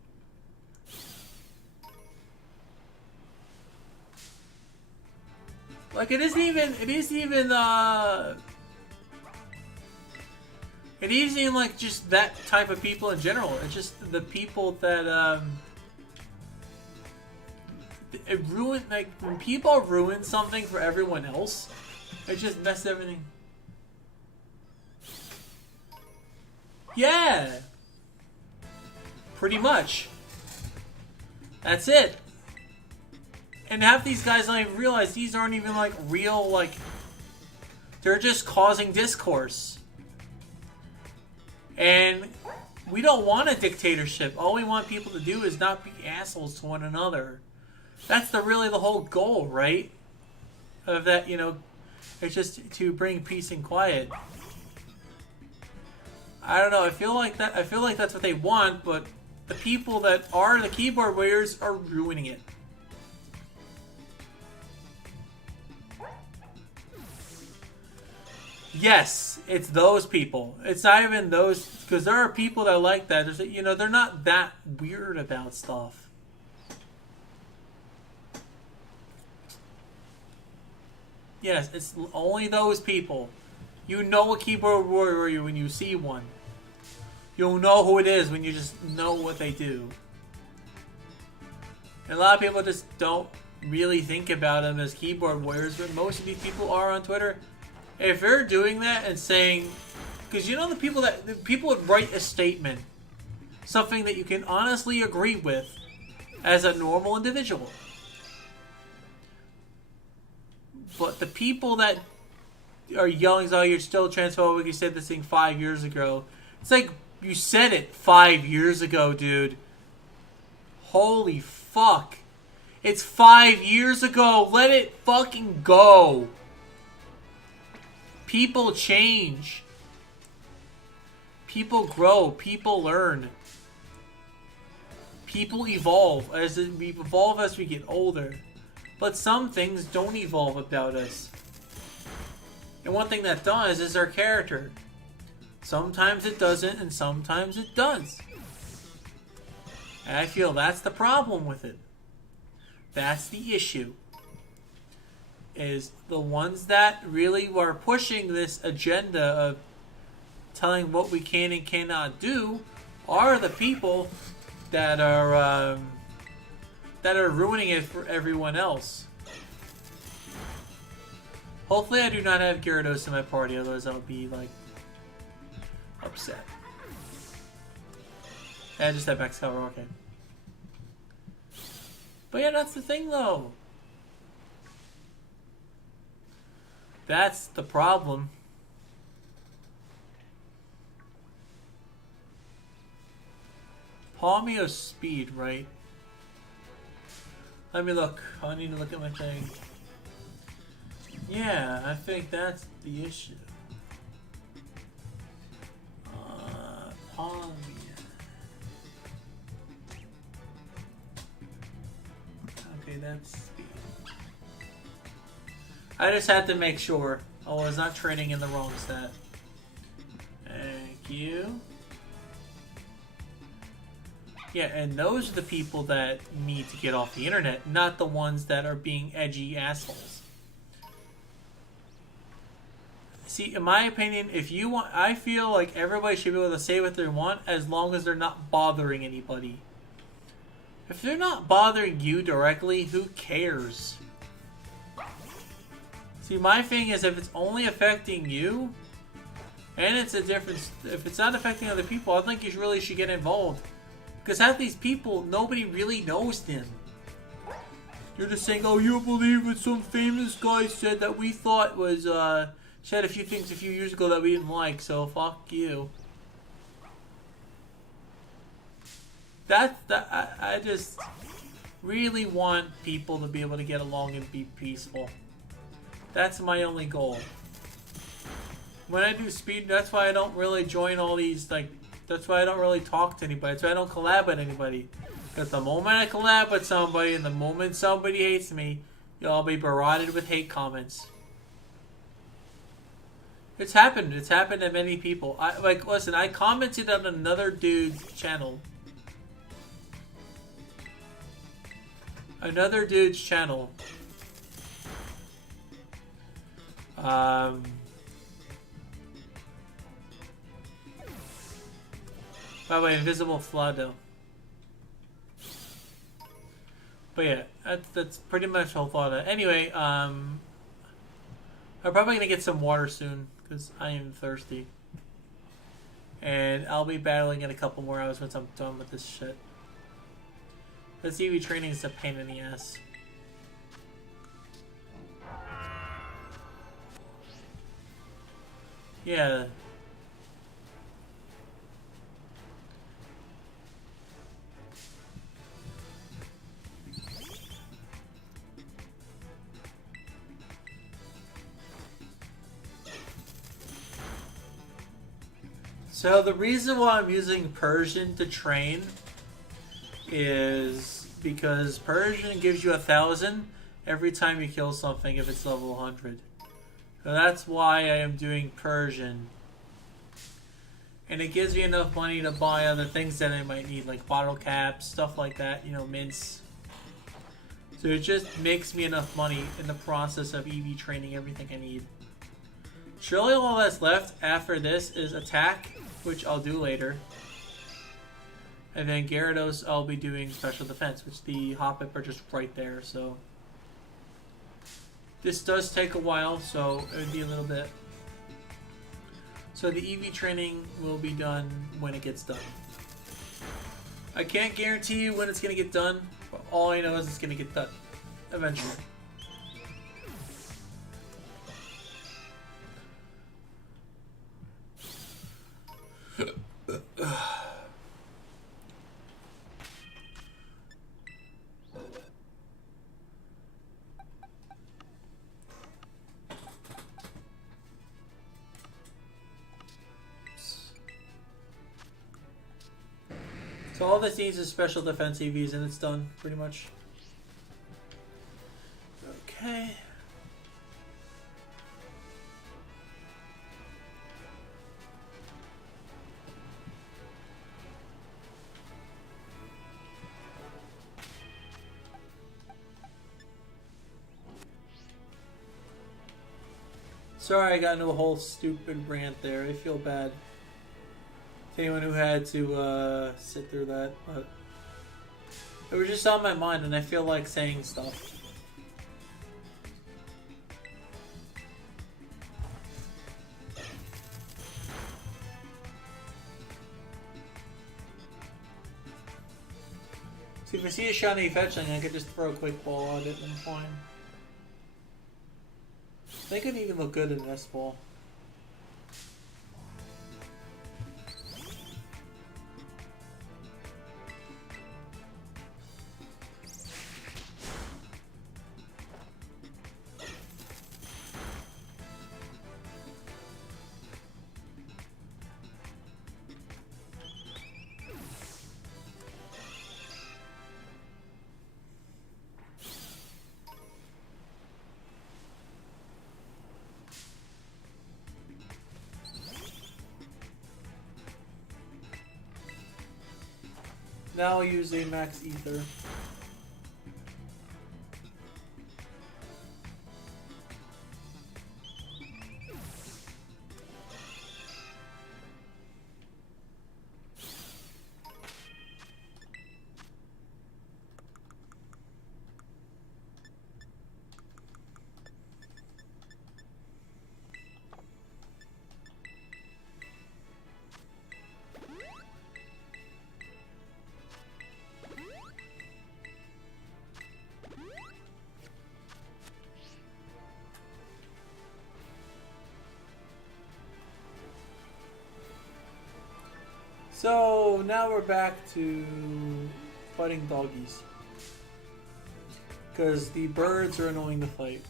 Like, it isn't even like just that type of people in general. It's just the people that, it ruined, like, when people ruin something for everyone else, it just messes everything. Yeah! Pretty much. That's it. And half these guys don't even realize these aren't even, like, real, like... They're just causing discourse. And we don't want a dictatorship. All we want people to do is not be assholes to one another. That's really the whole goal, right? Of that, you know, it's just to bring peace and quiet. I don't know, I feel like that's what they want, but the people that are the keyboard warriors are ruining it. Yes, it's those people. It's not even those, because there are people that are like that. There's, you know, they're not that weird about stuff. Yes, it's only those people. You know a keyboard warrior when you see one. You'll know who it is when you just know what they do. And a lot of people just don't really think about them as keyboard warriors, but most of these people are on Twitter. If they're doing that and saying, because you know the people would write a statement, something that you can honestly agree with as a normal individual. But the people that are yelling, "Oh, you're still transphobic. You said this thing 5 years ago." It's like you said it 5 years ago, dude. Holy fuck! It's 5 years ago. Let it fucking go. People change. People grow. People learn. People evolve. We evolve as we get older. But some things don't evolve about us. And one thing that does is our character. Sometimes it doesn't, and sometimes it does. And I feel that's the problem with it. That's the issue. Is the ones that really were pushing this agenda of telling what we can and cannot do are the people that are ruining it for everyone else. Hopefully I do not have Gyarados in my party, otherwise I'll be, like, upset. I just have max cover, okay. But yeah, that's the thing, though. That's the problem. Palmio speed, right? Let me look. I need to look at my thing. Yeah, I think that's the issue. Palmia. Okay, that's speed. I just had to make sure I was not trading in the wrong stat. Thank you. Yeah, and those are the people that need to get off the internet, not the ones that are being edgy assholes. See, in my opinion, if you want, I feel like everybody should be able to say what they want as long as they're not bothering anybody. If they're not bothering you directly, who cares? See, my thing is if it's only affecting you, and it's a difference, if it's not affecting other people, I think you really should get involved. Because half these people, nobody really knows them. You're just saying, oh, you don't believe what some famous guy said that we thought was, said a few things a few years ago that we didn't like, so fuck you. I just really want people to be able to get along and be peaceful. That's my only goal. When I do speed, that's why I don't really join all these, like, that's why I don't really talk to anybody. That's why I don't collab with anybody. Because the moment I collab with somebody and the moment somebody hates me, you'll all be barraged with hate comments. It's happened. It's happened to many people. Listen, I commented on another dude's channel. Another dude's channel. By the way, Invisible Flood though. But yeah, that's pretty much the whole thought of it. Anyway, I'm probably gonna get some water soon because I am thirsty, and I'll be battling in a couple more hours once I'm done with this shit. This EV training is a pain in the ass. Yeah. So the reason why I'm using Persian to train is because Persian gives you 1,000 every time you kill something if it's level 100. So that's why I am doing Persian. And it gives me enough money to buy other things that I might need, like bottle caps, stuff like that, you know, mints. So it just makes me enough money in the process of EV training everything I need. Surely all that's left after this is attack, which I'll do later. And then Gyarados, I'll be doing special defense, which the Hoppip are just right there, so. This does take a while, so it would be a little bit. So the EV training will be done when it gets done. I can't guarantee you when it's going to get done, but all I know is it's going to get done. Eventually. So all this needs is special defense EVs and it's done, pretty much. Okay. Sorry I got into a whole stupid rant there. I feel bad to anyone who had to sit through that, but it was just on my mind and I feel like saying stuff. See, if I see a shiny fetchling, I could just throw a quick ball at it and I'm fine. They could even look good in this ball. Now I'll use a max ether. So now we're back to fighting doggies. Because the birds are annoying to fight.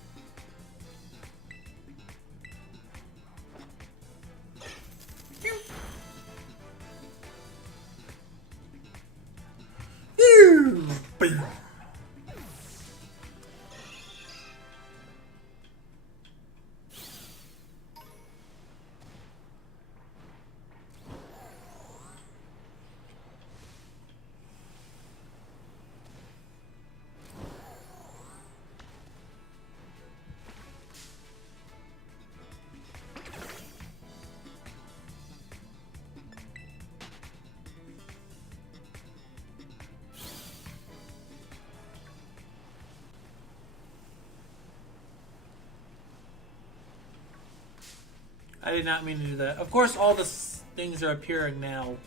I did not mean to do that. Of course, all the things are appearing now.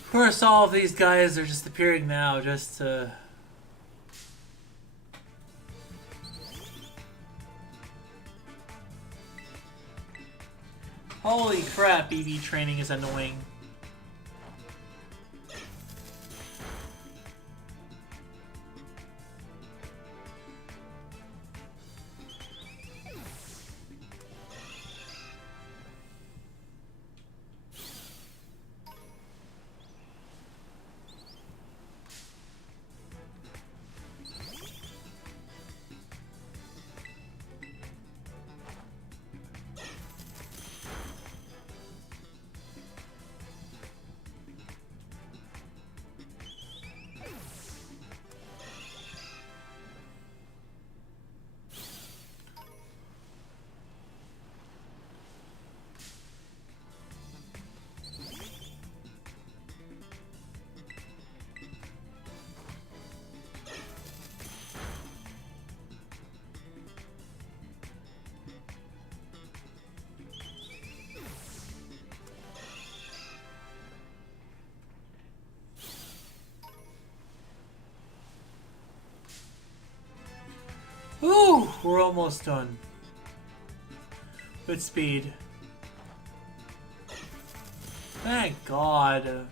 Of course, all of these guys are just appearing now just to... Holy crap, EV training is annoying. Ooh, we're almost done. Good speed. Thank God.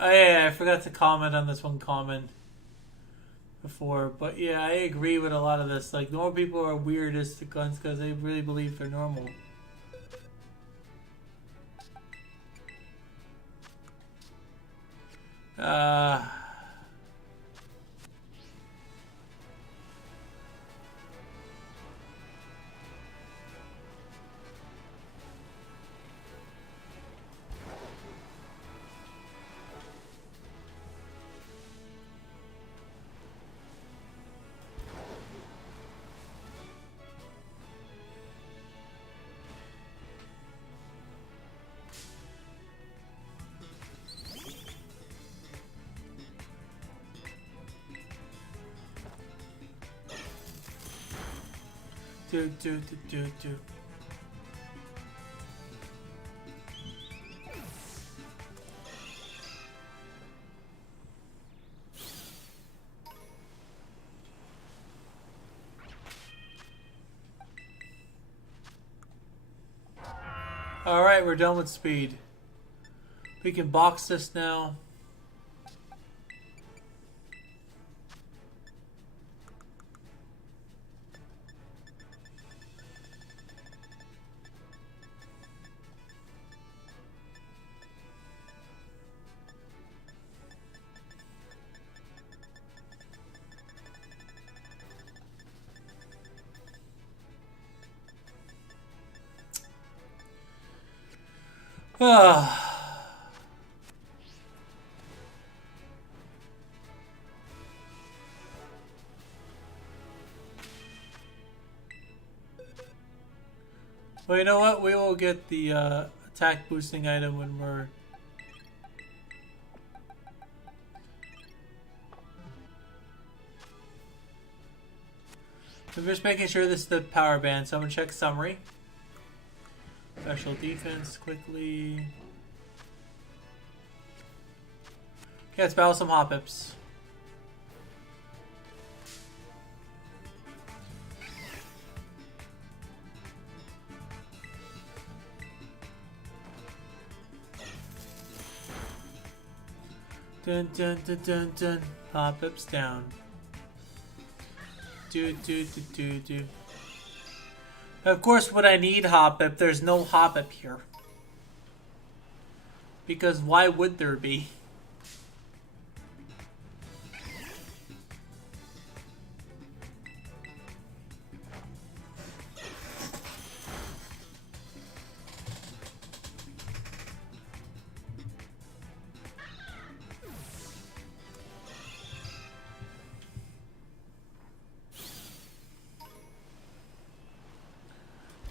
Oh yeah, I forgot to comment on this one comment before, but yeah, I agree with a lot of this. Like, normal people are weird as to guns because they really believe they're normal. Do. Alright, we're done with speed. We can box this now. Well, you know what? We will get the attack boosting item when we're... I'm just making sure this is the power band, so I'm going to check summary. Special defense quickly. Okay, let's battle some Hoppips. Dun dun dun dun dun. Hoppips down. Do do do do do. Of course, when I need Hoppip, there's no Hoppip here. Because why would there be?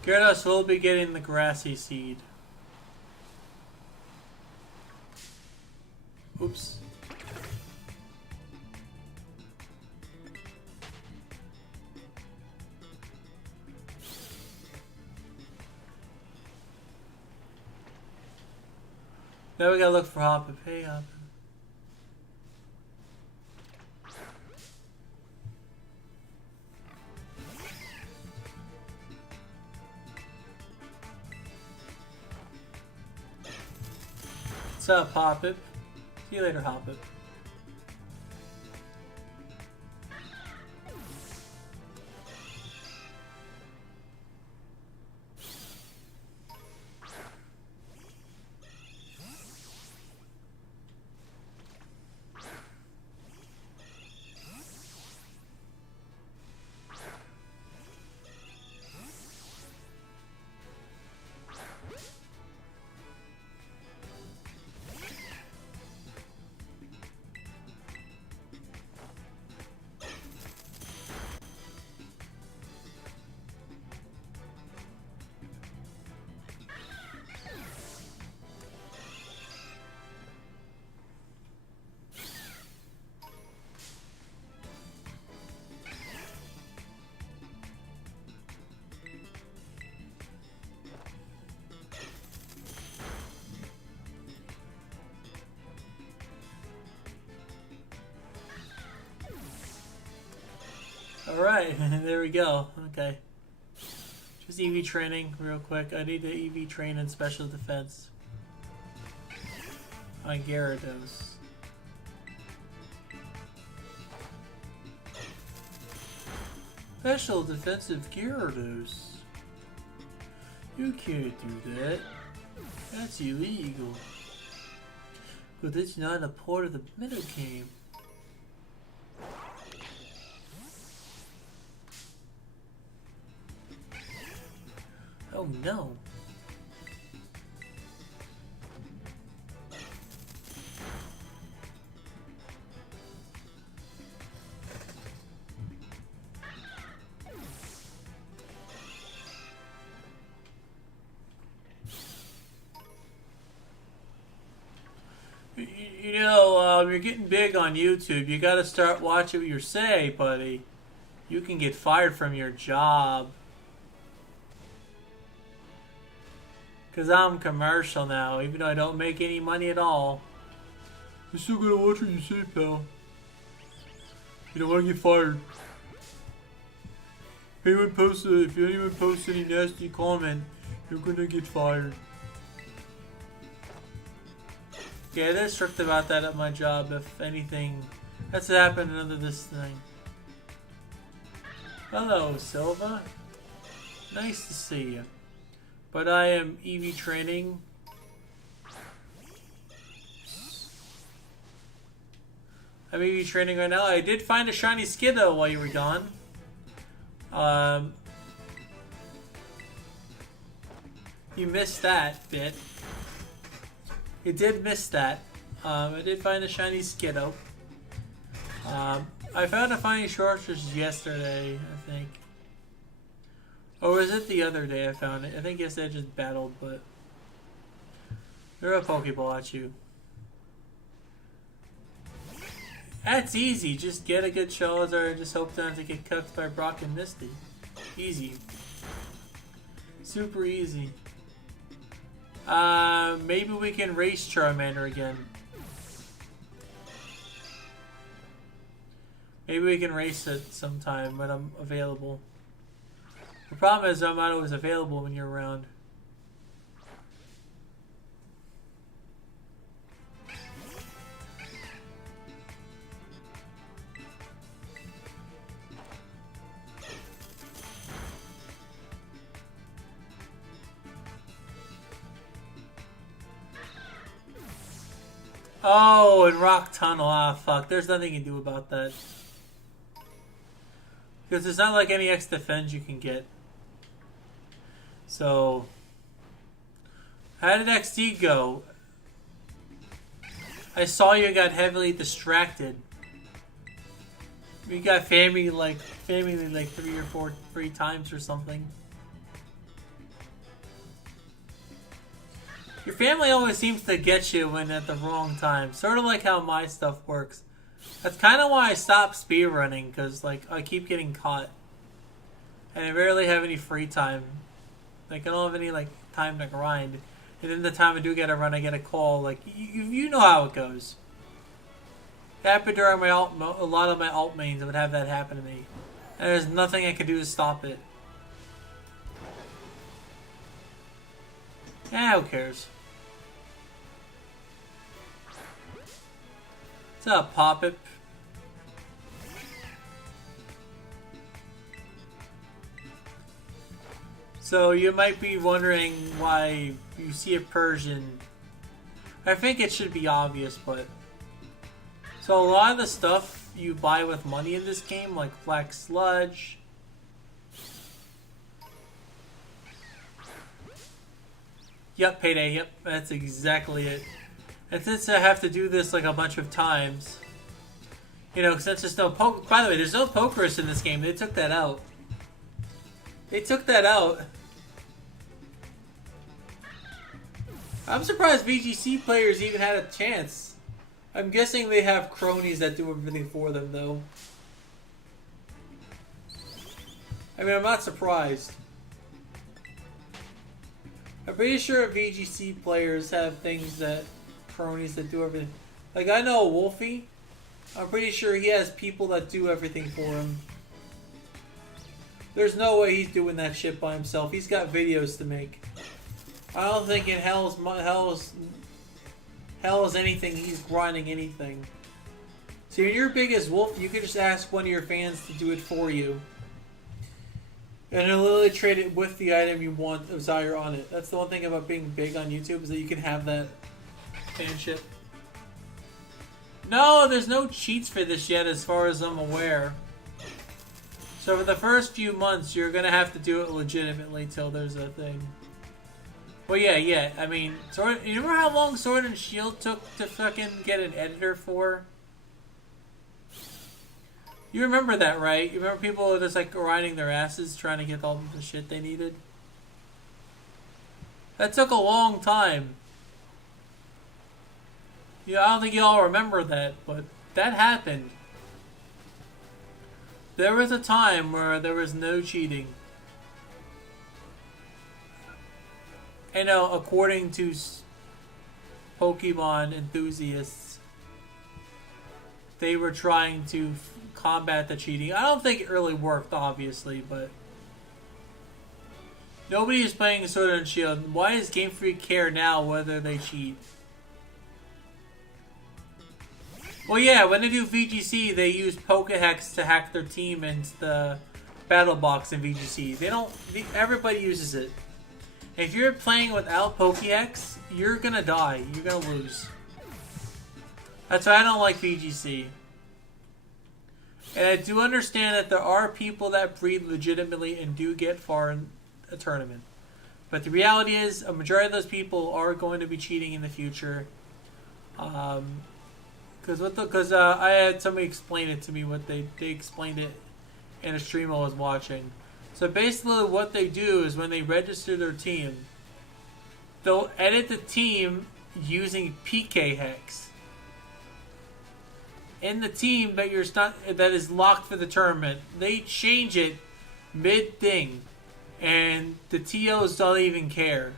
Gyarados will be getting the grassy seed. Oops. Now we gotta look for Hoppip. Hey, Hoppip. What's up, Hoppip? See you later, Hoppip. Alright, there we go. Okay. Just EV training real quick. I need to EV train in special defense on Gyarados. Special defensive Gyarados. You can't do that. That's illegal. But it's not a part of the meta game. Oh no. You know, you're getting big on YouTube. You gotta start watching what you say, buddy. You can get fired from your job. Because I'm commercial now, even though I don't make any money at all. I'm still gonna watch what you say, pal. You don't want to get fired. If anyone posts any nasty comment, you're gonna get fired. Yeah, they're strict about that at my job. If anything, that's happened under this thing. Hello, Silva. Nice to see you. But I am EV training. I'm EV training right now. I did find a shiny Skiddo while you were gone. You missed that bit. You did miss that. I did find a shiny Skiddo. I found a shiny Shortridge yesterday, I think. Or was it the other day I found it? I think yesterday I just battled, but... They're a Pokeball at you. That's easy. Just get a good Charizard and just hope not to get cooked by Brock and Misty. Easy. Super easy. Maybe we can race Charmander again. Maybe we can race it sometime when I'm available. The problem is I'm not always available when you're around. Oh, and Rock Tunnel. Ah, fuck. There's nothing you can do about that. Because there's not like any X defense you can get. So, how did XD go? I saw you got heavily distracted. You got family like 3 times or something. Your family always seems to get you when at the wrong time. Sort of like how my stuff works. That's kind of why I stopped speedrunning, because like I keep getting caught. And I rarely have any free time. Like I don't have any like time to grind. And then the time I do get a run, I get a call. Like you know how it goes. It happened during my a lot of my alt mains. I would have that happen to me, and there's nothing I can do to stop it. Who cares? What's up, Pop-It? So you might be wondering why you see a Persian. I think it should be obvious, but... So a lot of the stuff you buy with money in this game, like Black Sludge... Yep, Payday, yep, that's exactly it. And since I have to do this like a bunch of times... You know, since there's no poker... By the way, there's no Pokerus in this game, they took that out. They took that out. I'm surprised VGC players even had a chance. I'm guessing they have cronies that do everything for them, though. I mean, I'm not surprised. I'm pretty sure VGC players have things that... cronies that do everything. Like, I know Wolfie. I'm pretty sure he has people that do everything for him. There's no way he's doing that shit by himself. He's got videos to make. I don't think in hell is anything he's grinding anything. So when you're big as Wolf, you can just ask one of your fans to do it for you. And he'll literally trade it with the item you want of Zyre on it. That's the one thing about being big on YouTube, is that you can have that fanship. No, there's no cheats for this yet as far as I'm aware. So for the first few months, you're going to have to do it legitimately till there's a thing. Well, yeah. I mean, you remember how long Sword and Shield took to fucking get an editor for? You remember that, right? You remember people just like grinding their asses trying to get all the shit they needed? That took a long time. Yeah, I don't think y'all remember that, but that happened. There was a time where there was no cheating. You know, according to Pokemon enthusiasts, they were trying to combat the cheating. I don't think it really worked, obviously, but nobody is playing Sword and Shield. Why does Game Freak care now whether they cheat? Well, yeah, when they do VGC, they use Pokehex to hack their team into the battle box in VGC. They don't. Everybody uses it. If you're playing without Pokehex, you're gonna die. You're gonna lose. That's why I don't like VGC. And I do understand that there are people that breed legitimately and do get far in a tournament. But the reality is, a majority of those people are going to be cheating in the future. Because I had somebody explain it to me, what they explained it in a stream I was watching. So basically what they do is when they register their team, they'll edit the team using PK Hex. In the team that that is locked for the tournament, they change it mid-thing, and the TOs don't even care.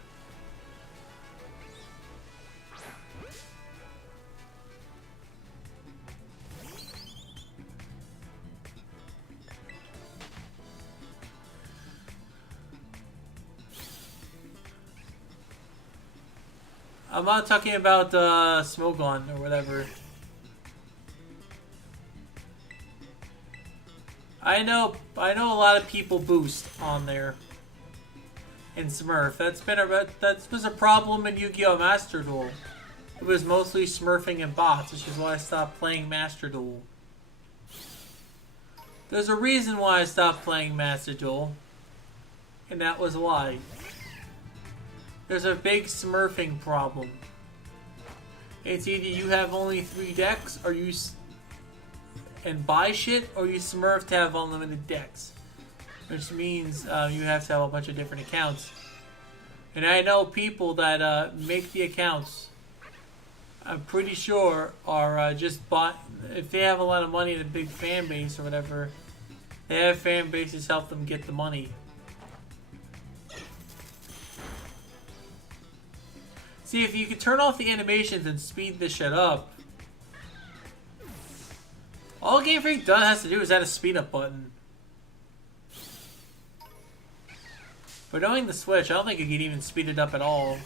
I'm not talking about Smoke On or whatever. I know a lot of people boost on there in Smurf. That was a problem in Yu-Gi-Oh! Master Duel. It was mostly smurfing and bots, which is why I stopped playing Master Duel. There's a reason why I stopped playing Master Duel, and that was why. There's a big smurfing problem. It's either you have only 3 decks, or you and buy shit, or you smurf to have unlimited decks. Which means you have to have a bunch of different accounts. And I know people that make the accounts, I'm pretty sure, are just bought. If they have a lot of money and a big fan base or whatever, they have fan bases help them get the money. See, if you could turn off the animations and speed this shit up, all Game Freak has to do is add a speed up button. But knowing the Switch, I don't think you can even speed it up at all.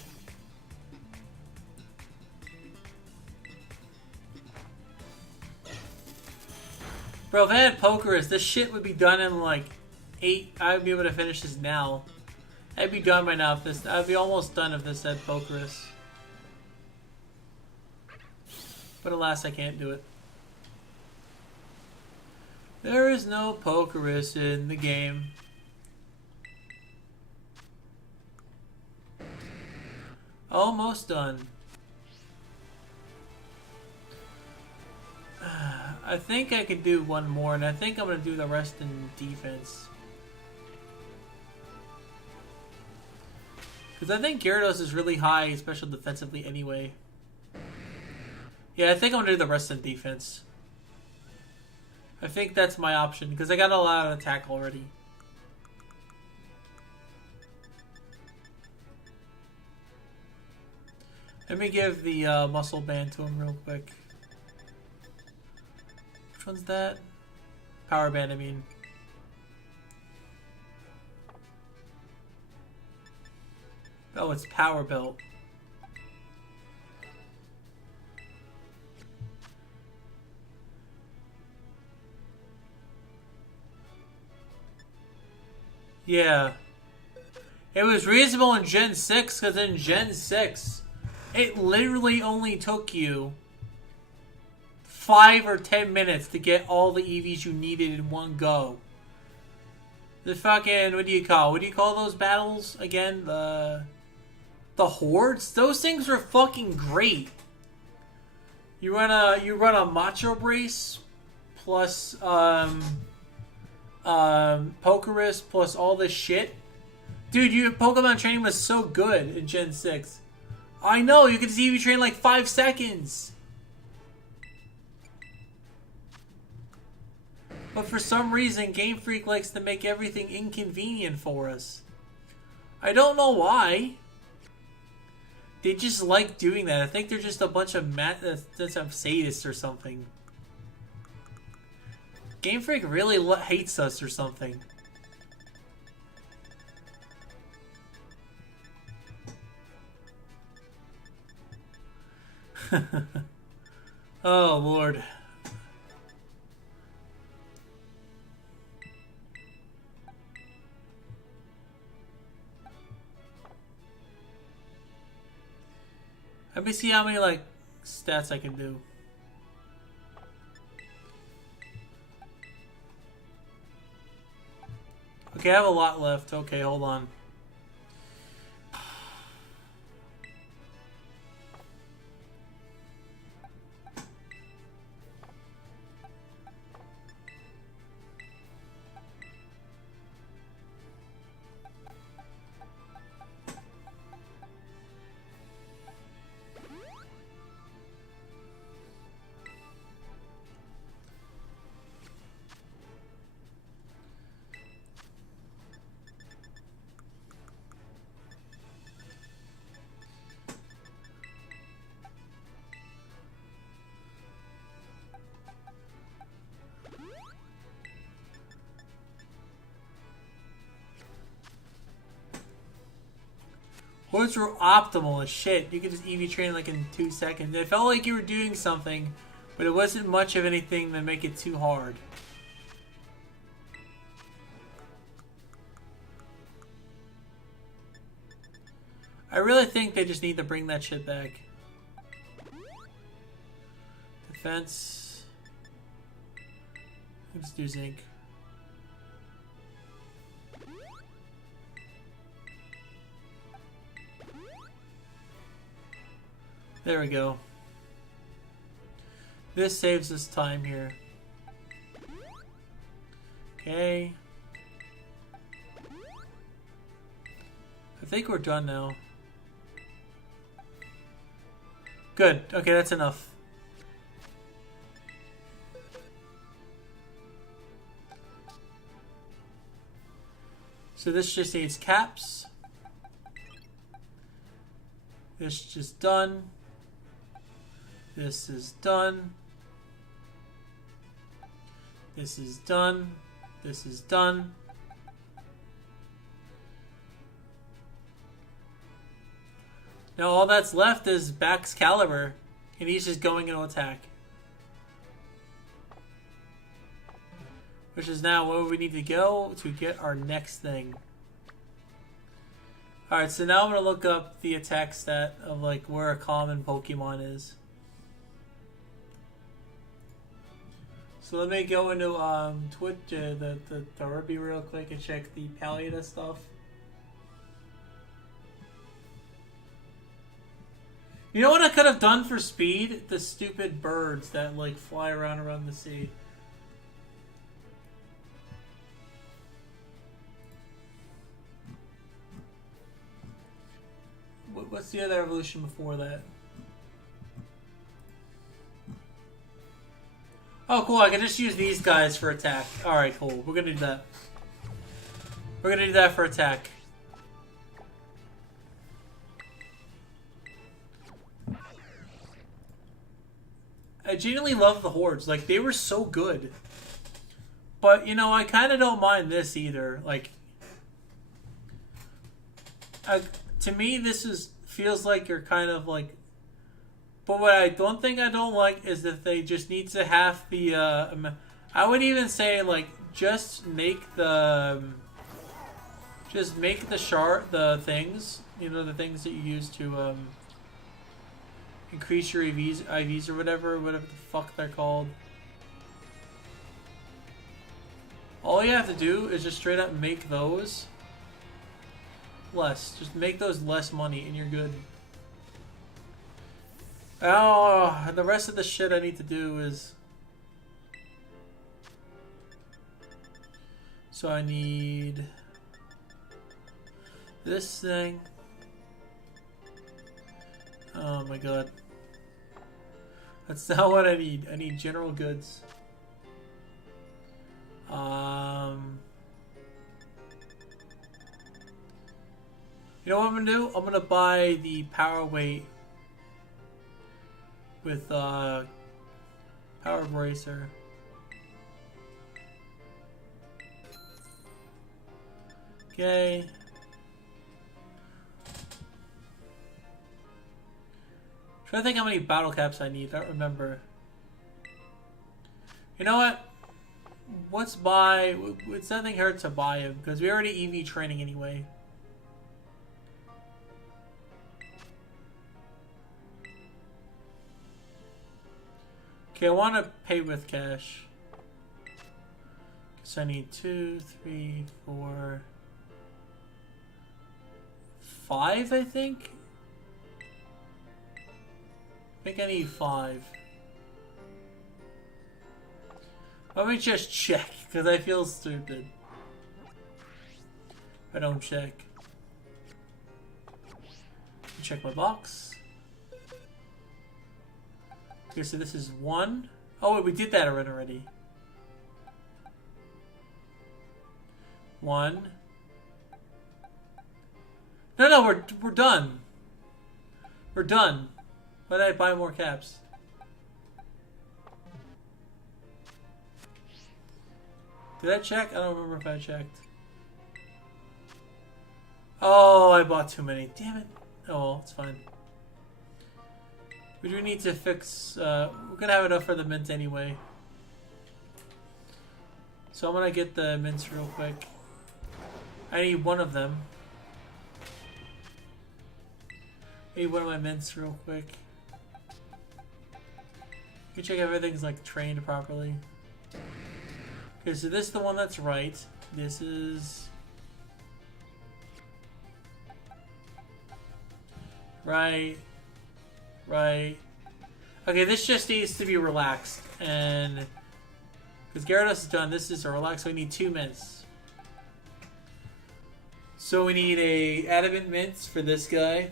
Bro, if I had Pokerus, this shit would be done in like 8. I would be able to finish this now. I'd be done by now if this. I'd be almost done if this had Pokerus. But alas, I can't do it. There is no Pokerus in the game. Almost done. I think I could do one more, and I think I'm going to do the rest in defense. Because I think Gyarados is really high, especially defensively anyway. Yeah, I think I'm going to do the rest in defense. I think that's my option, because I got a lot of attack already. Let me give the muscle band to him real quick. Which one's that? Power band, I mean. Oh, it's power belt. Yeah. It was reasonable in Gen 6, because in Gen 6, it literally only took you 5 or 10 minutes to get all the EVs you needed in one go. The fucking, what do you call those battles again? The hordes? Those things were fucking great. You run a Macho Brace plus Pokerus plus all this shit. Dude, Pokemon training was so good in Gen 6. I know, you could see EV train like 5 seconds. But for some reason, Game Freak likes to make everything inconvenient for us. I don't know why. They just like doing that. I think they're just a bunch of sadists or something. Game Freak really hates us or something. Oh, Lord. Let me see how many, like, stats I can do. Okay, I have a lot left. Okay, hold on. Hordes were optimal as shit. You could just EV train like in 2 seconds. It felt like you were doing something, but it wasn't much of anything to make it too hard. I really think they just need to bring that shit back. Defense. Let's do zinc. There we go. This saves us time here. Okay. I think we're done now. Good. Okay, that's enough. So this just needs caps. This is just done. This is done. This is done. This is done. Now all that's left is Baxcalibur, and he's just going into attack. Which is now where we need to go to get our next thing. Alright, so now I'm going to look up the attack stat of like where a common Pokemon is. So let me go into Twitch, the Ruby real quick and check the Palliata stuff. You know what I could have done for speed? The stupid birds that like fly around the sea. What's the other evolution before that? Oh, cool. I can just use these guys for attack. Alright, cool. We're gonna do that. We're gonna do that for attack. I genuinely love the hordes. Like, they were so good. But, you know, I kind of don't mind this either. Like, to me, this feels like you're kind of like... But what I don't like is that they just need to have the... I would even say, like, just make the... Just make the things, you know, the things that you use to, increase your IVs or whatever the fuck they're called. All you have to do is just straight up make those less. Just make those less money and you're good. Oh, the rest of the shit I need to do is... So I need this thing. Oh my god. That's not what I need. I need general goods. You know what I'm gonna do? I'm gonna buy the power weight with power bracer. Okay. Trying to think how many battle caps I need. I don't remember. You know what? Let's buy... It's nothing hurt to buy him because we already EV training anyway. Okay, I want to pay with cash. So I need 2, 3, 4, 5, I think? I think I need 5. Let me just check, because I feel stupid if I don't check. Check my box. Okay, so this is 1. Oh wait, we did that already. 1. No, we're done. We're done. Why did I buy more caps? Did I check? I don't remember if I checked. Oh, I bought too many. Damn it. Oh well, it's fine. We do need to fix... we're gonna have enough for the mint anyway. So I'm gonna get the mints real quick. I need one of them. I need one of my mints real quick. You check if everything's like trained properly. Okay, so this is the one that's right. This is... Right. Right. Okay, this just needs to be relaxed. And... Because Gyarados is done, this is a relax, so we need 2 mints. So we need a adamant mints for this guy.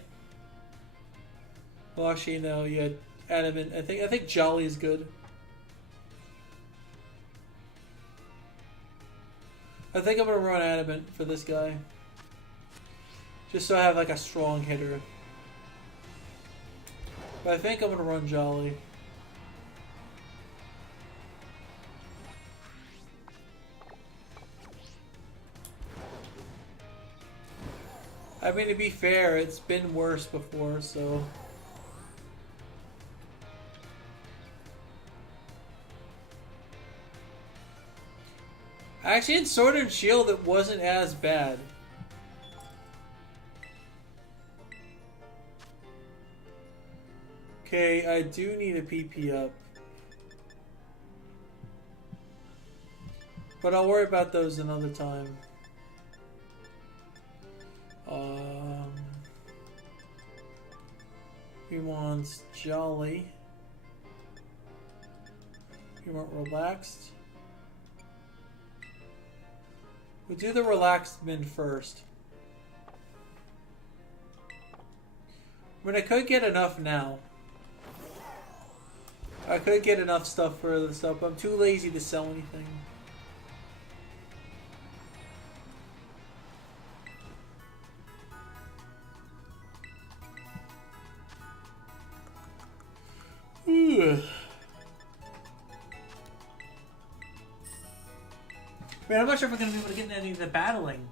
Well, actually, no, yeah, adamant. I think Jolly is good. I think I'm gonna run adamant for this guy, just so I have like a strong hitter. But I think I'm gonna run Jolly. I mean, to be fair, it's been worse before, so... Actually, in Sword and Shield, it wasn't as bad. Okay, I do need a PP up. But I'll worry about those another time. He wants Jolly. You want relaxed? We'll do the relaxed min first. I mean, I could get enough now. I could get enough stuff for the stuff, but I'm too lazy to sell anything. Man, I'm not sure if we're going to be able to get into any of the battling.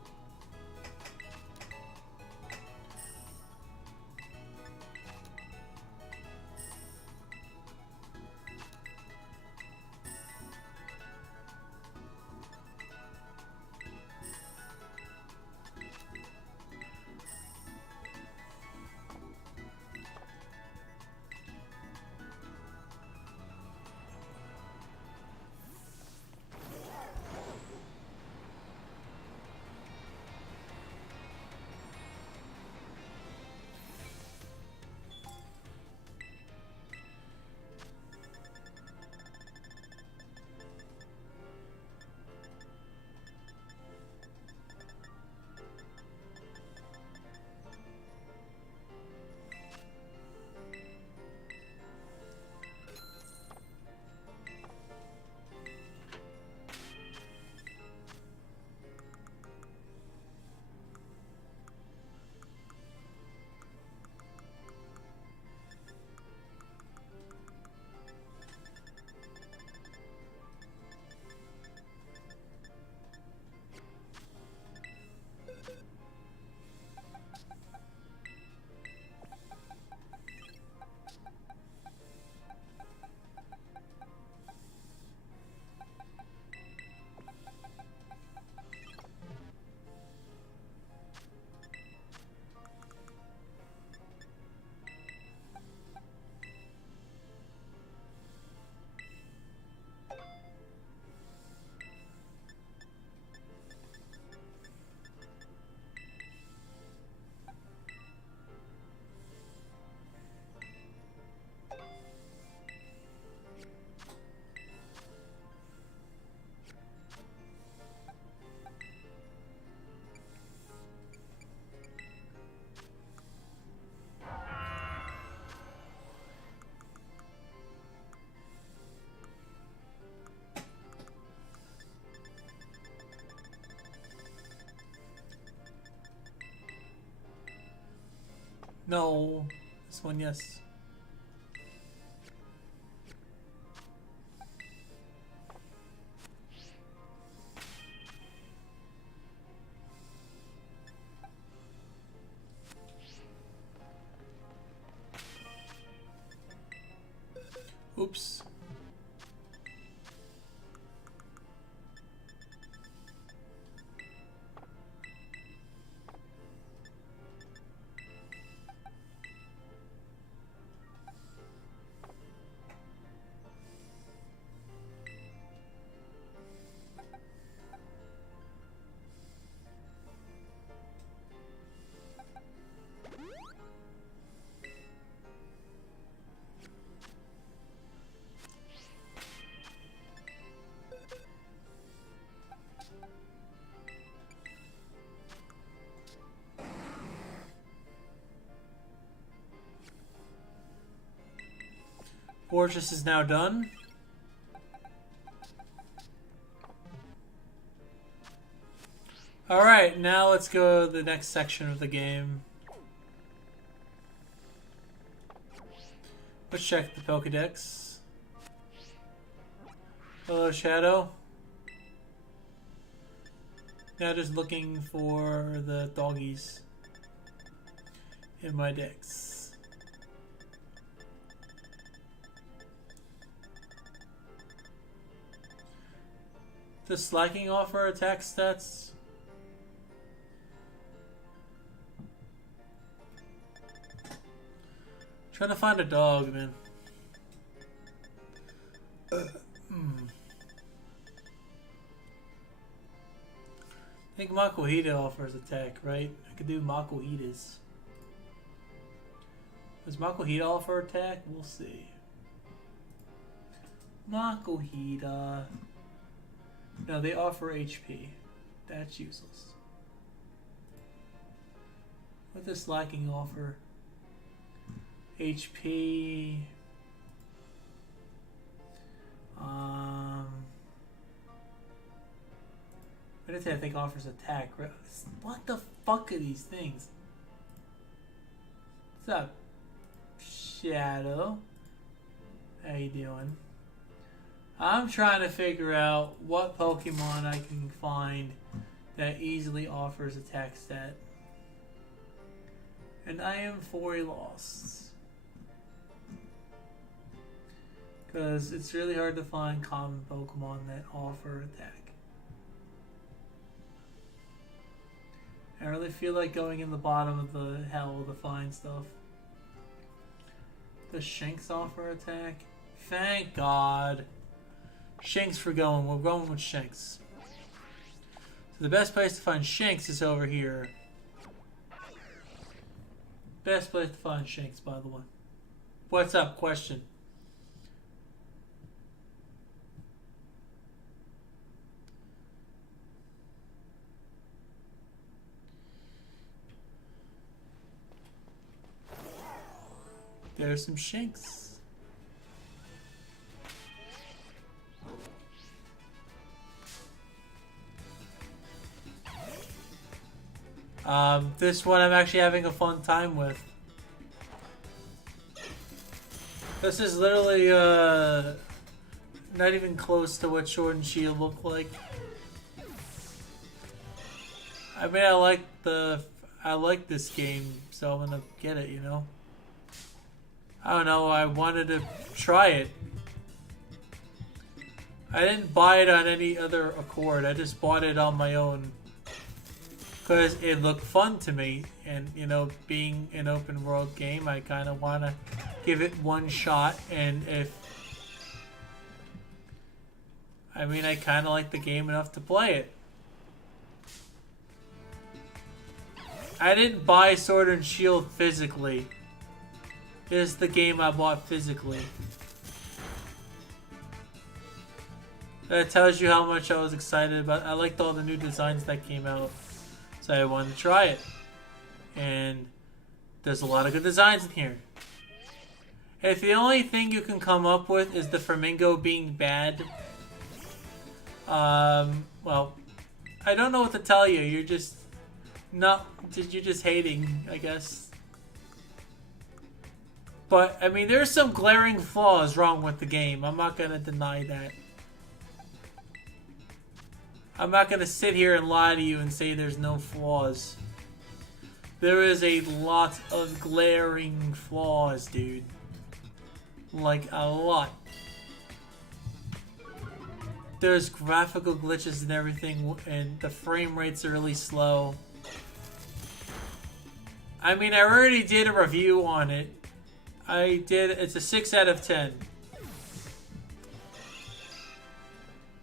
No. This one, yes. Fortress is now done. Alright, now let's go to the next section of the game. Let's check the Pokedex. Hello, Shadow. Now just looking for the doggies in my decks. Does slacking offer attack stats? Trying to find a dog, man. I think Makuhita offers attack, right? I could do Makuhitas. Does Makuhita offer attack? We'll see. Makuhita. No, they offer HP. That's useless. What does slacking offer? HP. Meditative, I think, offers attack. What the fuck are these things? What's up, Shadow? How you doing? I'm trying to figure out what Pokemon I can find that easily offers attack stat. And I am 4 lost. Because it's really hard to find common Pokemon that offer attack. I really feel like going in the bottom of the hell to find stuff. Does Shinx offer attack? Thank God. Shinx for going. We're going with Shinx. So the best place to find Shinx is over here. Best place to find Shinx, by the way. What's up? Question. There's some Shinx. This one I'm actually having a fun time with. This is literally not even close to what Sword and Shield look like. I mean, I like this game, so I'm gonna get it, you know. I don't know, I wanted to try it. I didn't buy it on any other accord, I just bought it on my own. Because it looked fun to me, and you know, being an open world game, I kind of want to give it one shot, and if... I mean, I kind of like the game enough to play it. I didn't buy Sword and Shield physically. This is the game I bought physically. That tells you how much I was excited about. I liked all the new designs that came out, so I wanted to try it. And there's a lot of good designs in here. If the only thing you can come up with is the Flamingo being bad, well, I don't know what to tell you. You're just you're just hating, I guess. But, I mean, there's some glaring flaws wrong with the game. I'm not going to deny that. I'm not going to sit here and lie to you and say there's no flaws. There is a lot of glaring flaws, dude. Like, a lot. There's graphical glitches and everything, and the frame rates are really slow. I mean, I already did a review on it. It's a 6 out of 10.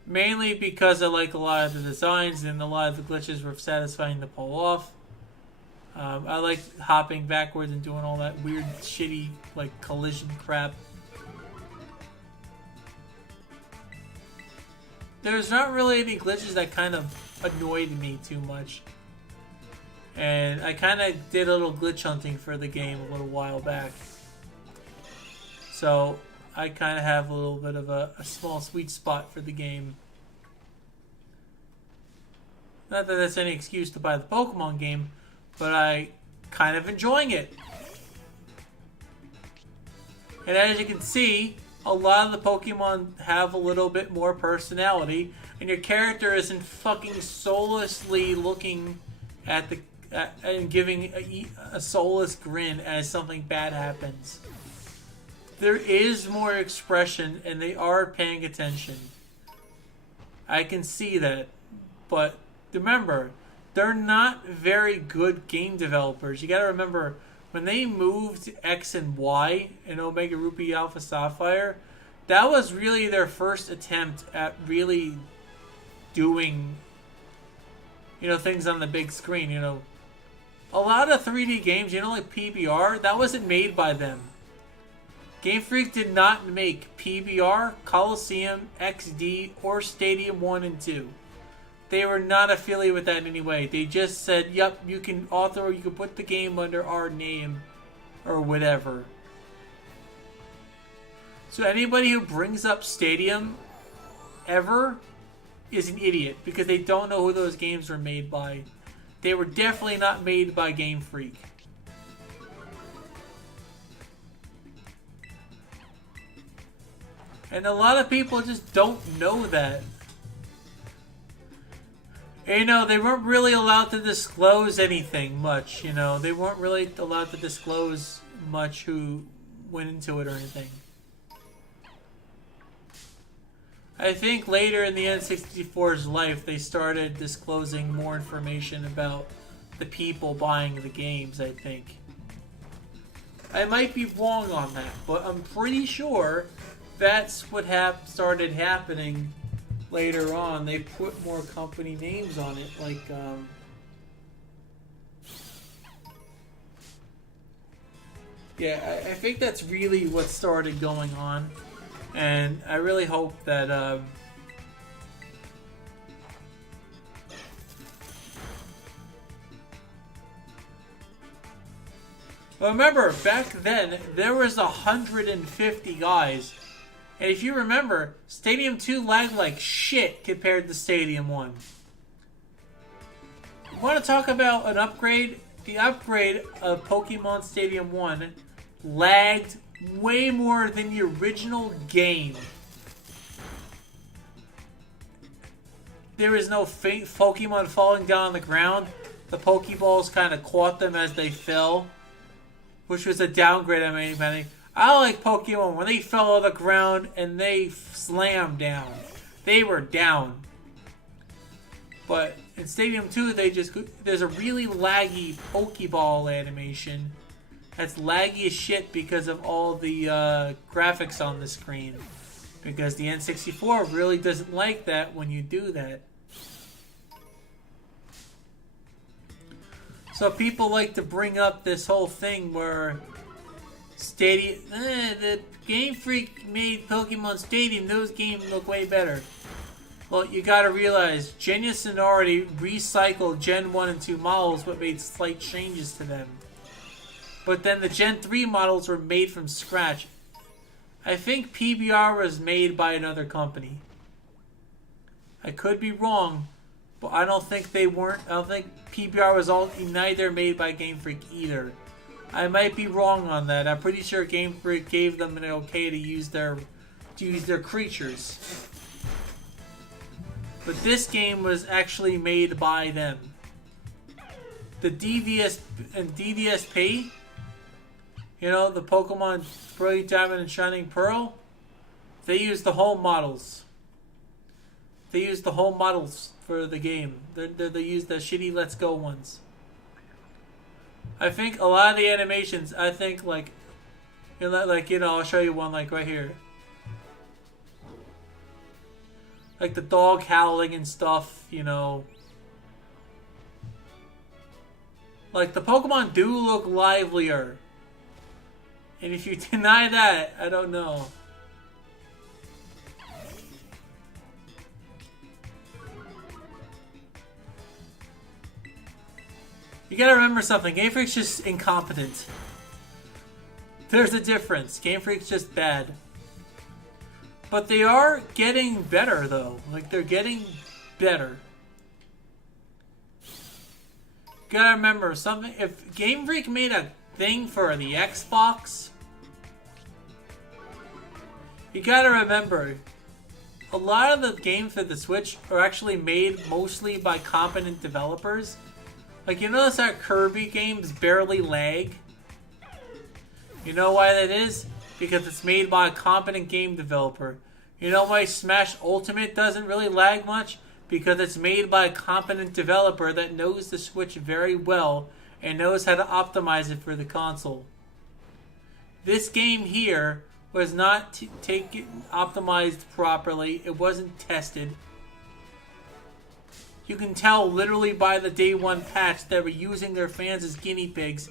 Mainly because I like a lot of the designs and a lot of the glitches were satisfying to pull off. I like hopping backwards and doing all that weird, shitty, like, collision crap. There's not really any glitches that kind of annoyed me too much. And I kind of did a little glitch hunting for the game a little while back. So, I kind of have a little bit of a small sweet spot for the game. Not that that's any excuse to buy the Pokemon game, but I kind of enjoying it. And as you can see, a lot of the Pokemon have a little bit more personality, and your character isn't fucking soullessly looking at the and giving a soulless grin as something bad happens. There is more expression, and they are paying attention. I can see that, but remember, they're not very good game developers. You gotta remember, when they moved X and Y in Omega Ruby Alpha Sapphire, that was really their first attempt at really doing, things on the big screen, A lot of 3D games, like PBR, that wasn't made by them. Game Freak did not make PBR, Coliseum, XD, or Stadium 1 and 2. They were not affiliated with that in any way. They just said, yep, you can put the game under our name or whatever. So anybody who brings up Stadium ever is an idiot because they don't know who those games were made by. They were definitely not made by Game Freak. And a lot of people just don't know that. They weren't really allowed to disclose anything much, They weren't really allowed to disclose much who went into it or anything. I think later in the N64's life, they started disclosing more information about the people buying the games, I think. I might be wrong on that, but I'm pretty sure that's what started happening later on. They put more company names on it, like I think that's really what started going on, and I really hope that well, remember back then there was 150 guys. And if you remember, Stadium 2 lagged like shit compared to Stadium 1. You want to talk about an upgrade? The upgrade of Pokemon Stadium 1 lagged way more than the original game. There was no Pokemon falling down on the ground. The Pokeballs kind of caught them as they fell, which was a downgrade on anything. I like Pokemon when they fell on the ground and they slammed down. They were down. But in Stadium 2, there's a really laggy Pokeball animation. That's laggy as shit because of all the graphics on the screen. Because the N64 really doesn't like that when you do that. So people like to bring up this whole thing where the Game Freak made Pokemon Stadium, those games look way better. Well, you gotta realize, Genius and already recycled Gen 1 and 2 models but made slight changes to them. But then the Gen 3 models were made from scratch. I think PBR was made by another company. I could be wrong, but I don't think they weren't. I don't think PBR was neither made by Game Freak either. I might be wrong on that. I'm pretty sure Game Freak gave them an okay to use their creatures. But this game was actually made by them. The DVS and DVSP, the Pokemon Brilliant Diamond and Shining Pearl, they used the whole models. They used the whole models for the game. They used the shitty Let's Go ones. I think a lot of the animations, I'll show you one right here. Like the dog howling and stuff, Like the Pokemon do look livelier. And if you deny that, I don't know. You gotta remember something. Game Freak's just incompetent. There's a difference. Game Freak's just bad. But they are getting better, though. Like, they're getting better. Gotta remember something. If Game Freak made a thing for the Xbox, you gotta remember, a lot of the games for the Switch are actually made mostly by competent developers. Like, you notice that Kirby games barely lag? You know why that is? Because it's made by a competent game developer. You know why Smash Ultimate doesn't really lag much? Because it's made by a competent developer that knows the Switch very well and knows how to optimize it for the console. This game here was not optimized properly. It wasn't tested. You can tell literally by the day one patch that were using their fans as guinea pigs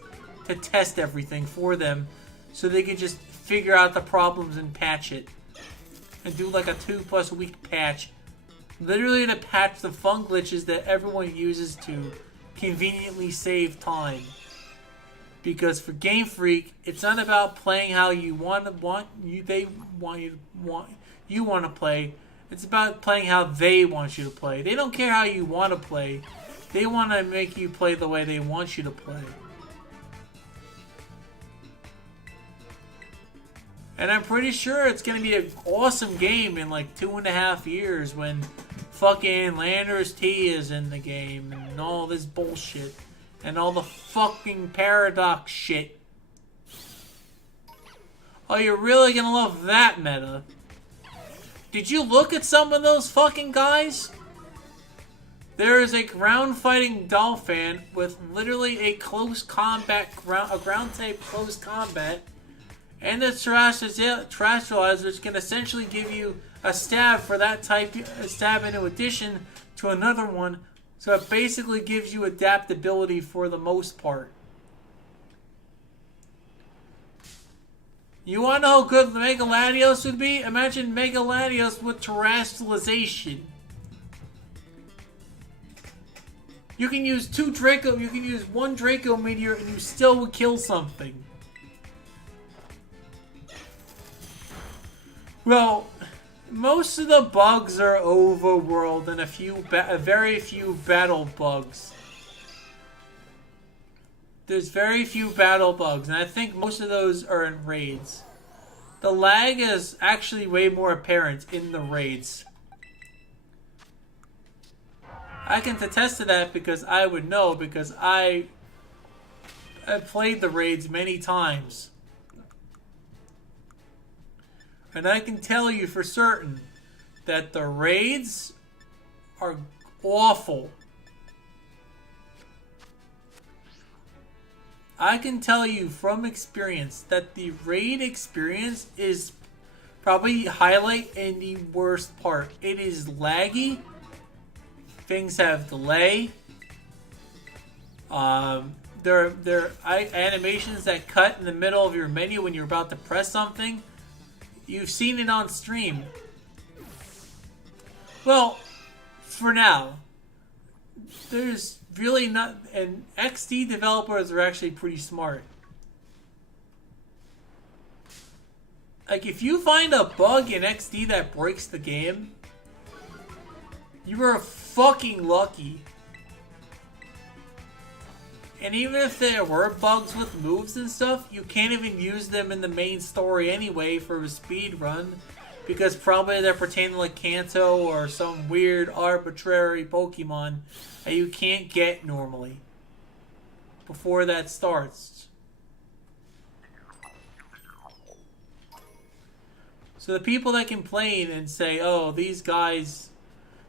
to test everything for them so they could just figure out the problems and patch it. And do like a 2+ week patch. Literally to patch the fun glitches that everyone uses to conveniently save time. Because for Game Freak, it's not about playing how you want to play. It's about playing how they want you to play. They don't care how you want to play. They want to make you play the way they want you to play. And I'm pretty sure it's going to be an awesome game in like 2.5 years when fucking Landers T is in the game and all this bullshit. And all the fucking paradox shit. Oh, you're really going to love that meta. Did you look at some of those fucking guys? There is a ground fighting Dolphin with literally a close combat, a ground type close combat. And the Terrestrializer can essentially give you a stab for that type, a stab in addition to another one. So it basically gives you adaptability for the most part. You want to know how good the Mega Latios would be? Imagine Mega Latios with terrestrialization. You can use one Draco Meteor and you still would kill something. Well, most of the bugs are overworld and very few battle bugs. There's very few battle bugs, and I think most of those are in raids. The lag is actually way more apparent in the raids. I can attest to that because I would know, because I've played the raids many times. And I can tell you for certain that the raids are awful. I can tell you from experience that the raid experience is probably highlight and the worst part. It is laggy. Things have delay. There are animations that cut in the middle of your menu when you're about to press something. You've seen it on stream. Well, for now, there's really not, and XD developers are actually pretty smart. Like, if you find a bug in XD that breaks the game, you are fucking lucky. And even if there were bugs with moves and stuff, you can't even use them in the main story anyway for a speed run, because probably they're pertaining like Kanto or some weird arbitrary Pokemon that you can't get normally before that starts. So the people that complain and say, oh, these guys...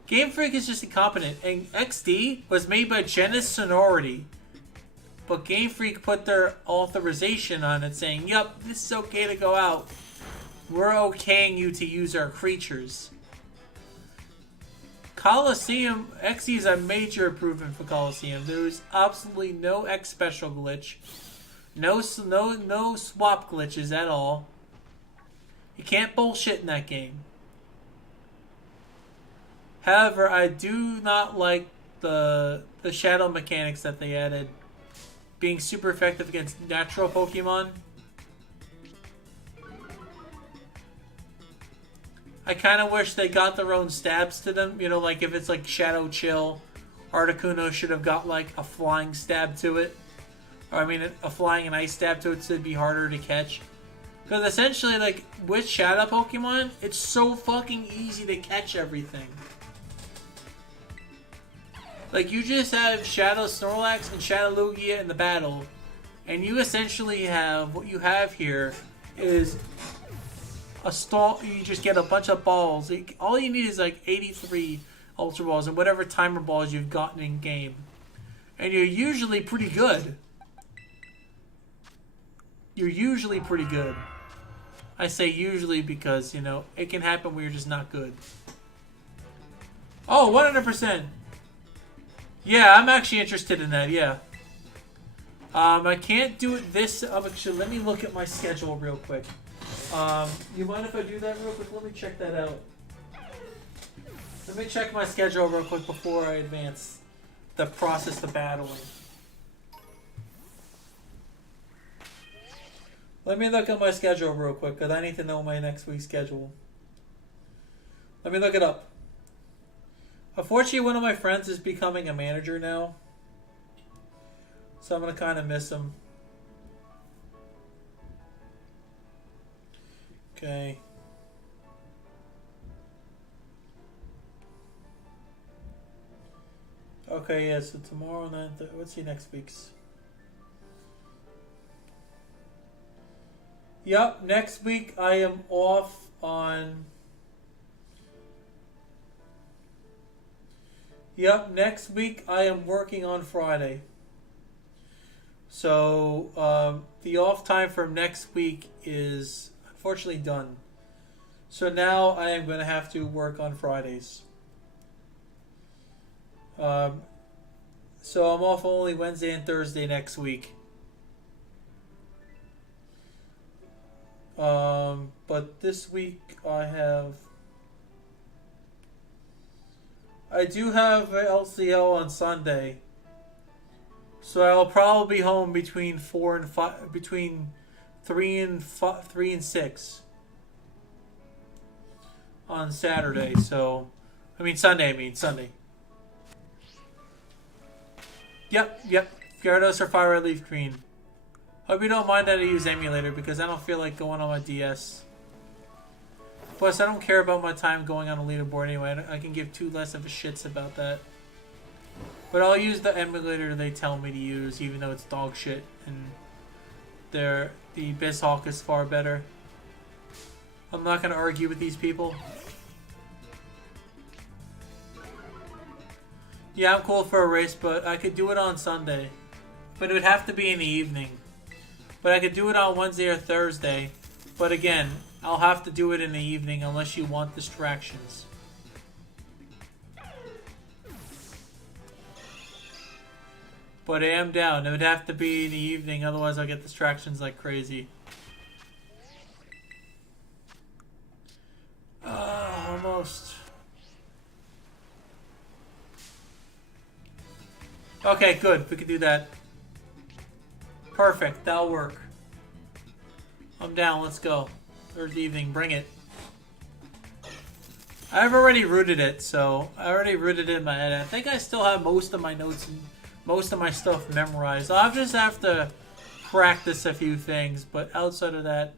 Game Freak is just incompetent. And XD was made by Genesis Sonority. But Game Freak put their authorization on it saying, yup, this is okay to go out. We're okaying you to use our creatures. Coliseum, XD is a major improvement for Coliseum. There is absolutely no X special glitch. No swap glitches at all. You can't bullshit in that game. However, I do not like the shadow mechanics that they added. Being super effective against natural Pokemon. I kind of wish they got their own stabs to them. You know, like if it's like Shadow Chill, Articuno should have got like a flying stab to it. Or I mean, a flying and ice stab to it so it'd be harder to catch. Because essentially, like, with Shadow Pokemon, it's so fucking easy to catch everything. Like, you just have Shadow Snorlax and Shadow Lugia in the battle. And you essentially have, what you have here is a stall. You just get a bunch of balls. All you need is like 83 Ultra Balls and whatever timer balls you've gotten in game. And you're usually pretty good. You're usually pretty good. I say usually because, you know, it can happen where you're just not good. Oh, 100%. Yeah, I'm actually interested in that, yeah. I can't do it this... actually, let me look at my schedule real quick. You mind if I do that real quick? Let me check that out. Let me check my schedule real quick before I advance the process of battling. Let me look at my schedule real quick, because I need to know my next week's schedule. Let me look it up. Unfortunately, one of my friends is becoming a manager now. So I'm going to kind of miss him. Okay. Okay, yeah, so tomorrow night, let's see next week's. Yep, next week I am off on... Yep, next week I am working on Friday. So, the off time for next week is unfortunately done. So now I am going to have to work on Fridays. So I'm off only Wednesday and Thursday next week. But this week I do have LCL on Sunday. So I'll probably be home between 3 and 6 on Saturday. So, Sunday. Yep. Gyarados or Fire Red Leaf Green. Hope you don't mind that I use emulator because I don't feel like going on my DS. Plus, I don't care about my time going on a leaderboard anyway. I can give two less of a shits about that. But I'll use the emulator they tell me to use, even though it's dog shit. And the BizHawk is far better. I'm not going to argue with these people. Yeah, I'm cool for a race, but I could do it on Sunday. But it would have to be in the evening. But I could do it on Wednesday or Thursday. But again, I'll have to do it in the evening unless you want distractions. But I am down. It would have to be in the evening, otherwise I'll get distractions like crazy. Almost. Okay, good. We can do that. Perfect. That'll work. I'm down. Let's go. Thursday evening. Bring it. I've already rooted it, so I already rooted it in my head. I think I still have most of my notes and most of my stuff memorized. I'll just have to practice a few things, but outside of that,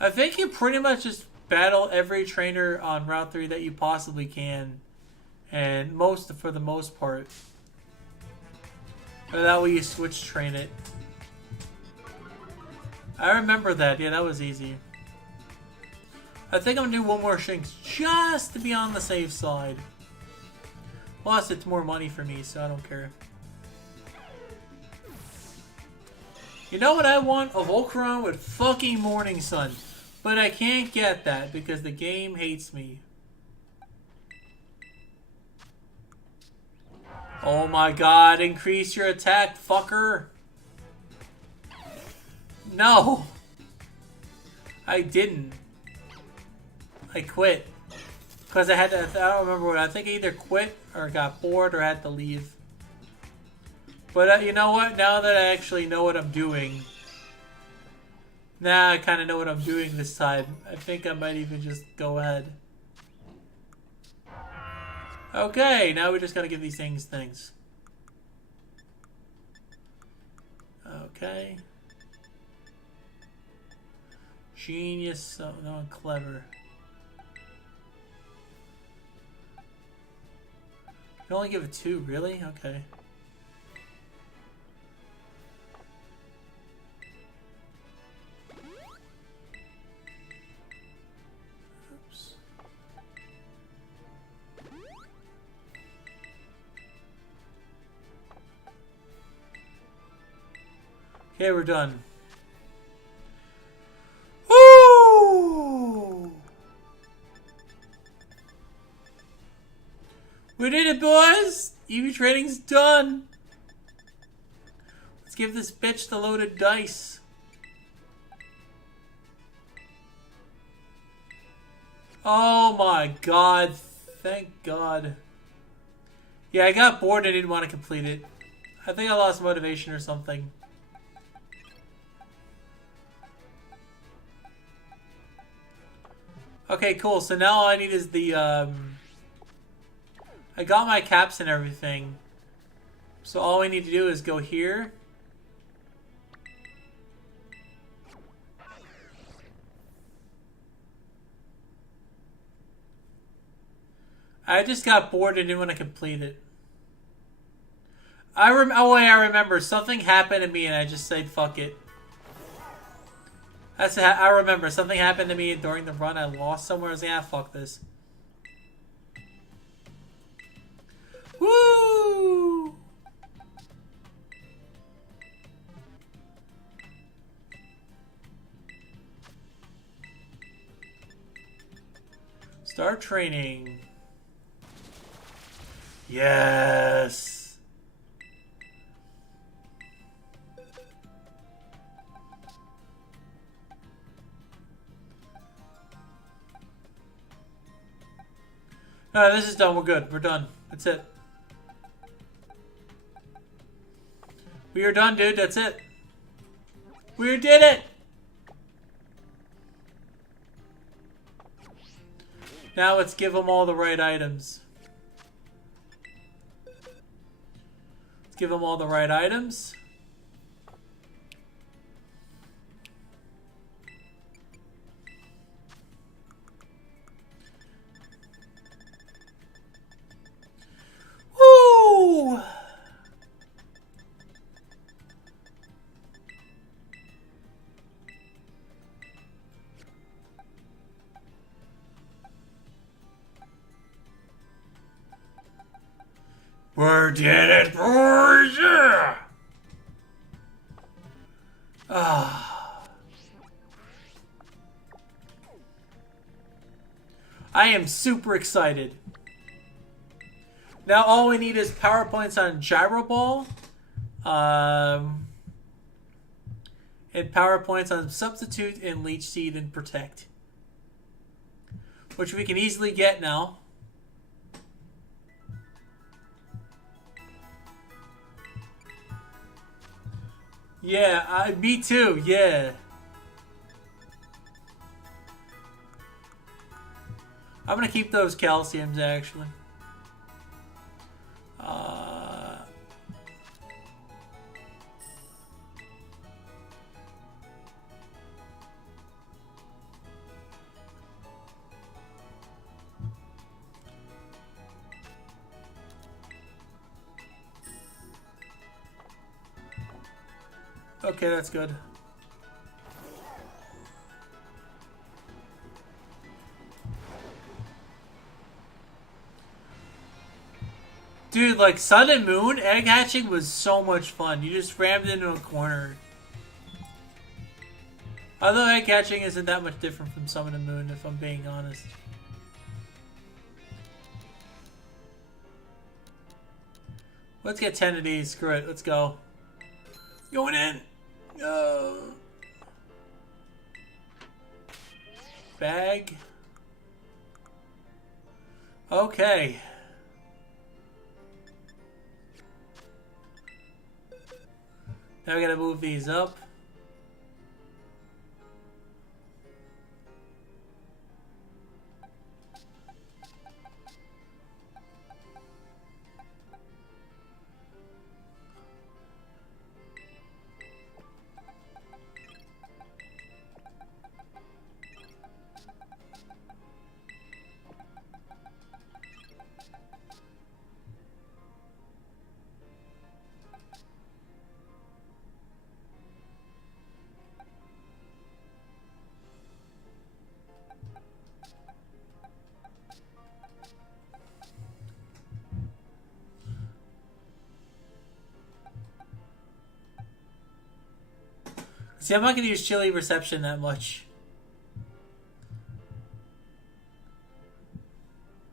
I think you pretty much just battle every trainer on Route 3 that you possibly can, and for the most part. Or that way you switch train it. I remember that. Yeah, that was easy. I think I'm going to do one more Shinx just to be on the safe side. Plus, it's more money for me, so I don't care. You know what I want? A Volcaron with fucking Morning Sun. But I can't get that because the game hates me. Oh my god, increase your attack, fucker. No. I didn't. I quit. Because I had to, I don't remember what, I think I either quit or got bored or had to leave. But you know what? Now that I actually know what I'm doing, Now I kind of know what I'm doing this time. I think I might even just go ahead. Okay, now we just gotta give these things. Okay. Genius, so no, clever. You can only give it 2, really? Okay. Oops. Okay, we're done. Woo! We did it, boys! EV trading's done! Let's give this bitch the loaded dice. Oh my god. Thank god. Yeah, I got bored and didn't want to complete it. I think I lost motivation or something. Okay, cool. So now all I need is the, I got my caps and everything. So all we need to do is go here. I just got bored and didn't want to complete it. Oh wait, I remember. Something happened to me and I just said, fuck it. I remember. Something happened to me during the run. I lost somewhere. I was like, ah, fuck this. Woo! Start training. Yes! Alright, this is done. We're good. We're done. That's it. We are done, dude. That's it. We did it! Now let's give them all the right items. Let's give them all the right items. Woo! We did it, boys! Yeah! I am super excited. Now all we need is power points on Gyro Ball. And power points on Substitute and Leech Seed and Protect. Which we can easily get now. Yeah, me too, yeah. I'm gonna keep those calciums, actually. Okay, that's good. Dude, like Sun and Moon, egg hatching was so much fun. You just rammed into a corner. Although egg hatching isn't that much different from Sun and Moon, if I'm being honest. Let's get 10 of these. Screw it. Let's go. Going in. Bag. Okay. Now we gotta move these up. See, I'm not going to use chili reception that much.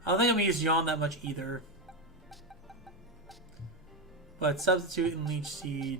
I don't think I'm going to use yawn that much either. But substitute and leech seed.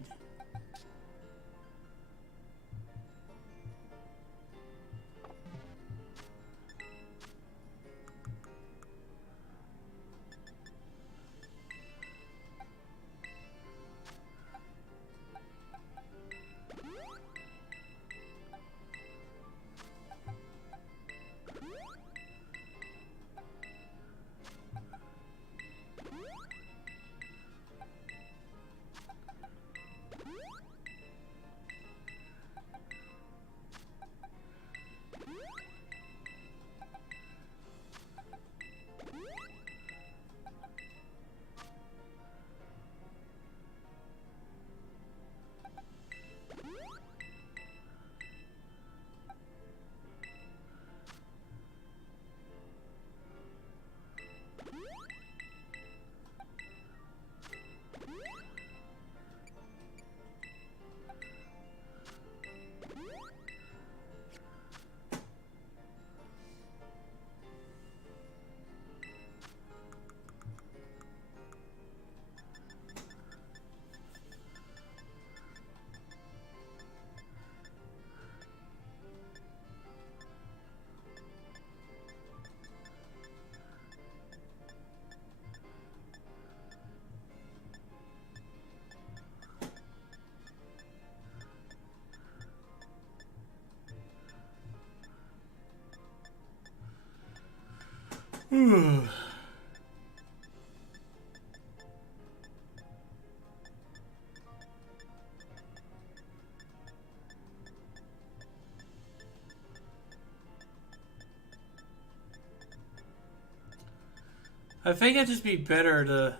I think it'd just be better to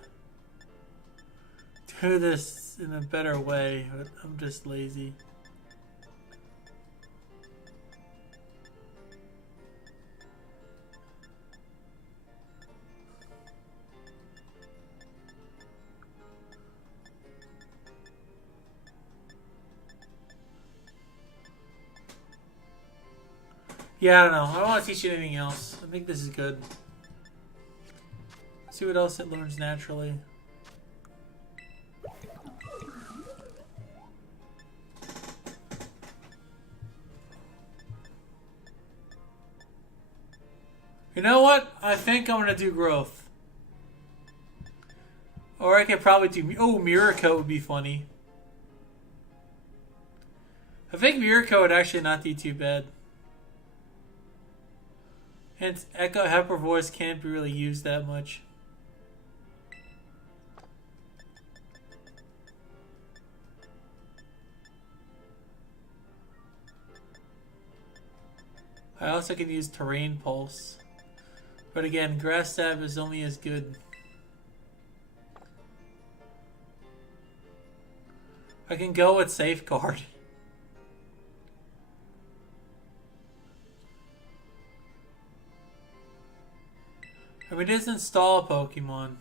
do this in a better way, but I'm just lazy. Yeah, I don't know. I don't want to teach you anything else. I think this is good. See what else it learns naturally. You know what? I think I'm gonna do growth. Or I could probably do... Oh, Mirror Coat would be funny. I think Mirror Coat would actually not be too bad. Hence, Echo Hyper Voice can't be really used that much. I also can use Terrain Pulse. But again, Grass Stab is only as good. I can go with Safeguard. I mean, it is install a Pokemon.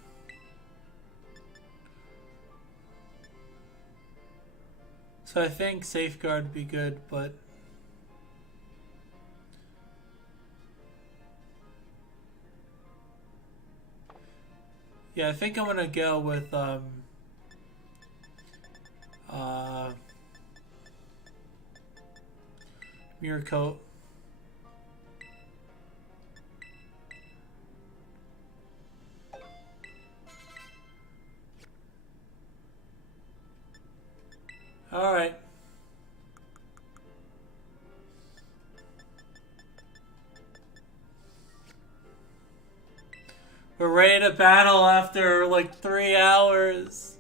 So I think Safeguard would be good, but... Yeah, I think I'm gonna go with Mirror Coat. All right. We're ready to battle after like 3 hours.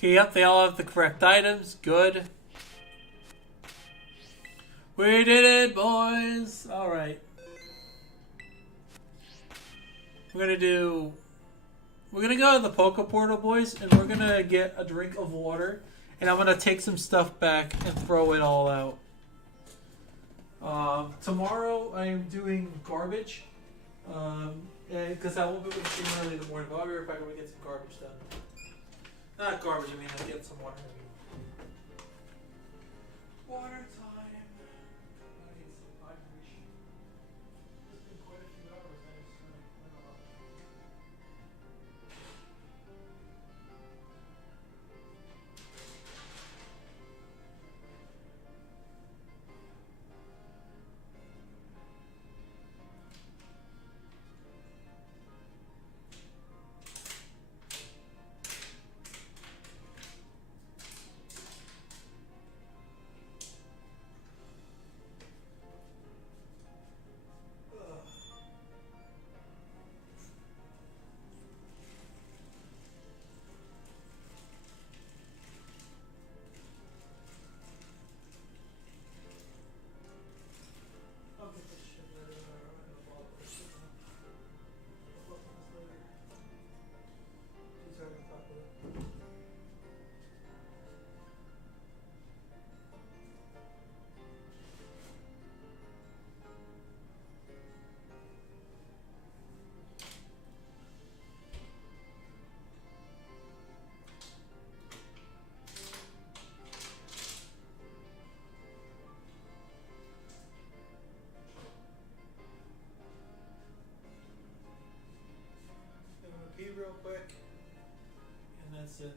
Okay, yep, they all have the correct items. Good. We did it, boys! Alright. We're gonna go to the Poke Portal, boys, and we're gonna get a drink of water. And I'm gonna take some stuff back and throw it all out. Tomorrow I am doing garbage. Because I won't be able to stream early in the morning, but I'll be right back when we get some garbage done. Not garbage, I mean, I'll get some water. Water time. I need some hydration. It's been quite a few hours. Real quick, and that's it.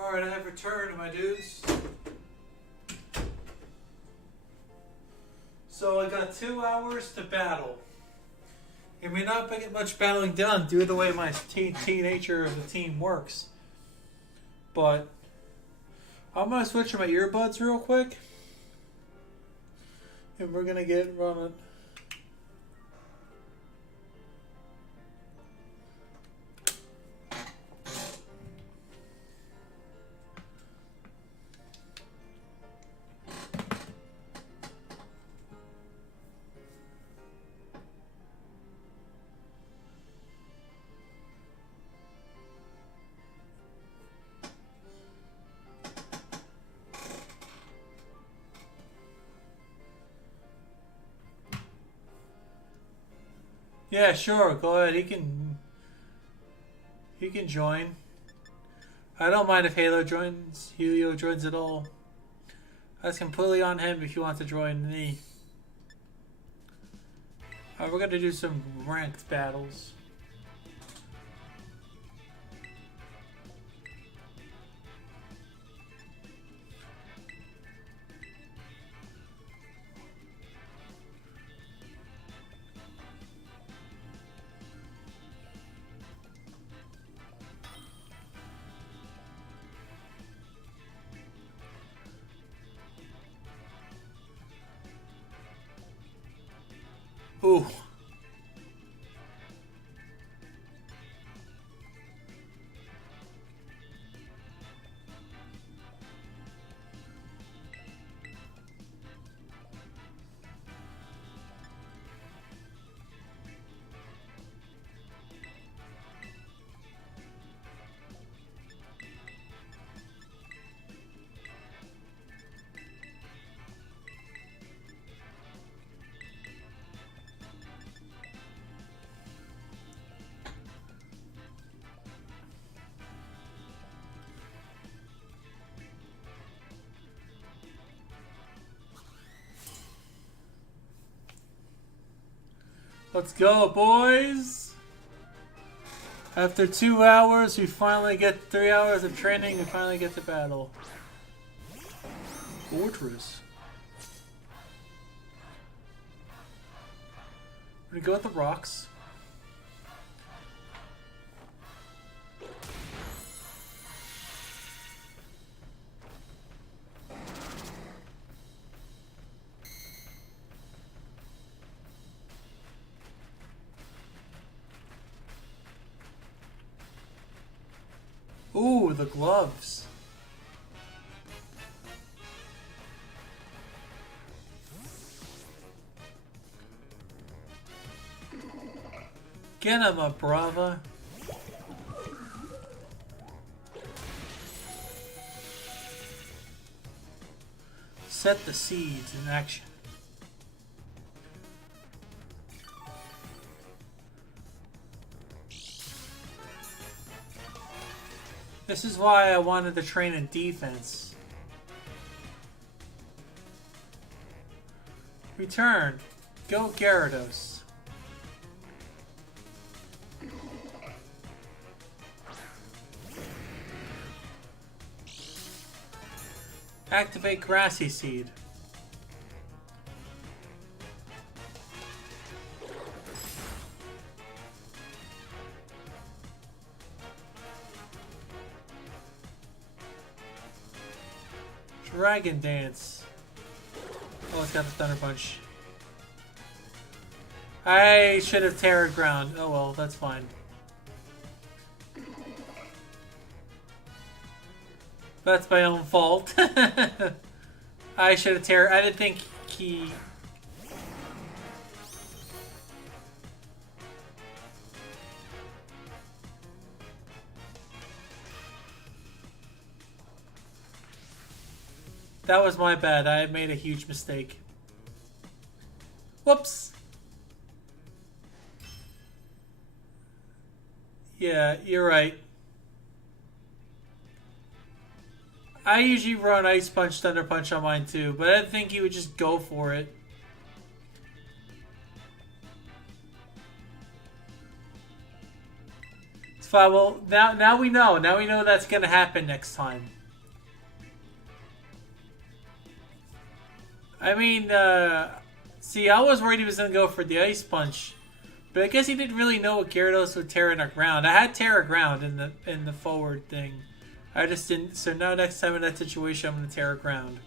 Alright, I have returned, my dudes. So I got 2 hours to battle. It may not get much battling done due to the way my nature of the team works. But I'm going to switch to my earbuds real quick. And we're going to get running. Yeah, sure. Go ahead. He can join. I don't mind if Helio joins at all. That's completely on him if he wants to join me. Alright, we're gonna do some ranked battles. Ooh. Let's go, boys! After 2 hours, we finally get 3 hours of training, we finally get to battle. Fortress. We're gonna go with the rocks. Ooh, the gloves. Get him, a brava. Set the seeds in action. This is why I wanted to train in defense. Return. Go Gyarados. Activate Grassy Seed. Dragon Dance. Oh, it's got the Thunder Punch. I should have Terra Ground. Oh well, that's fine. That's my own fault. I should have Terra. I didn't think he... That was my bad. I made a huge mistake. Whoops. Yeah, you're right. I usually run Ice Punch, Thunder Punch on mine too, but I didn't think he would just go for it. It's fine. Well, now we know. Now we know that's going to happen next time. I mean, see, I was worried he was going to go for the Ice Punch, but I guess he didn't really know what Gyarados would Terra in the ground. I had Terra Ground in the forward thing. I just didn't. So now next time in that situation, I'm going to Terra Ground.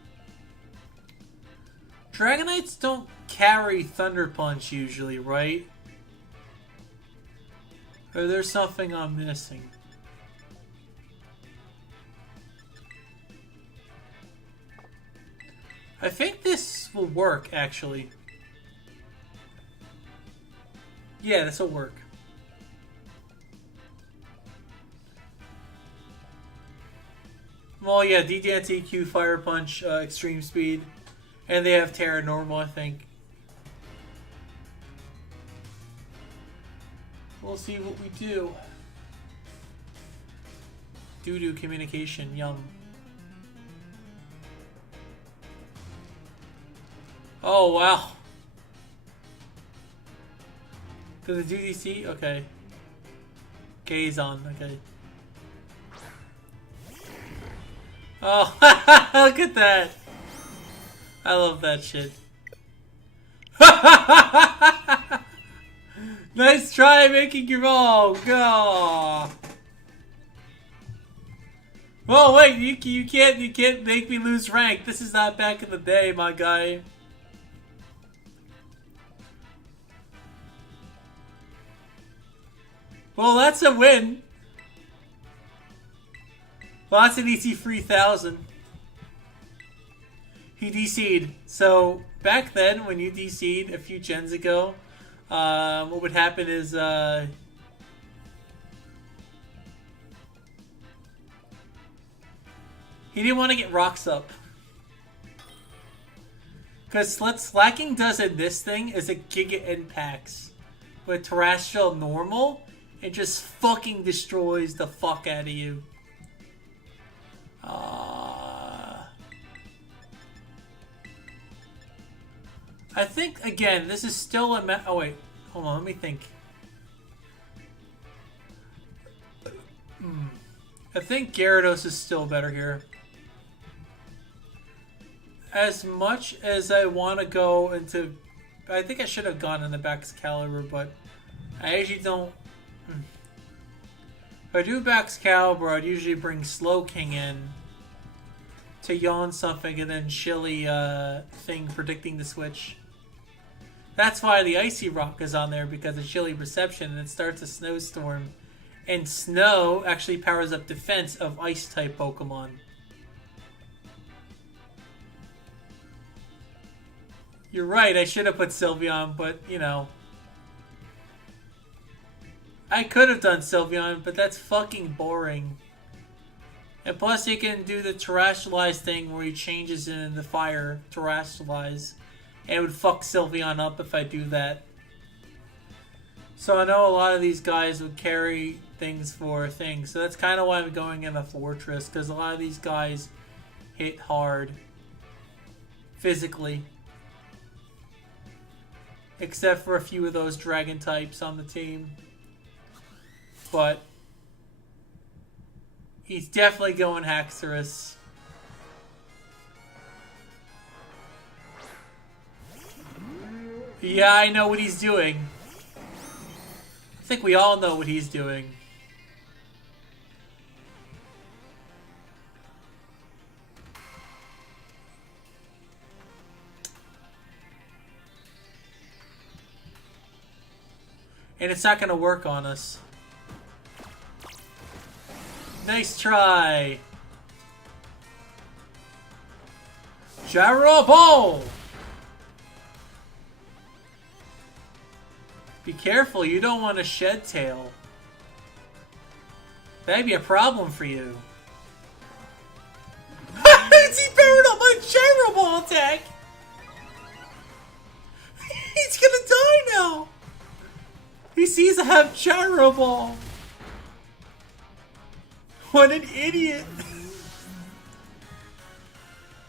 Dragonites don't carry Thunder Punch usually, right? Or there's something I'm missing. I think this will work, actually. Yeah, this will work. Well, yeah, D-Dance, EQ, Fire Punch, Extreme Speed. And they have Terra Normal, I think. We'll see what we do. Doo-doo communication, yum. Oh, wow. Does it do DC? Okay. Gaze on, okay. Oh, look at that. I love that shit. Nice try making your own. Go. Well, wait, you can't make me lose rank. This is not back in the day, my guy. Well, that's a win. Well, that's an easy 3,000. He DC'd. So, back then, when you DC'd a few gens ago, what would happen is, he didn't want to get rocks up. Because what Slacking does in this thing is it Giga impacts. With Terrestrial Normal, it just fucking destroys the fuck out of you. I think, again, this is still a... Oh, wait. Hold on, let me think. I think Gyarados is still better here. As much as I want to go into... I think I should have gone in the Baxcalibur, but I actually don't... If I do Baxcalibur, I'd usually bring Slowking in to yawn something and then Chili thing predicting the switch. That's why the Icy Rock is on there, because of Chili Reception, and it starts a snowstorm. And Snow actually powers up defense of Ice-type Pokemon. You're right, I should have put Sylveon, but, you know. I could have done Sylveon, but that's fucking boring. And plus, he can do the Terrestrialize thing where he changes it into fire, Terrestrialize. And it would fuck Sylveon up if I do that. So I know a lot of these guys would carry things for things. So that's kind of why I'm going in a Fortress, because a lot of these guys hit hard. Physically. Except for a few of those Dragon types on the team. But he's definitely going Haxorus. Yeah, I know what he's doing. I think we all know what he's doing. And it's not going to work on us. Nice try. Gyro Ball! Be careful, you don't want a Shed Tail. That'd be a problem for you. Is he powered up my Gyro Ball attack? He's gonna die now! He sees I have Gyro Ball. What an idiot.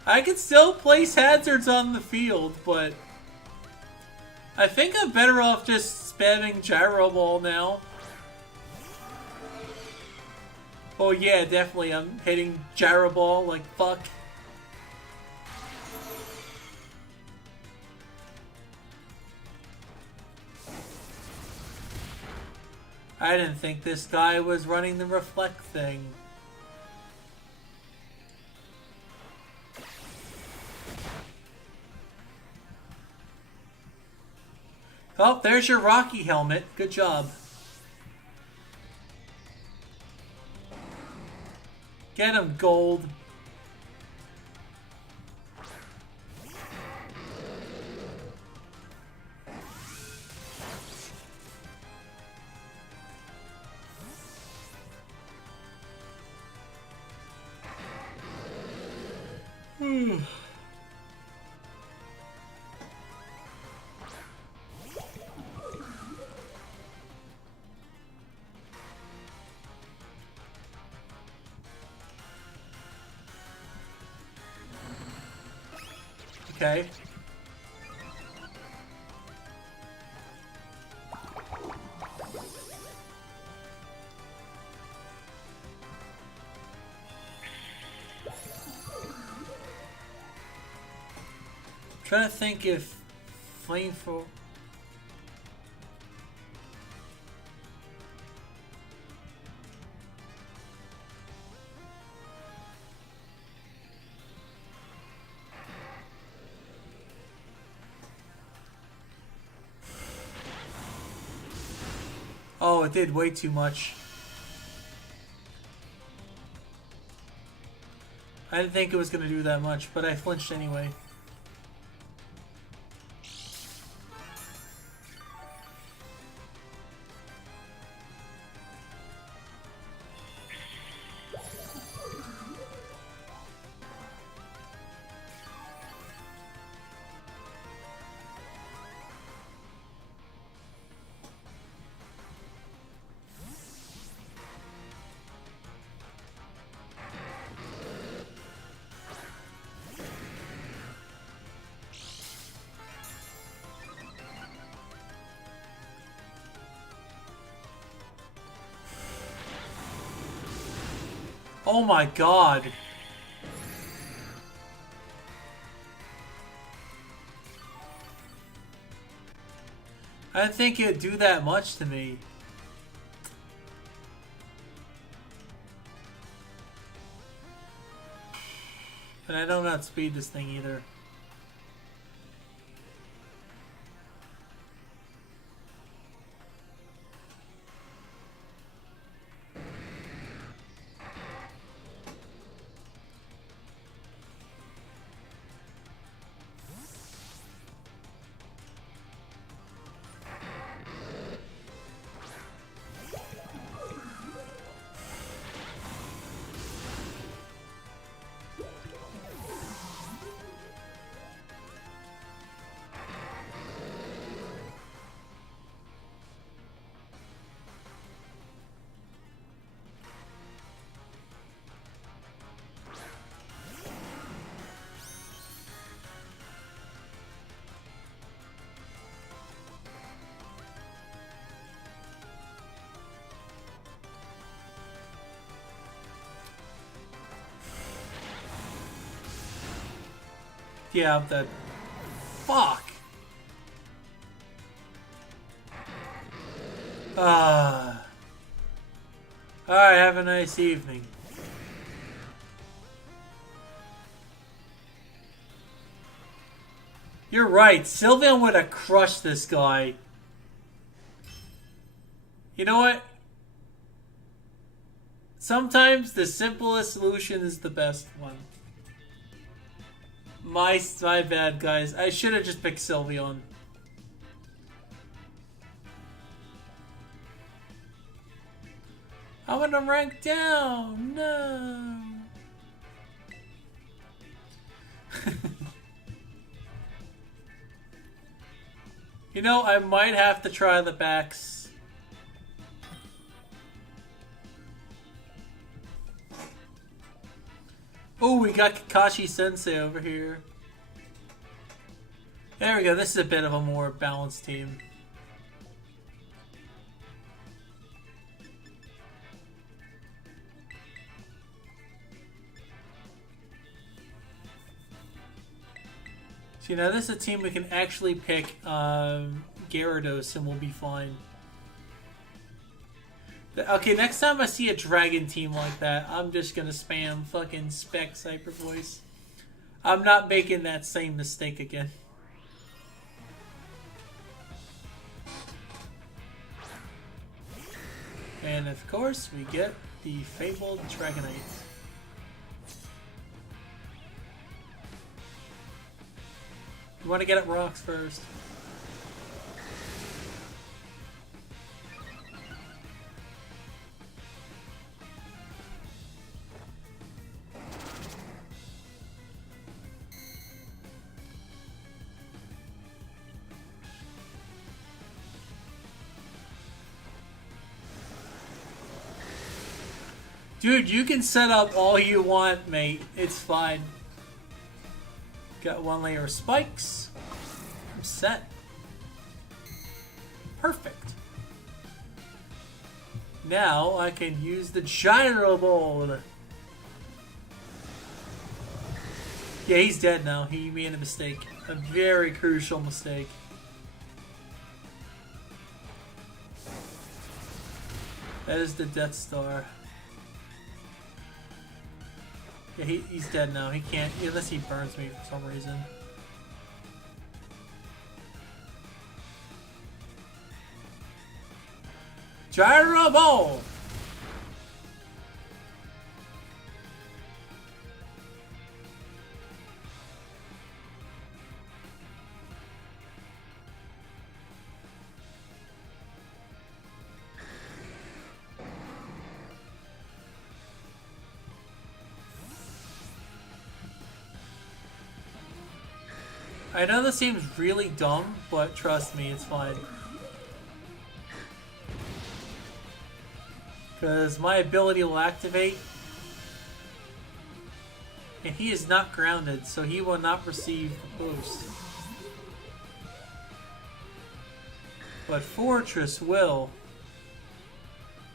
I can still place hazards on the field, but I think I'm better off just spamming Gyro Ball now. Oh yeah, definitely. I'm hitting Gyro Ball like fuck. I didn't think this guy was running the Reflect thing. Oh, there's your Rocky helmet. Good job. Get him, Gold. Okay. I'm trying to think if Flamethrower... Oh, it did way too much. I didn't think it was going to do that much, but I flinched anyway. Oh my god. I didn't think it'd do that much to me. And I don't know how to speed this thing either. Yeah, I'm dead. Fuck! Alright, have a nice evening. You're right, Sylveon would have crushed this guy. You know what? Sometimes the simplest solution is the best one. My bad, guys. I should have just picked Sylveon. I want to rank down. No. You know, I might have to try the backs. Oh, we got Kakashi Sensei over here. There we go. This is a bit of a more balanced team. So, you know, this is a team we can actually pick Gyarados and we'll be fine. Okay, next time I see a dragon team like that, I'm just gonna spam fucking Specs Hyper Voice. I'm not making that same mistake again. And of course, we get the fabled Dragonite. You want to get at rocks first. Dude, you can set up all you want, mate. It's fine. Got one layer of spikes. I'm set. Perfect. Now I can use the Gyro Ball. Yeah, he's dead now. He made a mistake. A very crucial mistake. That is the Death Star. Yeah, he's dead now. He can't, unless he burns me for some reason. Gyro Ball! I know this seems really dumb, but trust me, it's fine. Because my ability will activate. And he is not grounded, so he will not receive the boost. But Fortress will.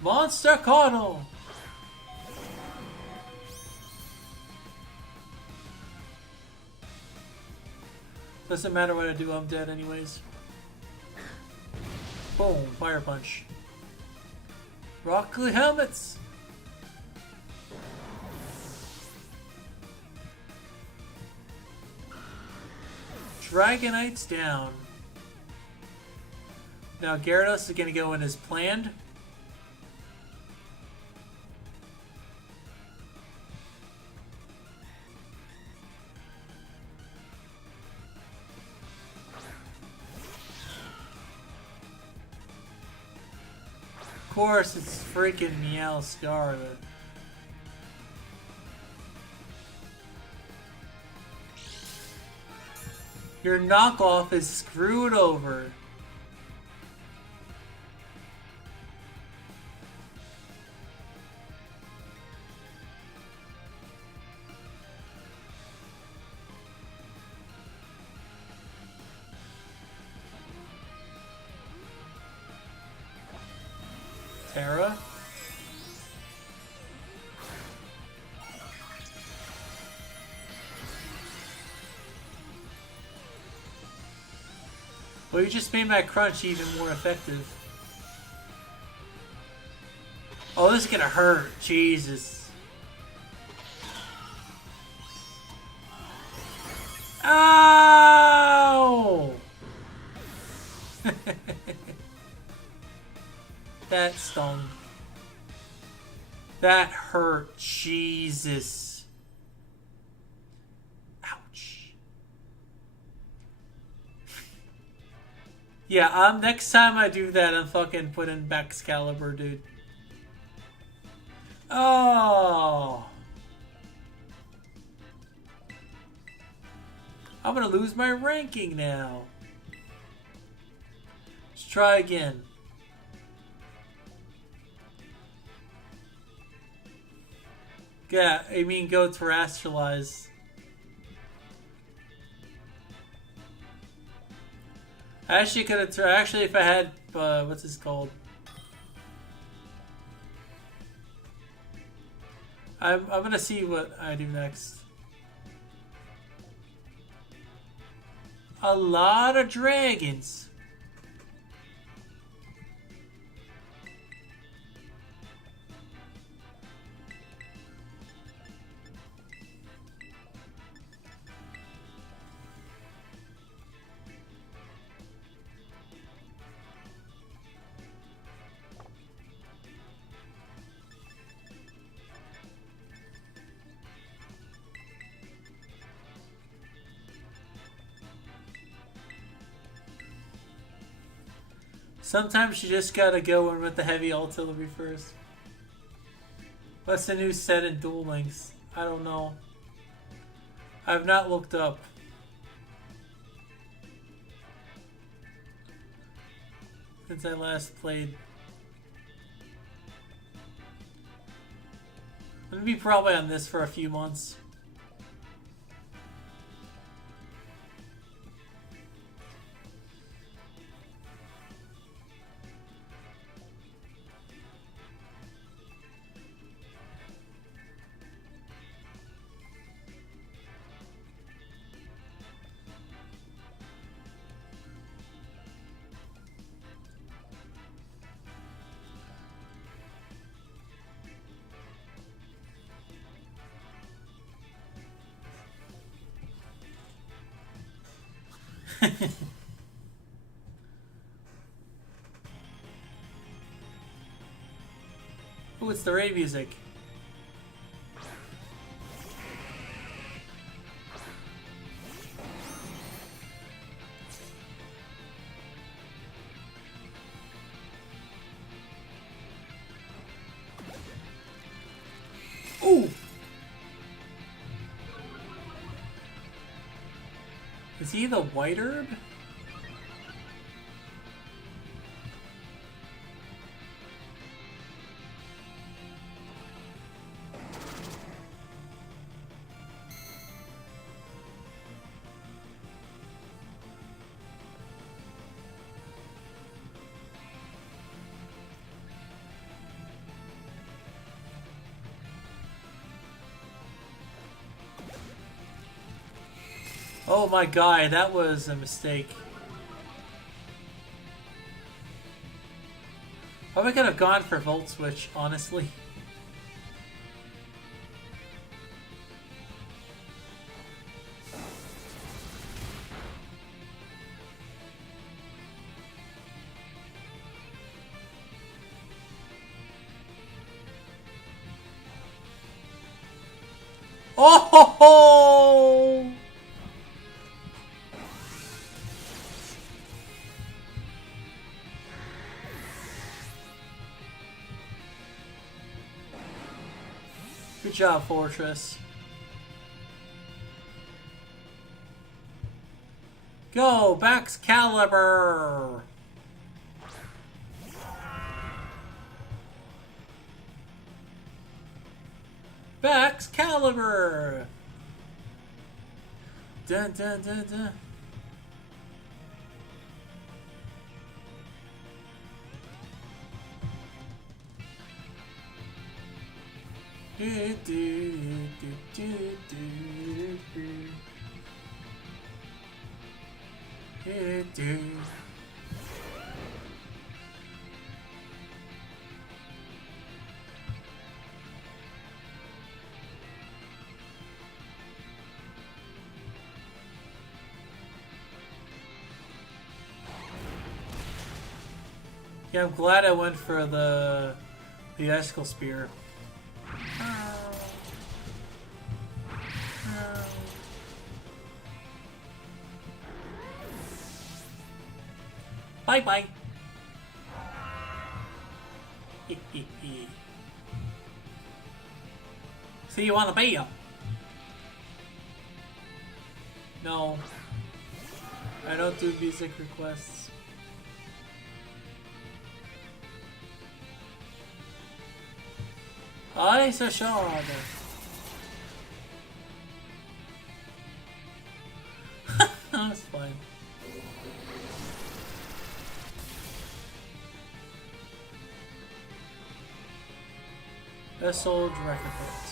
Monster Caudal! Doesn't matter what I do, I'm dead anyways. Boom, fire punch. Rockly helmets! Dragonite's down. Now Gyarados is gonna go in as planned. Of course, it's freaking Meowscar. Your knockoff is screwed over. Tera? Well, you just made my crunch even more effective. Oh, this is gonna hurt. Jesus. Ow! That stung. That hurt. Jesus. Ouch. Yeah, next time I do that, I'm fucking putting Excalibur, dude. Oh. I'm gonna lose my ranking now. Let's try again. Yeah, I mean go terrestrialize. I actually could have. Actually, if I had, what's this called? I'm gonna see what I do next. A lot of dragons. Sometimes you just gotta go in with the heavy artillery first. What's the new set in Duel Links? I don't know. I've not looked up. Since I last played. I'm gonna be probably on this for a few months. Oh, it's the raid music. Ooh! Is he the white herb? Oh my god, that was a mistake. Probably could have gone for Volt Switch, honestly. Oh ho ho! Good job, Fortress. Go, Baxcalibur! Baxcalibur! Dun dun dun dun. Do, do, do, do, do, do. Do, do. Yeah, I'm glad I went for the Icicle Spear. Bye bye. See you on the bay. No, I don't do music requests. Ice a shard. That's fine. Vessel Dracophits.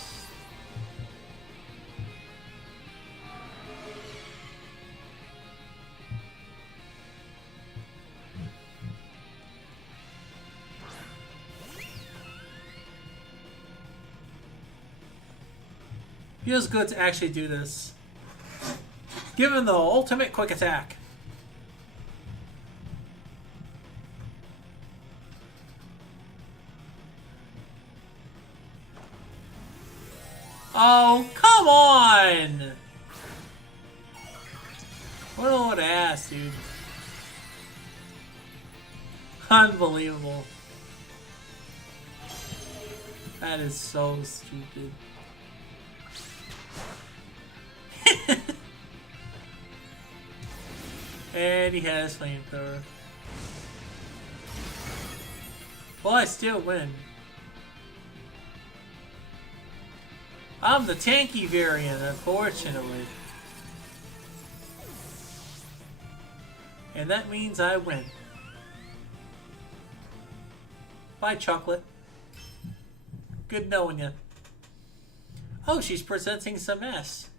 Feels good to actually do this. Given the ultimate quick attack. Oh, come on! What an old ass, dude. Unbelievable. That is so stupid. And he has flamethrower. Well, I still win. I'm the tanky variant, unfortunately. And that means I win. Bye, Chocolate. Good knowing you. Oh, she's presenting some ass.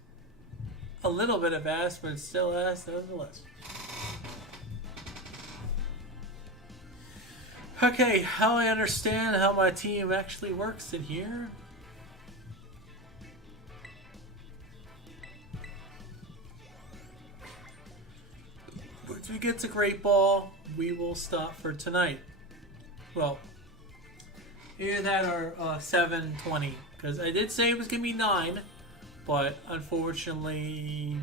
A little bit of ass, but it's still ass nonetheless. Okay, how I understand how my team actually works in here. Once we get to Great Ball, we will stop for tonight. Well, either that or 7:20, because I did say it was going to be 9, but unfortunately,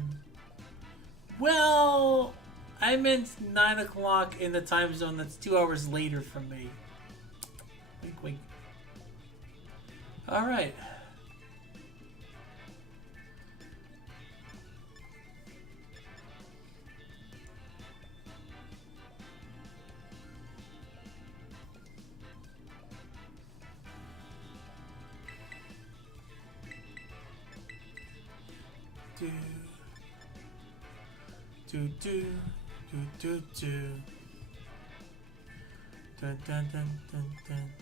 well, I meant 9 o'clock in the time zone that's 2 hours later from me. Wink, wink. Alright. Do do do do do. Dun dun dun dun dun.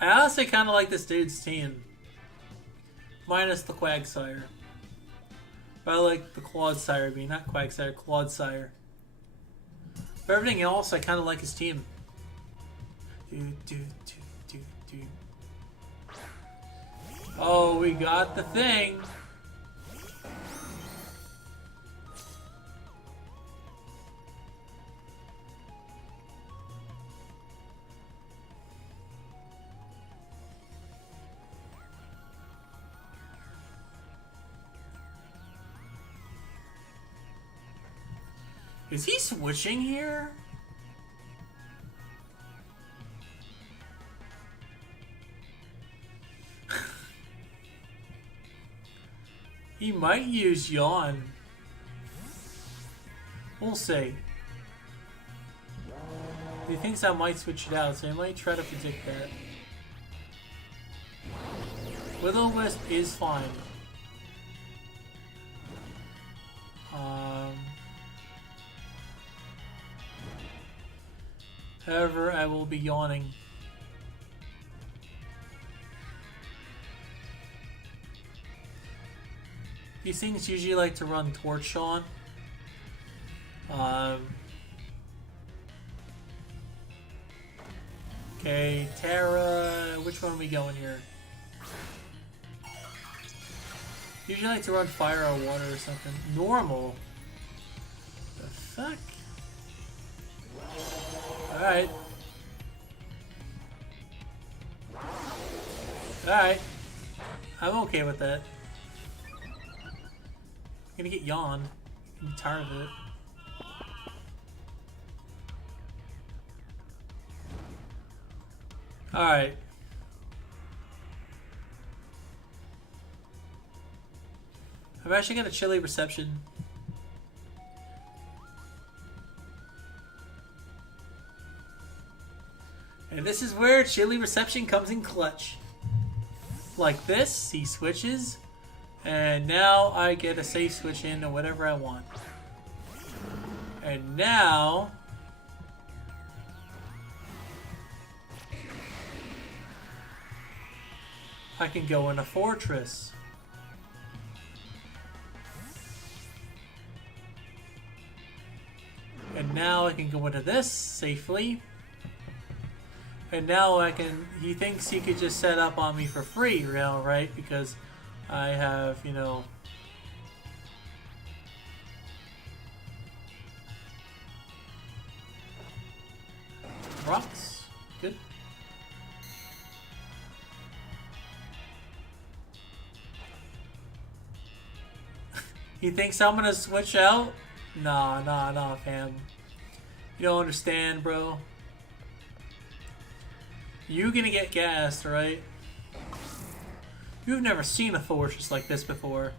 I honestly kind of like this dude's team. Minus the Quagsire. But I like the Clodsire being, not Quagsire, Clodsire. For everything else, I kind of like his team. Oh, we got the thing. Is he switching here? He might use Yawn. We'll see. He thinks I might switch it out, so I might try to predict that. Will-O-Wisp is fine. However, I will be yawning. These things usually like to run Torch on. Okay, Tera. Which one are we going here? Usually like to run Fire or Water or something. Normal. The fuck? Alright. Alright. I'm okay with that. I'm gonna get Yawn. I'm tired of it. Alright. I've actually got a chilly reception. And this is where chilly reception comes in clutch. Like this, he switches. And now I get a safe switch in to whatever I want. And now... I can go in a fortress. And now I can go into this safely. And now I can... He thinks he could just set up on me for free, you know, right? Because I have, you know... rocks. Good. He thinks I'm gonna switch out? Nah, fam. You don't understand, bro. You gonna get gassed, right? You've never seen a fortress like this before.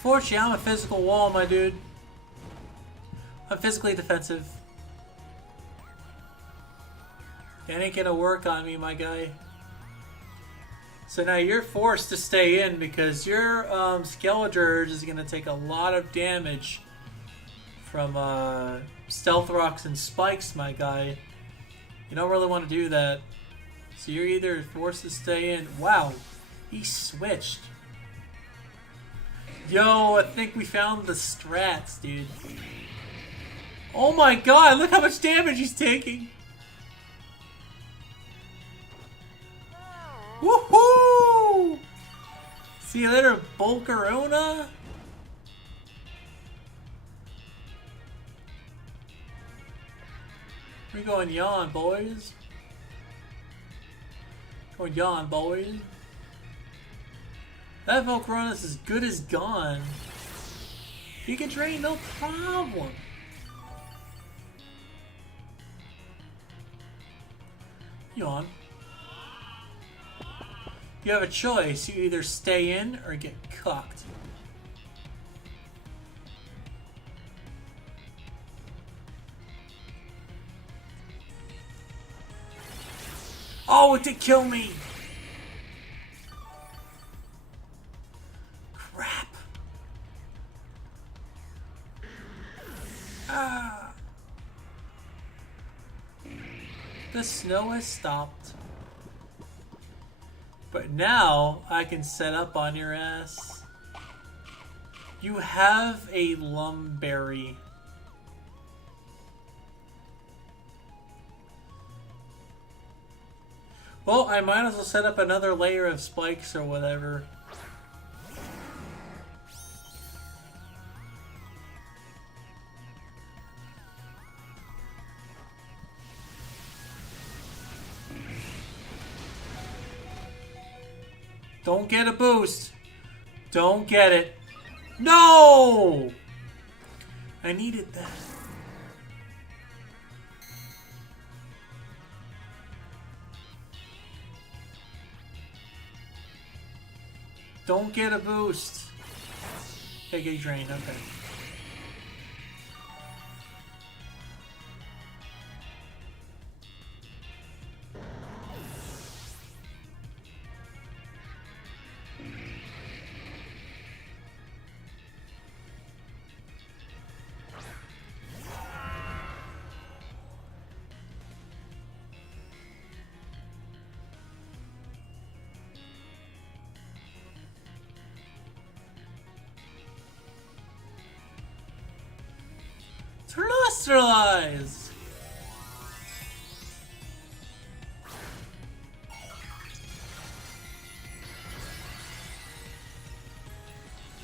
Fortunately, I'm a physical wall, my dude. I'm physically defensive. That ain't gonna work on me, my guy. So now you're forced to stay in because your Skeledirge is gonna take a lot of damage from Stealth Rocks and Spikes, my guy. You don't really want to do that. So you're either forced to stay in. Wow, he switched. Yo, I think we found the strats, dude. Oh my god, look how much damage he's taking. Woohoo! See you later, Volcarona. We're going yawn, boys. Going yawn, boys. That Volcarona is as good as gone. You can drain, no problem. Yawn. You have a choice. You either stay in or get cucked. Oh, it did kill me! Crap. Ah. The snow has stopped. But now I can set up on your ass. You have a lumberry. Well, I might as well set up another layer of spikes or whatever. Don't get a boost. Don't get it. No! I needed that. Don't get a boost. Okay, get drained. Okay. Terrestrialize!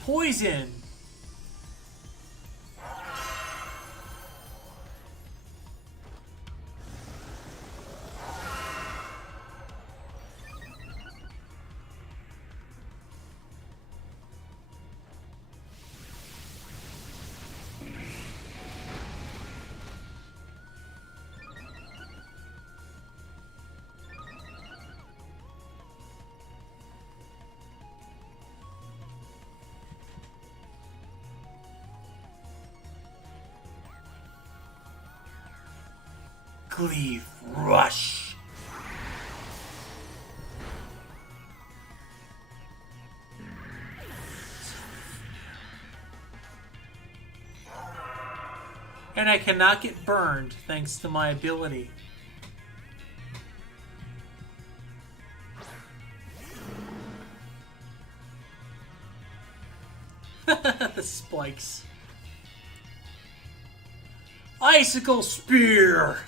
Poison! Cleave Rush. And I cannot get burned thanks to my ability. The spikes. Icicle Spear!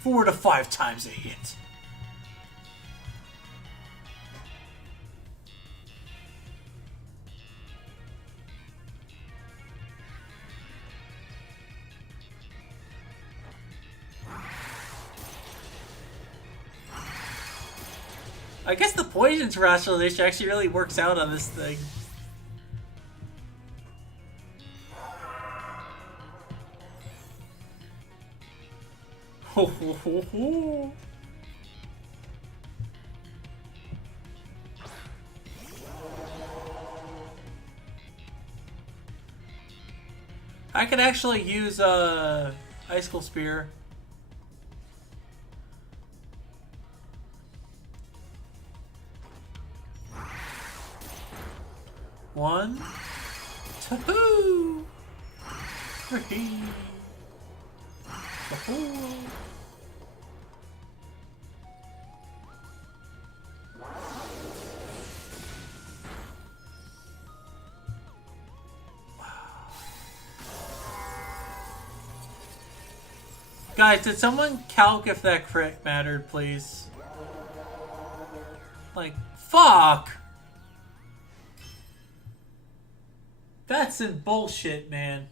4 to 5 times a hit. I guess the poison terrestrialization actually really works out on this thing. Ho ho ho ho. I could actually use Icicle Spear. One, two, three, four. Guys, did someone calc if that crit mattered, please? Like, fuck! That's some bullshit, man.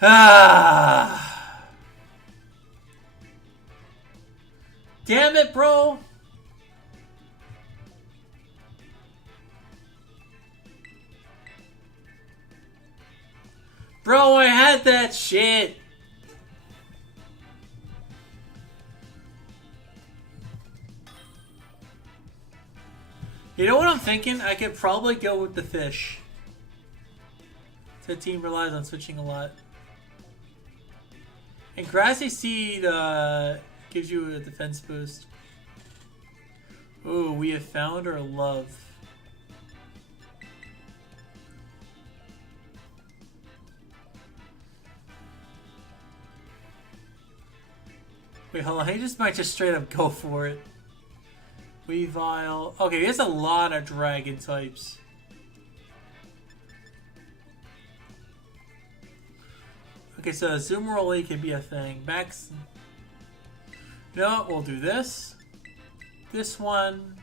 Ah! Damn it, bro! Bro, I had that shit! You know what I'm thinking? I could probably go with the fish. The team relies on switching a lot. And Grassy Seed gives you a defense boost. Ooh, we have found our love. Wait, hold on. He just might just straight up go for it. Weavile. Okay, there's a lot of dragon types. Okay, so Zoomeroli could be a thing. Max. No, we'll do this. This one.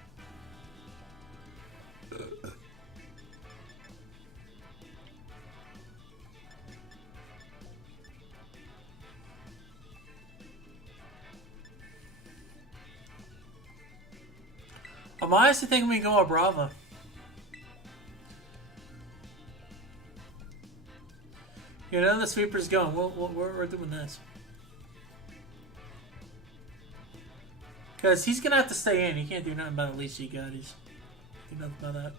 I'm honestly thinking we go a Brava. You know the sweeper's going. We're doing this. Because he's going to have to stay in. He can't do nothing about the leash he got. He's do nothing about that.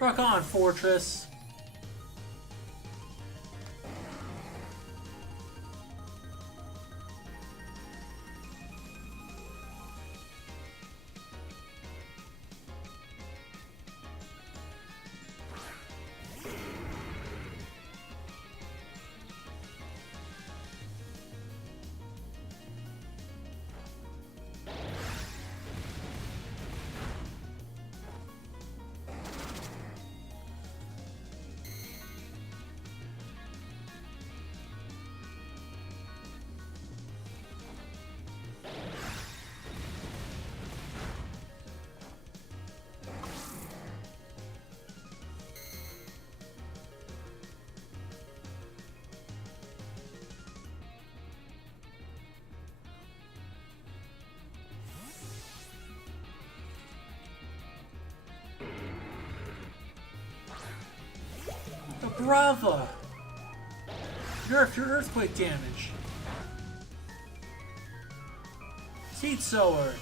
Rock on, Fortress. Brava! Nerf your earthquake damage. Seed Sower.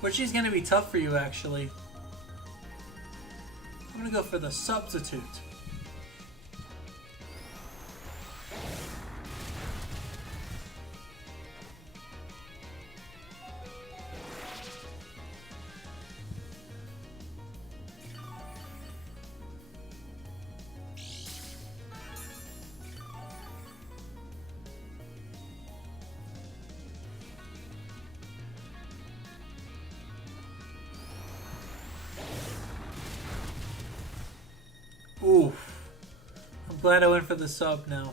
Which is going to be tough for you, actually. I'm going to go for the Substitute. Oof. I'm glad I went for the sub now.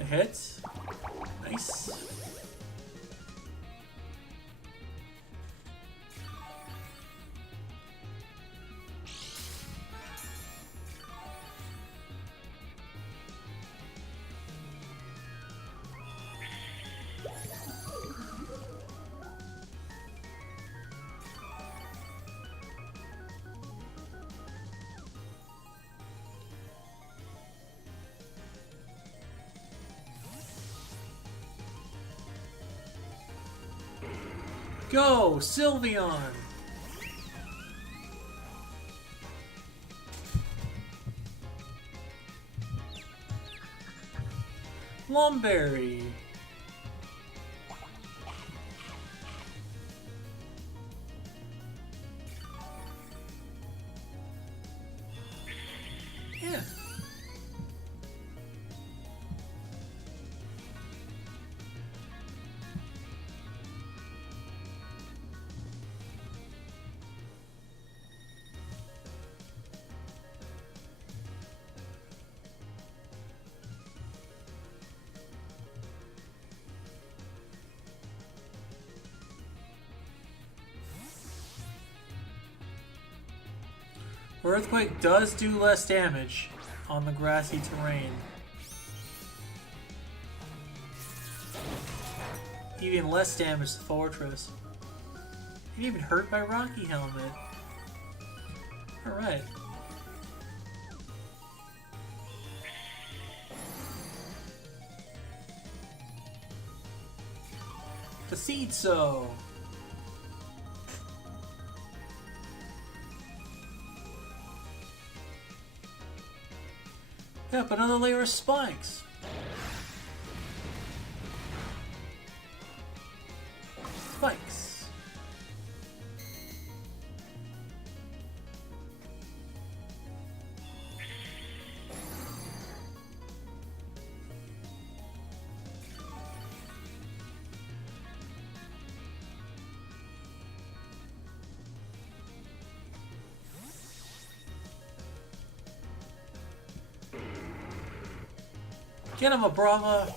It hits. Nice. Go, Sylveon! Lumberry! Yeah. Earthquake does do less damage on the grassy terrain. Even less damage to Fortress. You even hurt by Rocky Helmet. Alright. The Seed Sow. Yep, another layer of spikes. Spikes. Get him, a Brahma.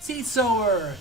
Seed Sower.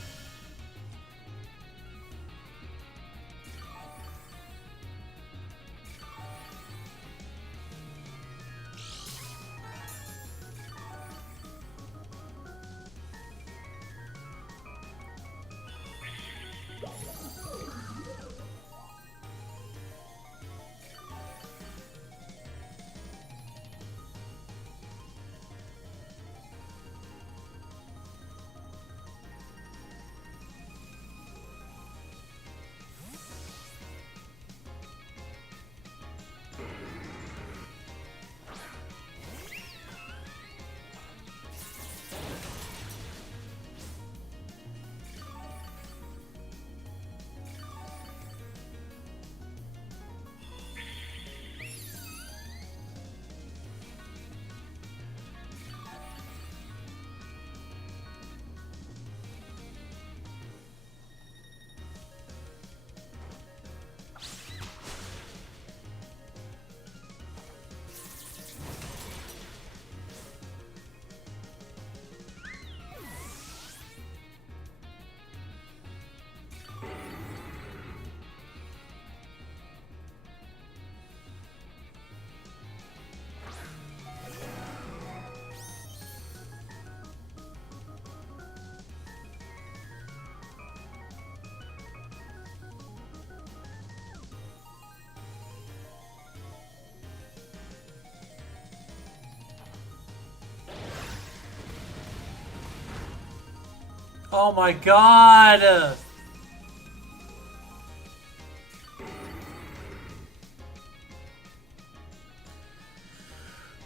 Oh my god!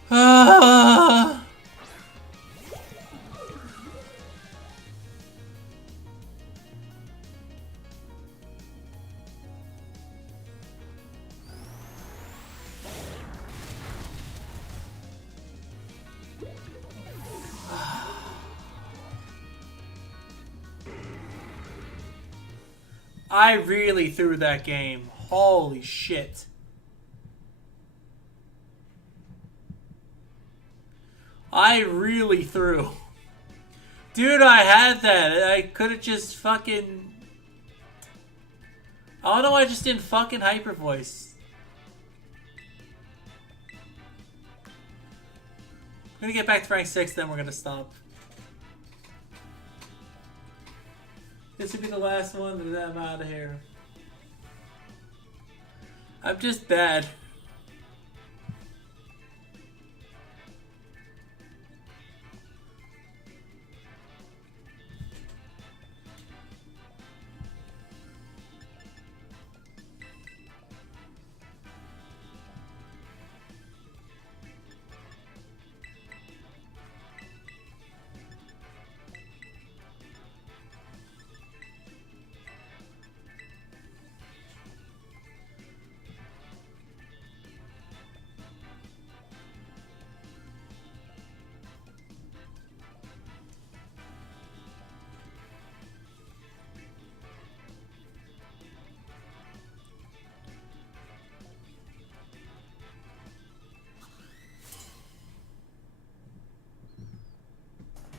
Ah. I really threw that game. Holy shit. I really threw. Dude, I had that. I could have just fucking... I don't know why I just didn't fucking Hyper Voice. I'm gonna get back to rank 6, then we're gonna stop. This would be the last one, and then I'm out of here. I'm just bad.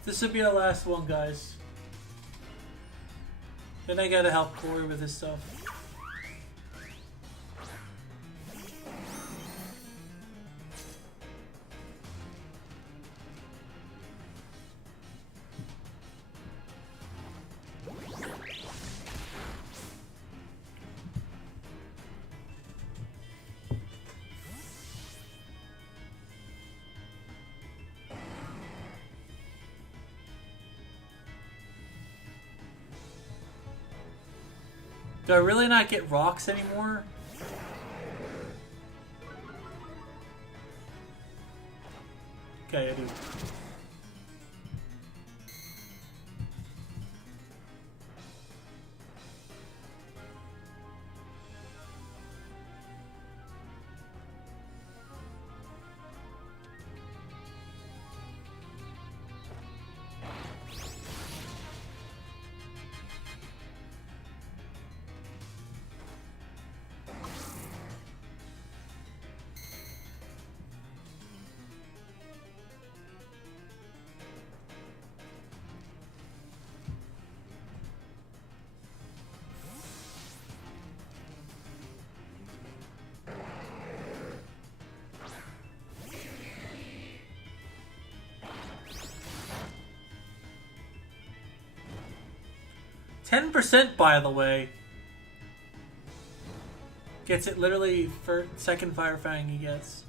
This will be our last one, guys. Then I gotta help Corey with his stuff. Do I really not get rocks anymore? Okay, I do. %, by the way. Gets it literally for second Fire Fang he gets.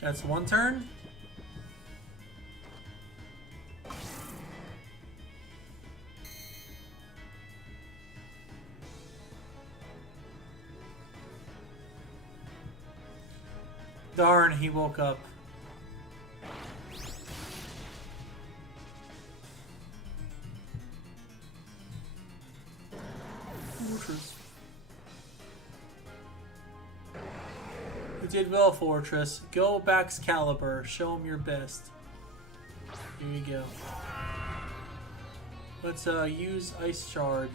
That's one turn. Darn, he woke up. Fortress. You did well, Fortress. Go Baxcalibur. Show him your best. Here you go. Let's use Ice Shard.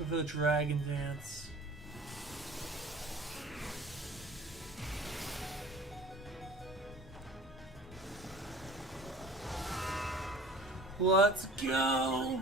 Go for the Dragon Dance. Let's go!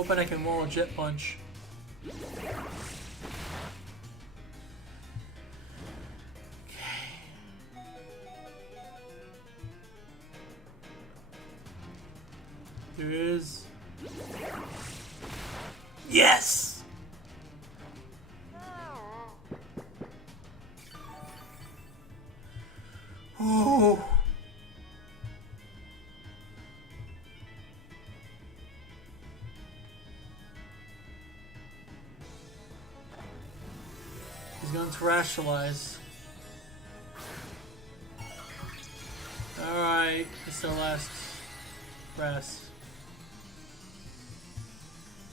Hoping I can wall a jet punch. There is. Yes! Oh. He's going to rationalize. Alright, it's our last press.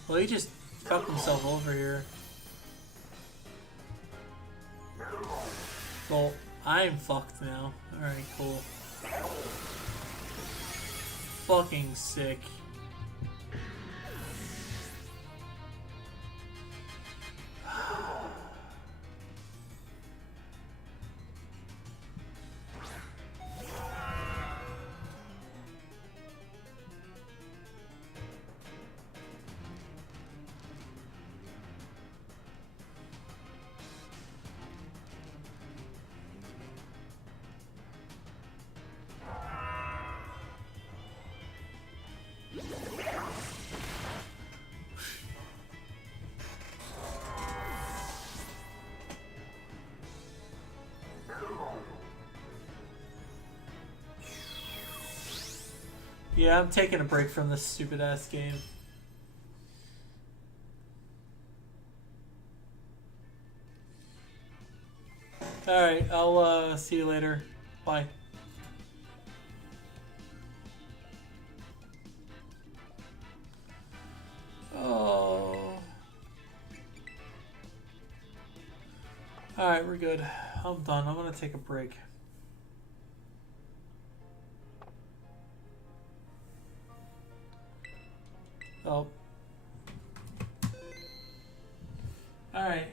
Well, he just fucked himself over here. Well, I'm fucked now. Alright, cool. Fucking sick. Yeah, I'm taking a break from this stupid ass game. Alright, I'll see you later. Bye. Oh. Alright, we're good. I'm done. I'm gonna take a break. Oh. Alright.